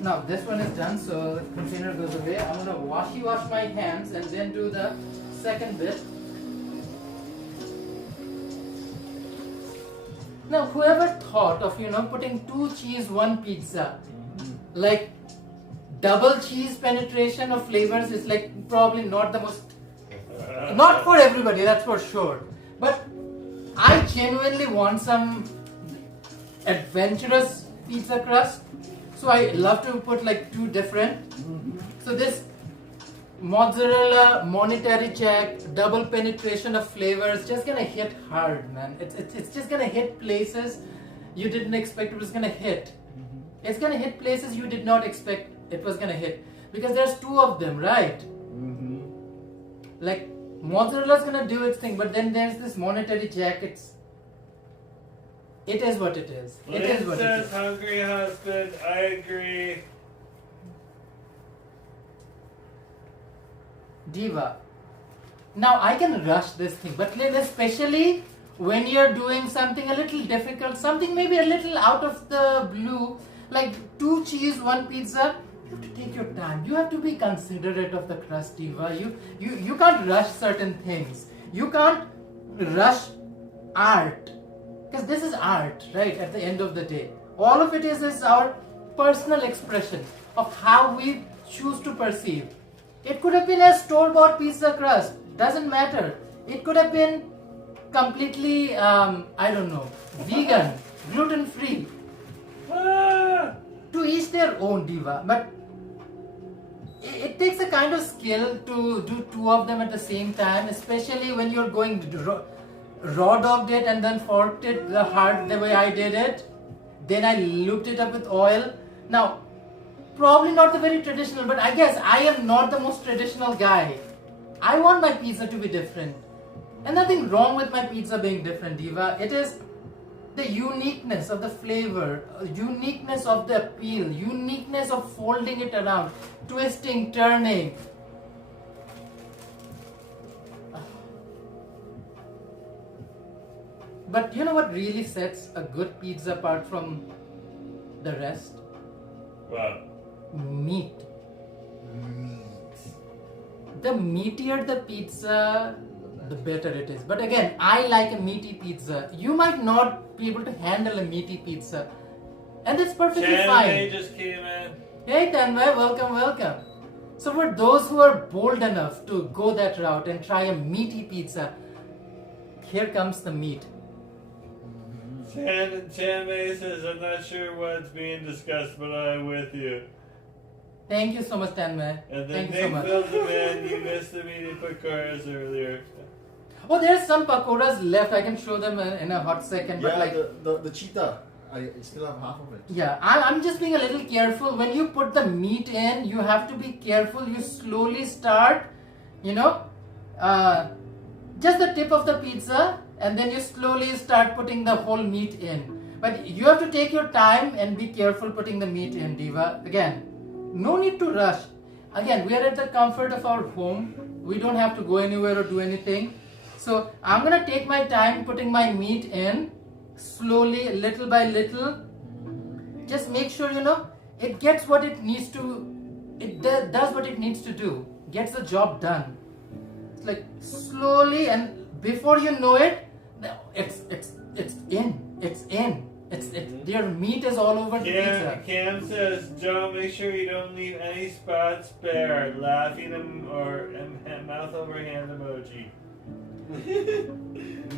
Now this one is done, so the container goes away. I'm gonna wash my hands and then do the second bit. Now whoever thought of putting 2 cheese, 1 pizza, like double cheese penetration of flavors is like probably not the most, not for everybody, that's for sure. But I genuinely want some adventurous pizza crust. So I love to put like 2 different. So this mozzarella, monetary check, double penetration of flavors, just gonna hit hard, man. It's just gonna hit places you didn't expect it was gonna hit. It's gonna hit places you did not expect it was gonna hit. Because there's 2 of them, right? Like mozzarella's gonna do its thing, but then there's this monetary jack. It is what it is. It is what it says, is. hungry husband, I agree. Diva, Now I can rush this thing, but especially when you're doing something a little difficult, something maybe a little out of the blue, like 2 cheese, 1 pizza, you have to take your time. You have to be considerate of the crust, Diva. You can't rush certain things. You can't rush art, because this is art, right? At the end of the day, all of it is our personal expression of how we choose to perceive. It could have been a store-bought pizza crust, doesn't matter. It could have been completely, I don't know, vegan, gluten-free. To each their own, Diva. But it takes a kind of skill to do 2 of them at the same time, especially when you're going raw dogged it and then forked it the way I did it. Then I looped it up with oil. Now, probably not the very traditional, but I guess I am not the most traditional guy. I want my pizza to be different. And nothing wrong with my pizza being different, Diva. It is the uniqueness of the flavor, uniqueness of the appeal, uniqueness of folding it around, twisting, turning. But you know what really sets a good pizza apart from the rest? What? Meat. The meatier the pizza, the better it is. But again, I like a meaty pizza. You might not be able to handle a meaty pizza, and that's perfectly fine. Just came in. Hey Tanmay, welcome, welcome. So for those who are bold enough to go that route and try a meaty pizza, here comes the meat. Chanmei says, I'm not sure what's being discussed, but I'm with you. Thank you so much, Tanmay. And then Thank you so Nick much. fills them in. You missed the meaty pakoras earlier. Oh, there's some pakoras left. I can show them in a hot second. Yeah, but like the cheetah. I still have half of it. Yeah, I'm just being a little careful. When you put the meat in, you have to be careful. You slowly start, just the tip of the pizza, and then you slowly start putting the whole meat in. But you have to take your time and be careful putting the meat in, Diva. Again, no need to rush. Again, we are at the comfort of our home. We don't have to go anywhere or do anything. So I'm gonna take my time putting my meat in, slowly, little by little. Just make sure, it gets what it needs to, it does what it needs to do, gets the job done. It's like slowly, and before you know it, it's in. Your meat is all over the pizza. Cam says, Joe, make sure you don't leave any spots bare. Laughing or mouth over hand emoji.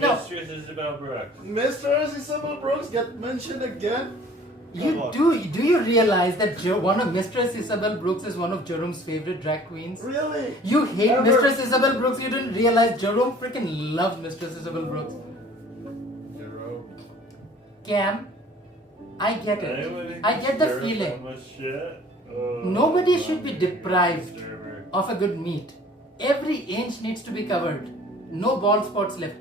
No. Mistress Isabel Brooks. Mr. Isabel Brooks get mentioned again? Do you realize that one of Mistress Isabel Brooks is one of Jerome's favorite drag queens? Really? You hate Ever? Mistress Isabel Brooks. You didn't realize Jerome freaking loved Mistress Isabel Brooks. Jerome. Cam, I get it. I get the feeling. Oh, Nobody should be deprived of a good meat. Every inch needs to be covered. No bald spots left.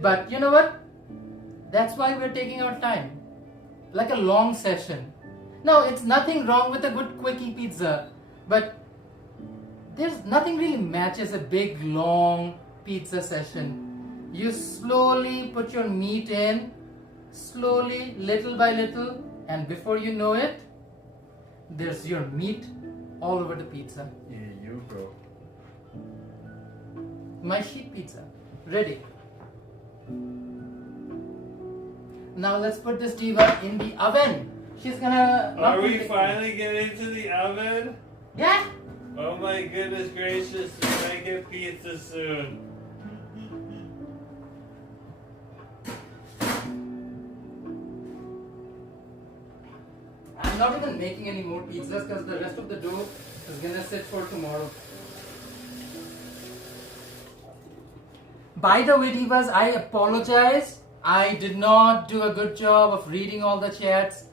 But you know what? That's why we're taking our time. Like a long session. Now, it's nothing wrong with a good quickie pizza. But there's nothing really matches a big, long pizza session. You slowly put your meat in. Slowly, little by little. And before you know it, there's your meat all over the pizza. Yeah, you bro. My sheet pizza. Ready. Now let's put this diva in the oven. She's gonna... Are we finally getting into the oven? Yeah. Oh my goodness gracious, we're making pizza soon. I'm not even making any more pizzas because the rest of the dough is gonna sit for tomorrow. By the way, divas, I apologize. I did not do a good job of reading all the chats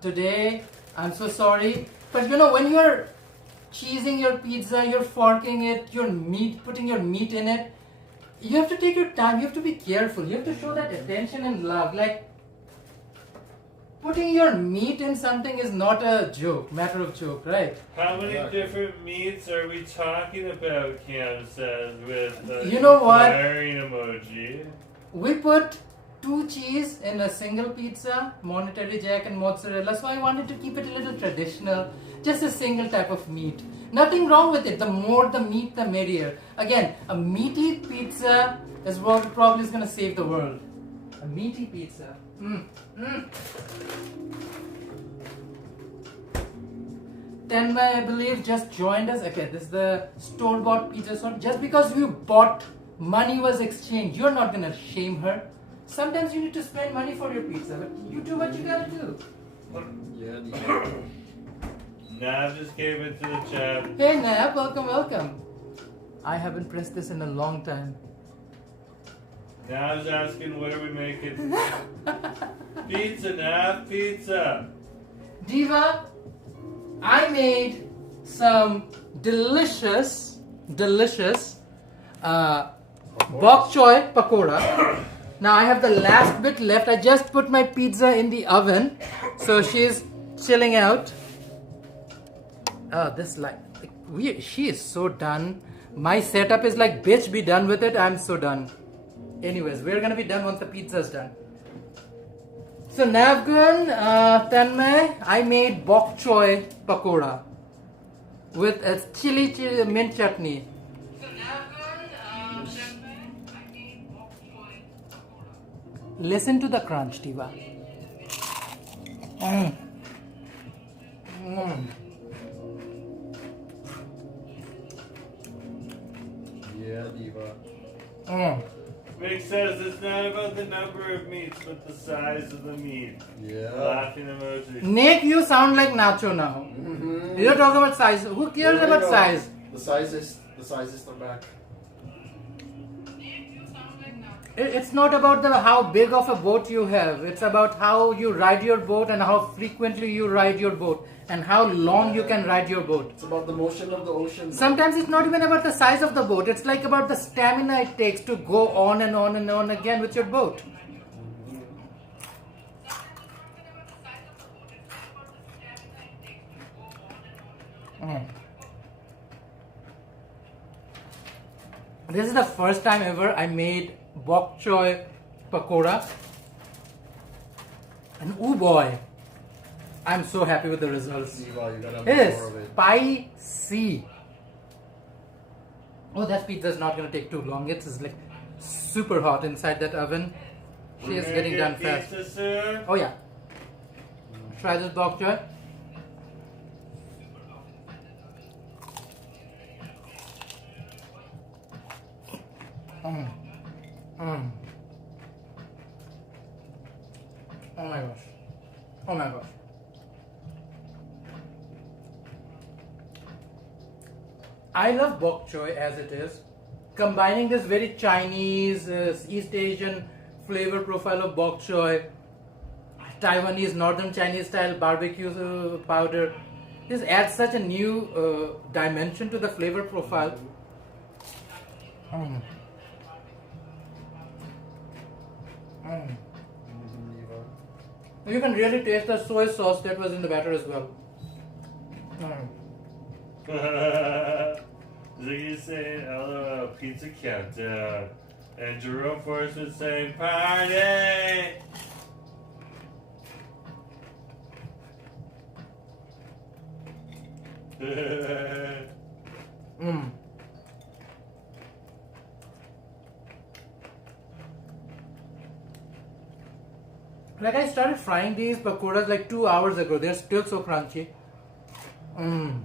today. I'm so sorry. But when you're cheesing your pizza, you're forking it, putting your meat in it, you have to take your time. You have to be careful. You have to show that attention and love. Like, putting your meat in something is not a joke, matter of joke, right? How many different meats are we talking about, Cam says, with the You know what? inquiring emoji? We put 2 cheese in a single pizza, monetary jack and mozzarella, so I wanted to keep it a little traditional, just a single type of meat. Nothing wrong with it, the more the meat the merrier. Again, a meaty pizza is what probably is going to save the world. A meaty pizza. Tenma, I believe, just joined us. Okay, this is the store-bought pizza store. Just because you bought, money was exchanged, you're not going to shame her. Sometimes you need to spend money for your pizza, but you do what you gotta do. Yeah. Nav just came into the chat. Hey Nab, welcome, welcome. I haven't pressed this in a long time. Nav's asking, what are we making? Pizza, Nav, pizza. Diva, I made some delicious bok choy pakora. Now I have the last bit left. I just put my pizza in the oven, so she's chilling out. Oh, she is so done. My setup is like, bitch, be done with it. I'm so done. Anyways, we're gonna be done once the pizza's done. So Navgun, Tanmay, I made bok choy pakora with a chili mint chutney. So Navgun, Tanmay, I made bok choy pakora. Listen to the crunch, Diva. Yeah, Diva. Mick says it's not about the number of meats, but the size of the meat. Yeah. Laughing emoji. Nick, you sound like Nacho now. You're talking about size. Who cares about size? The sizes are back. It's not about how big of a boat you have. It's about how you ride your boat and how frequently you ride your boat and how long you can ride your boat. It's about the motion of the ocean. Sometimes it's not even about the size of the boat. It's like about the stamina it takes to go on and on and on again with your boat. This is the first time ever I made bok choy pakora, and oh boy, I'm so happy with the results. Diva, you gotta It make is more of it. spicy. Oh, that pizza is not gonna take too long. It's like super hot inside that oven. She is getting done fast. Pizza soon? Oh yeah. Try this bok choy. Oh my gosh. Oh my gosh. I love bok choy as it is. Combining this very Chinese, East Asian flavor profile of bok choy, Taiwanese, Northern Chinese style barbecue powder. This adds such a new dimension to the flavor profile. You can really taste the soy sauce that was in the batter as well. Ziggy's saying, LOL, pizza countdown. And Jerome Forrest is saying, party! Like I started frying these pakoras like 2 hours ago. They're still so crunchy. I'm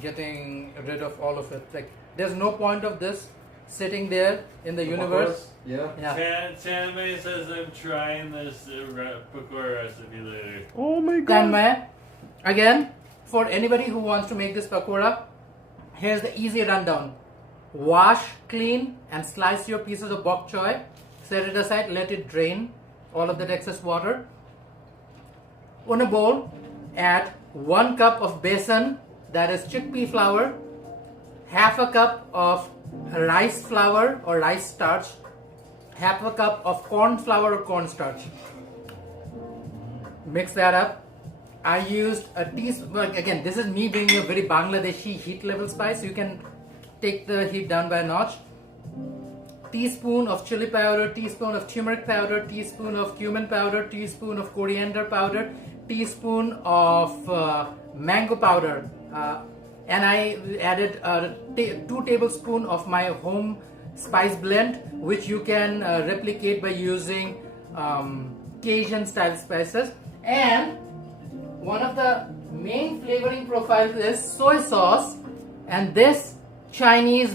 getting rid of all of it. Like there's no point of this sitting there in the universe. Yeah. Tanmay says I'm trying this pakora recipe later. Oh my god. Tanmay, again, for anybody who wants to make this pakora, here's the easy rundown. Wash, clean, and slice your pieces of bok choy. Set it aside, let it drain all of that excess water. On a bowl, add 1 cup of besan, that is chickpea flour, half a cup of rice flour or rice starch, half a cup of corn flour or cornstarch. Mix that up. I used a teaspoon. Again, this is me being a very Bangladeshi heat level spice. You can take the heat down by a notch. Teaspoon of chili powder, teaspoon of turmeric powder, teaspoon of cumin powder, teaspoon of coriander powder, teaspoon of mango powder, and I added 2 tablespoons of my home spice blend, which you can replicate by using Cajun style spices. And one of the main flavoring profiles is soy sauce, and this Chinese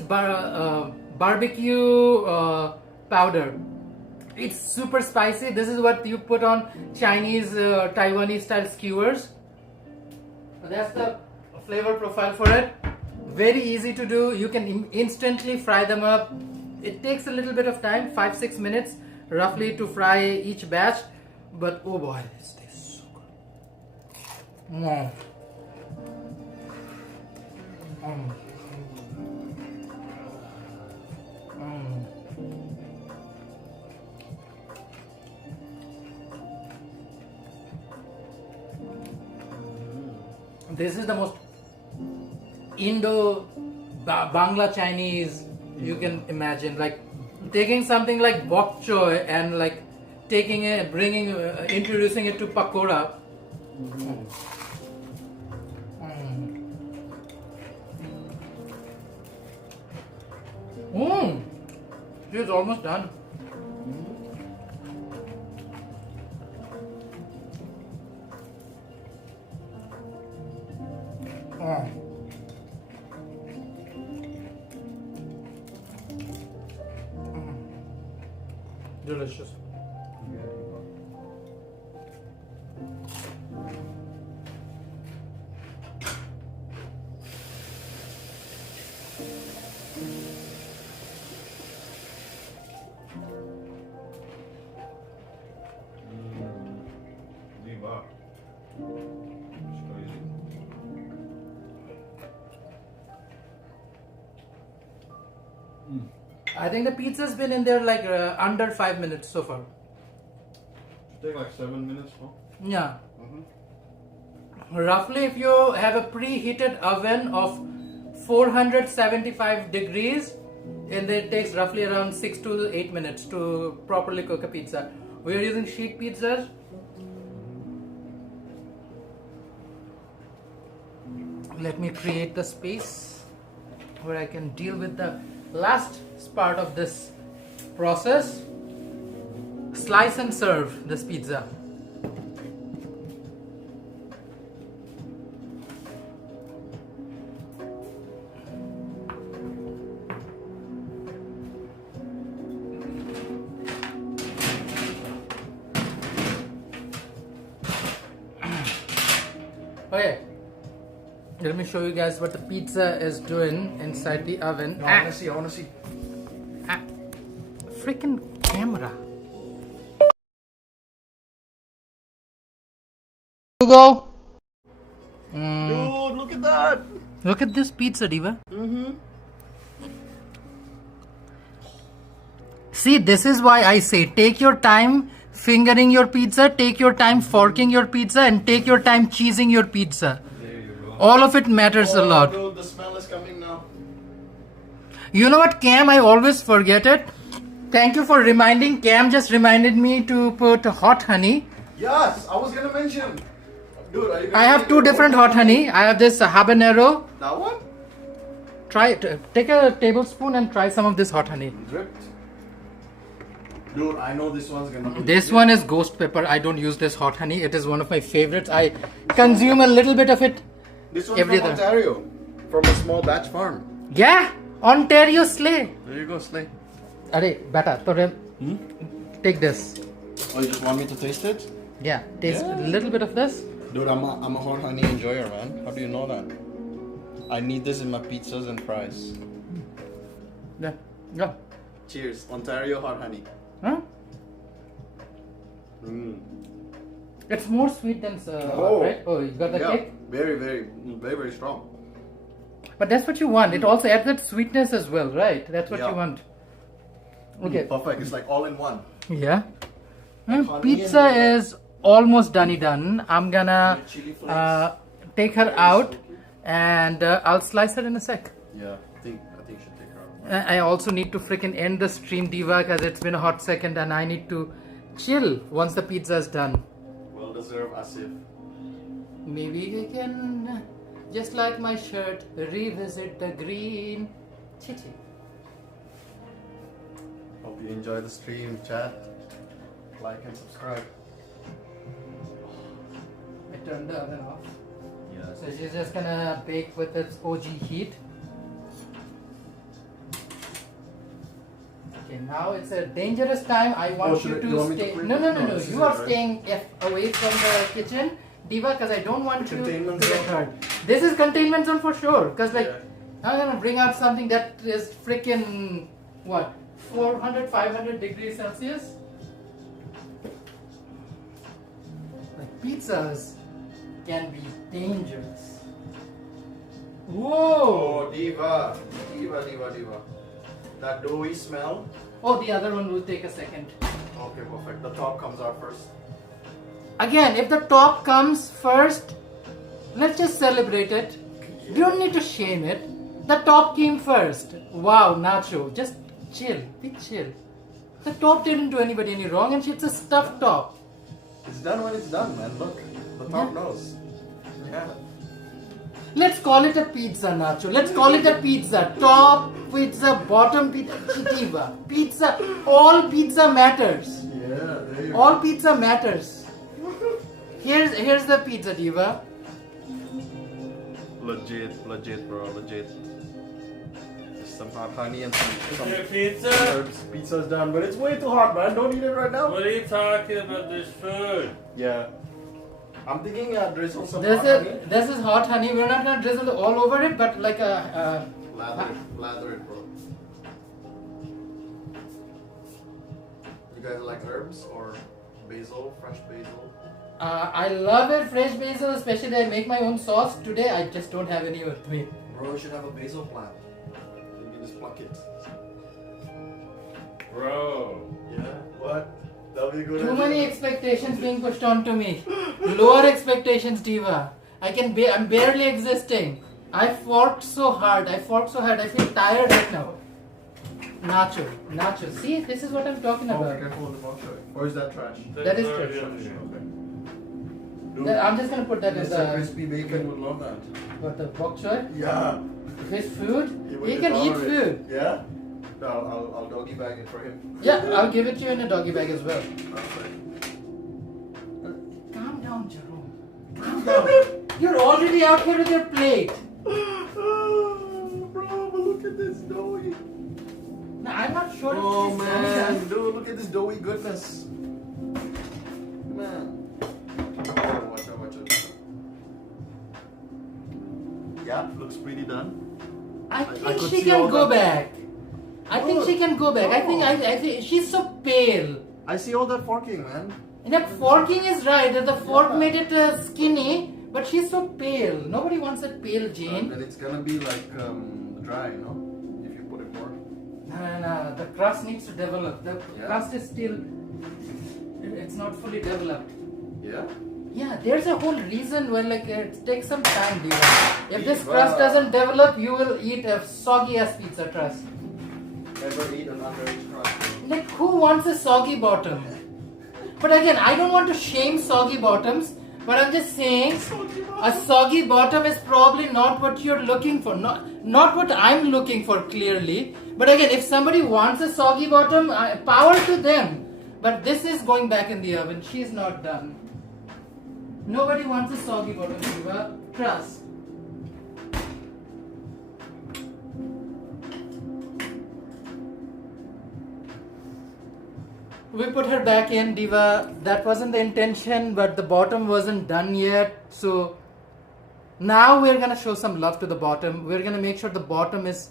barbecue powder. It's super spicy. This is what you put on Chinese Taiwanese style skewers. That's the flavor profile for it. Very easy to do. You can instantly fry them up. It takes a little bit of time, 5-6 minutes roughly to fry each batch, but oh boy, this tastes so good. Mm. Mm. Mm. This is the most Bangla Chinese you can imagine. Like taking something like bok choy and like taking it, introducing it to pakora. It's almost done. Delicious. I think the pizza's been in there like under 5 minutes so far. Take like 7 minutes, huh? Yeah. Roughly, if you have a preheated oven of 475 degrees, and it takes roughly around 6 to 8 minutes to properly cook a pizza. We are using sheet pizzas. Let me create the space where I can deal with the last part of this process. Slice and serve this pizza. Okay, let me show you guys what the pizza is doing inside the oven. I wanna see, I wanna see. Freaking camera. Go. Dude, look at that. Look at this pizza, Diva. See, this is why I say take your time fingering your pizza, take your time forking your pizza, and take your time cheesing your pizza. There you go. All of it matters a lot. Dude, the smell is coming now. You know what, Cam? I always forget it. Thank you for reminding. Cam just reminded me to put hot honey. Yes, I was gonna mention. Dude, are you gonna I have make two your different own hot honey. I have this habanero. That one? Try it. Take a tablespoon and try some of this hot honey. Dripped. Dude, I know this one's gonna be This one is ghost pepper. I don't use this hot honey. It is one of my favorites. I consume a little bit of it. This one's every from other- Ontario. From a small batch farm. Yeah, Ontario Slay. There you go, Slay. Arey, beta, tore, take this. Oh, you just want me to taste it? Yeah, taste Yeah. a little bit of this. Dude, I'm a hot honey enjoyer, man. How do you know that? I need this in my pizzas and fries. Yeah, yeah. Cheers, Ontario hot honey. Huh? It's more sweet than Oh. right? Oh, you got the Yeah, kick? very, very, very, very strong. But that's what you want. It also adds that sweetness as well, right? That's what Yeah. you want. Okay. Perfect. It's like all in one. Yeah. Honey Pizza and- is almost done. I'm gonna With chili flakes. take her out and I'll slice her in a sec. Yeah, I think you should take her out. I also need to freaking end the stream, Diva, because it's been a hot second and I need to chill once the pizza is done. Well deserved, Asif. Maybe we can, just like my shirt, revisit the green. Chichi. Hope you enjoy the stream, chat. Like and subscribe. I turned the oven off. Yes. So she's just gonna bake with its OG heat. Okay, now it's a dangerous time. I want you to want me stay. clean No, it? no, no, no. this is You it, are right? staying away from the kitchen, Diva, because I don't want you to Containment get zone. hurt. This is containment zone for sure. Because like Yeah. I'm gonna bring out something that is freaking what 400, 500 degrees Celsius. Like pizzas can be dangerous. Whoa! Oh, diva. That doughy smell. Oh, the other one will take a second. Okay, perfect. The top comes out first. Again, if the top comes first, let's just celebrate it. You don't need to shame it. The top came first. Wow, Nacho, just chill. Be chill. The top didn't do anybody any wrong, and it's a stuffed top. It's done when it's done, man. Look, the top Yeah. knows. Yeah. Let's call it a pizza, Nacho. Let's call it a pizza. Top pizza, bottom pizza, Diva. Pizza. All pizza matters. Yeah, there you All pizza matters. Here's the pizza, Diva. Legit, bro, legit. Just some hot honey and some Your pizza? herbs. Pizza's done, but it's way too hot, man. Don't eat it right now. What are you talking about? This food. Yeah. I'm thinking drizzle some This hot is honey. this is hot honey. We're not gonna drizzle all over it, but like a. Lather it, bro. You guys like herbs or basil, fresh basil? I love it, fresh basil, especially I make my own sauce. Today I just don't have any with me. Bro, you should have a basil plant. You can just pluck it. Bro. Yeah. What? That'll be a good Too idea. many expectations being pushed onto me. Lower expectations, Diva. I'm barely existing. I forked so hard. I feel tired right now. Nacho. See, this is what I'm talking Oh, about. be careful with the bok choy. Or is that trash? That is already trash. on here. Okay. I'm just gonna put that in Mr. the Crispy Bacon would love that. what the bok choy. Yeah. His food. would He can eat devour it. food. Yeah? No, I'll doggy bag it for him. Yeah, I'll give it to you in a doggy bag as well. Perfect. Calm down, Jerome. Calm down. You're already out here with your plate. Oh, bro, but look at this doughy. No, I'm not sure Oh if this man, dude, look at this doughy goodness. Man. Oh, watch out. Yeah, looks pretty done. I I think could she see all can go that. back. I think she can go back. I think she's so pale. I see all that forking, man. And that forking is right. That the fork made it skinny, but she's so pale. Nobody wants that pale Jane. And it's gonna be like dry, no? If you put it more. No. The crust needs to develop. The Yeah. crust is still. It's not fully developed. Yeah? Yeah, there's a whole reason why like it takes some time, Diva. If this Diva. crust doesn't develop, you will eat a soggy ass pizza crust. Never eat an underage crust. Like who wants a soggy bottom? But again, I don't want to shame soggy bottoms, but I'm just saying a soggy bottom is probably not what you're looking for. Not what I'm looking for clearly. But again, if somebody wants a soggy bottom, power to them. But this is going back in the oven. She's not done. Nobody wants a soggy bottom, Diva. Trust. We put her back in, Diva. That wasn't the intention, but the bottom wasn't done yet. So now we're gonna show some love to the bottom. We're gonna make sure the bottom is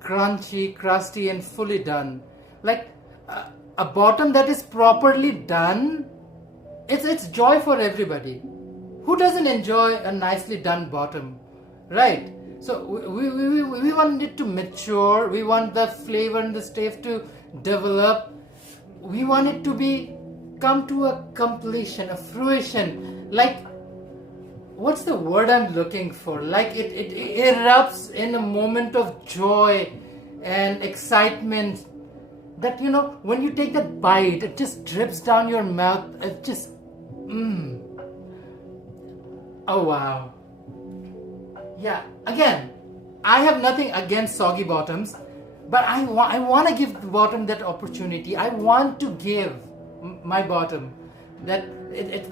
crunchy, crusty, and fully done. Like a bottom that is properly done it's joy for everybody. Who doesn't enjoy a nicely done bottom, right? So we want it to mature. We want the flavor and the taste to develop. We want it to come to a completion, a fruition. Like, what's the word I'm looking for? Like it erupts in a moment of joy and excitement. That, you know, when you take that bite, it just drips down your mouth. It just, oh wow. Yeah, again, I have nothing against soggy bottoms, but I want to give the bottom that opportunity. I want to give my bottom that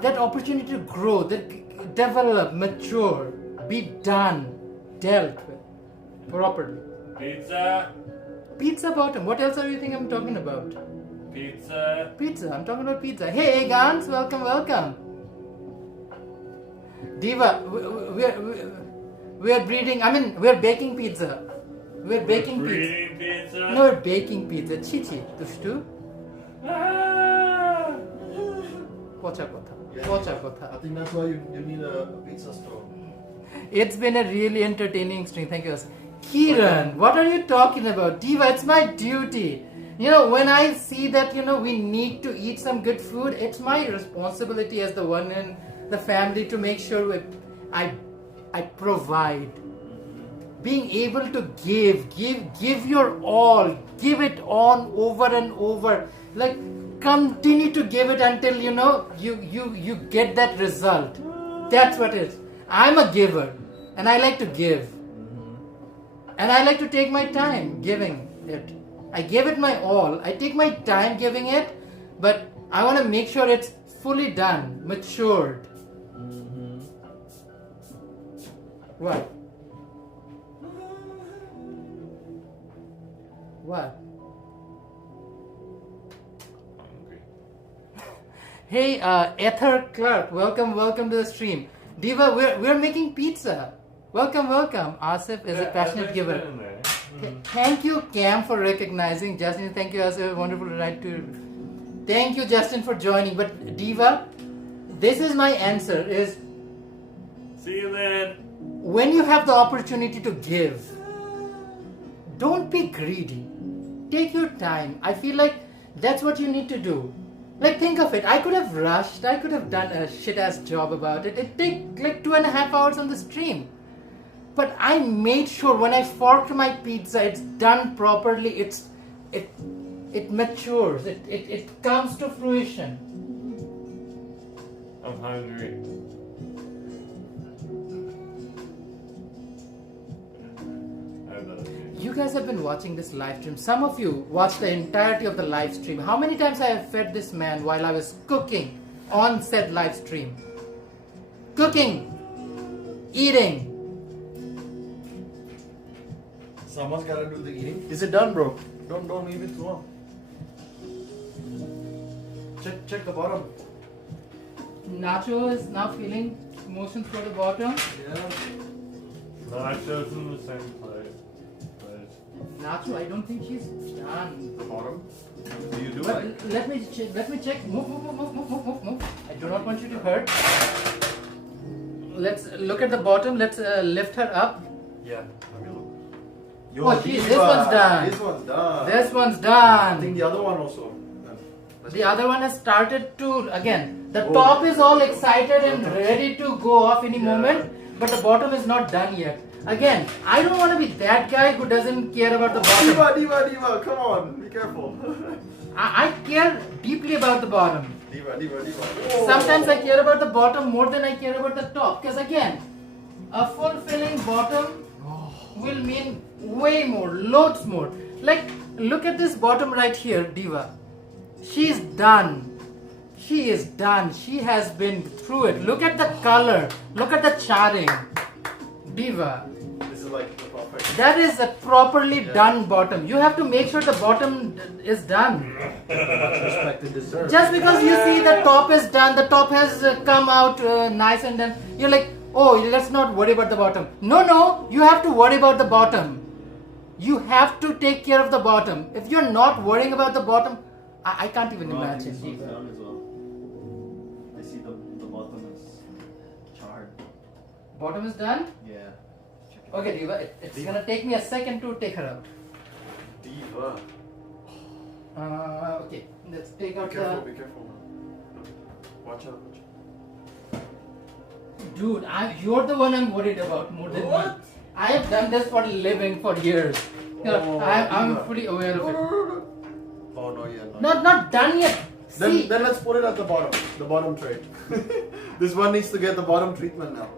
that opportunity to grow, that develop, mature, be done, dealt with properly. Pizza bottom. What else are you think I'm talking about? Pizza. I'm talking about pizza. Hey, Gans, welcome. Diva, we're breeding. I mean, we're baking pizza. We're baking pizza. No, we're baking pizza. Chichi, tushtu. Pocha kotha. I think that's why you need a pizza store. It's been a really entertaining stream. Thank you. Kiran, what are you talking about? Diva, it's my duty. You know, when I see that, you know, we need to eat some good food, it's my responsibility as the one in the family to make sure I provide. Being able to give your all, give it on over and over. Like, continue to give it until, you know, you get that result. That's what it is. I'm a giver and I like to give. And I like to take my time giving it. I give it my all. I take my time giving it, but I want to make sure it's fully done, matured. What? What? Hey, Ether Clark, welcome to the stream. Diva, we're making pizza. Welcome. Asif is a passionate giver. Thank you, Cam, for recognizing. Justin, thank you. As a wonderful right to. Thank you, Justin, for joining. But Diva, this is my answer: is see you then. When you have the opportunity to give, don't be greedy. Take your time. I feel like that's what you need to do. Like, think of it. I could have rushed. I could have done a shit-ass job about it. It took like 2.5 hours on the stream. But I made sure when I forked my pizza, it's done properly. It matures. It comes to fruition. I'm hungry. You guys have been watching this live stream. Some of you watched the entirety of the live stream. How many times I have fed this man while I was cooking on said live stream? Cooking, eating. Someone's gotta do the eating. Is it done, bro? Don't leave it too long. Check the bottom. Nacho is now feeling motions for the bottom. Yeah. Nacho's in the same place. Nacho, I don't think she's done. The bottom. Do you do But it? let me check. Move. I do not want you to hurt. Let's look at the bottom. Let's lift her up. Yeah. Let me look. Oh, geez, this one's done. This one's done. This one's I done. think the other one also. The other one has started to, again, the top is all excited and ready to go off any moment, but the bottom is not done yet. Again, I don't want to be that guy who doesn't care about the bottom. Diva, come on, be careful. I care deeply about the bottom. Diva. Sometimes I care about the bottom more than I care about the top. Because again, a fulfilling bottom will mean way more, loads more. Like, look at this bottom right here, Diva. She's done. She is done. She has been through it. Look at the color. Look at the charring. Diva. This is like the perfect. That is a properly done bottom. You have to make sure the bottom is done. Much respect it deserves. Just because you see the top is done, the top has come out nice and done, you're like, oh, let's not worry about the bottom. No, you have to worry about the bottom. You have to take care of the bottom. If you're not worrying about the bottom, I can't even imagine. This Bottom is done? Yeah. Okay, Diva, it's gonna take me a second to take her out. Diva. Okay, let's take out Be careful, man. Watch out. Dude, you're the one I'm worried about more than me. I have done this for a living for years. I'm fully aware of it. Oh no, yeah. Not done yet. See, Then let's put it at the bottom tray. This one needs to get the bottom treatment now.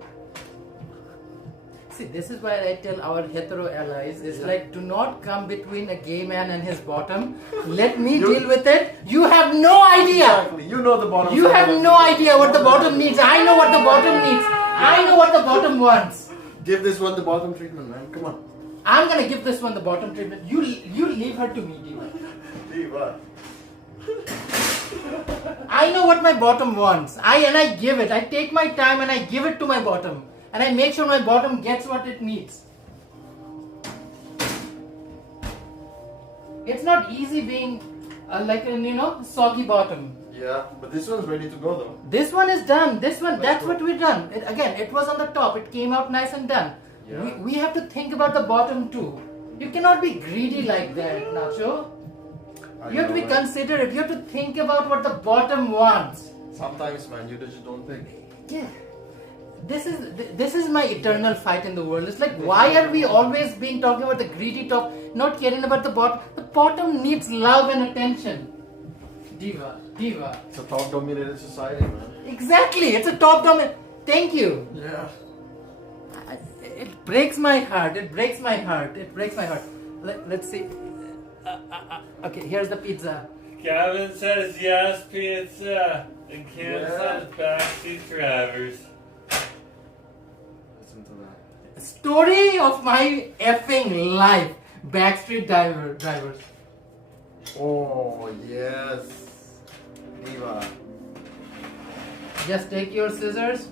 see, this is why I tell our hetero allies, it's like, do not come between a gay man and his bottom. Let me deal with it. You have no idea. Exactly. You know the bottom. You have no idea what the bottom needs. I know what the bottom needs. I know what the bottom wants. Give this one the bottom treatment, man. Come on. I'm gonna give this one the bottom treatment. You leave her to me, Diva. Diva. I know what my bottom wants. I give it. I take my time and I give it to my bottom. And I make sure my bottom gets what it needs. It's not easy being like a, soggy bottom. Yeah, but this one's ready to go though. This one is done. This one, that's what we've done. It was on the top. It came out nice and done. Yeah. We have to think about the bottom too. You cannot be greedy like that, Nacho. You have to be considerate. You have to think about what the bottom wants. Sometimes, man, you just don't think. Yeah. This is my eternal fight in the world. It's like, why are we always being talking about the greedy top, not caring about the bottom? The bottom needs love and attention. Diva. It's a top-dominated society, man. Exactly. It's a top dominant. Thank you. Yeah. It breaks my heart. Let's see. Okay, here's the pizza. Gavin says yes, pizza. And Kim Yeah. says backseat drivers. Listen to that. Story of my effing life. Backstreet drivers. Oh, yes. Diva. Just take your scissors.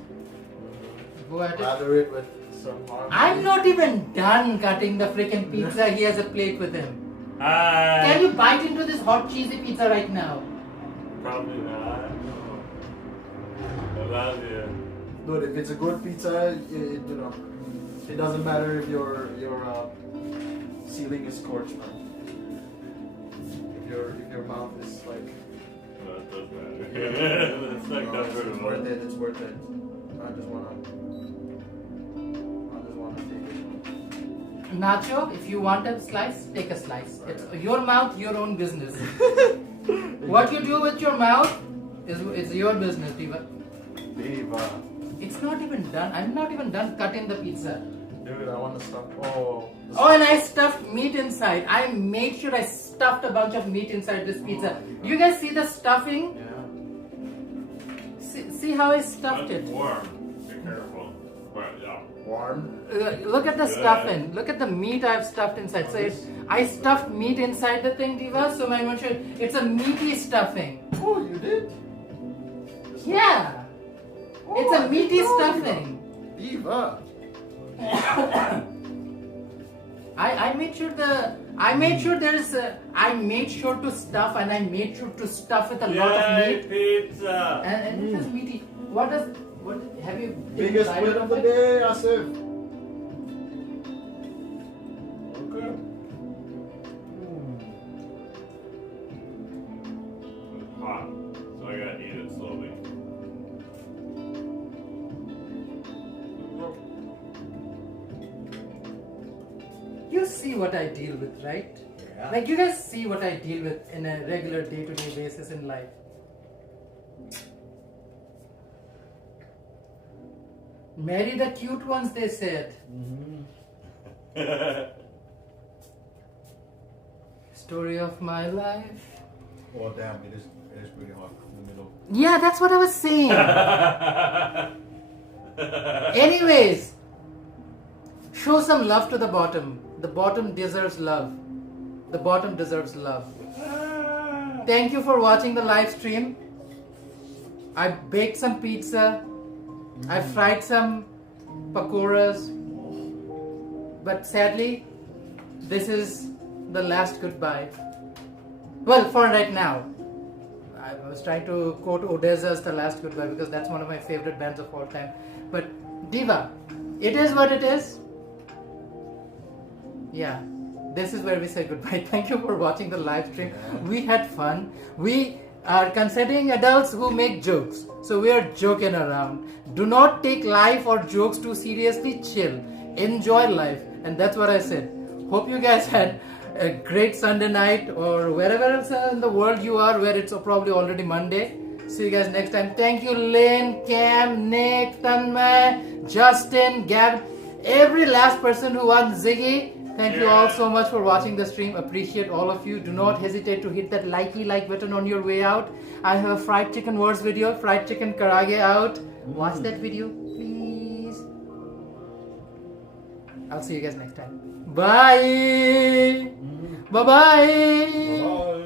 Go at it. Lather it with some harmony. I'm not even done cutting the freaking pizza. He has a plate with him. Hi. Can you bite into this hot cheesy pizza right now? Probably not. I love you. Dude, if it's a good pizza, it doesn't matter if your ceiling is scorched, man. If your mouth is like. No, it does matter. It's like No, that it's sort of worth it. It's worth it. I just wanna take it. Nacho, if you want a slice, take a slice. It's your mouth, your own business. What you do with your mouth is your business, Diva. Diva. It's not even done. I'm not even done cutting the pizza. Dude, I want to stop. Oh. Oh, and I stuffed meat inside. I made sure I stuffed a bunch of meat inside this pizza. You guys see the stuffing? Yeah. See how I stuffed It's it? warm. Be careful. But yeah. Warm. Look at the stuffing. Look at the meat I've stuffed inside. So I stuffed meat inside the thing, Diva. So I'm sure it's a meaty stuffing. Oh, you did? Yeah. It's a meaty stuffing. Diva. I made sure I made sure to stuff, and I made sure to stuff with a lot of Yay, meat. pizza. And it is meaty. What have you Biggest tried win it of the with? day, Asif. Okay. It's hot, so I gotta eat it slowly. You see what I deal with, right? Yeah. Like, you guys see what I deal with in a regular day-to-day basis in life. Marry the cute ones, they said. Story of my life. Oh damn, it is pretty hot in the middle. Yeah, that's what I was saying. Anyways, show some love to the bottom. The bottom deserves love. The bottom deserves love. Thank you for watching the live stream. I baked some pizza. I fried some pakoras. But sadly, this is the last goodbye. Well, for right now. I was trying to quote Odessa's The Last Goodbye because that's one of my favorite bands of all time. But Diva, it is what it is. Yeah, this is where we say goodbye. Thank you for watching the live stream. We had fun. We are considering adults who make jokes, so we are joking around. Do not take life or jokes too seriously. Chill, enjoy life, and that's what I said. Hope you guys had a great Sunday night, or wherever else in the world you are, where it's probably already Monday. See you guys next time. Thank you, Lynn, Cam, Nick, Tanmay, Justin, Gab, every last person who won Ziggy. Thank you all so much for watching the stream. Appreciate all of you. Do not hesitate to hit that like button on your way out. I have a fried chicken wars video, fried chicken karage out. Watch that video, please. I'll see you guys next time. Bye. Bye-bye. Bye.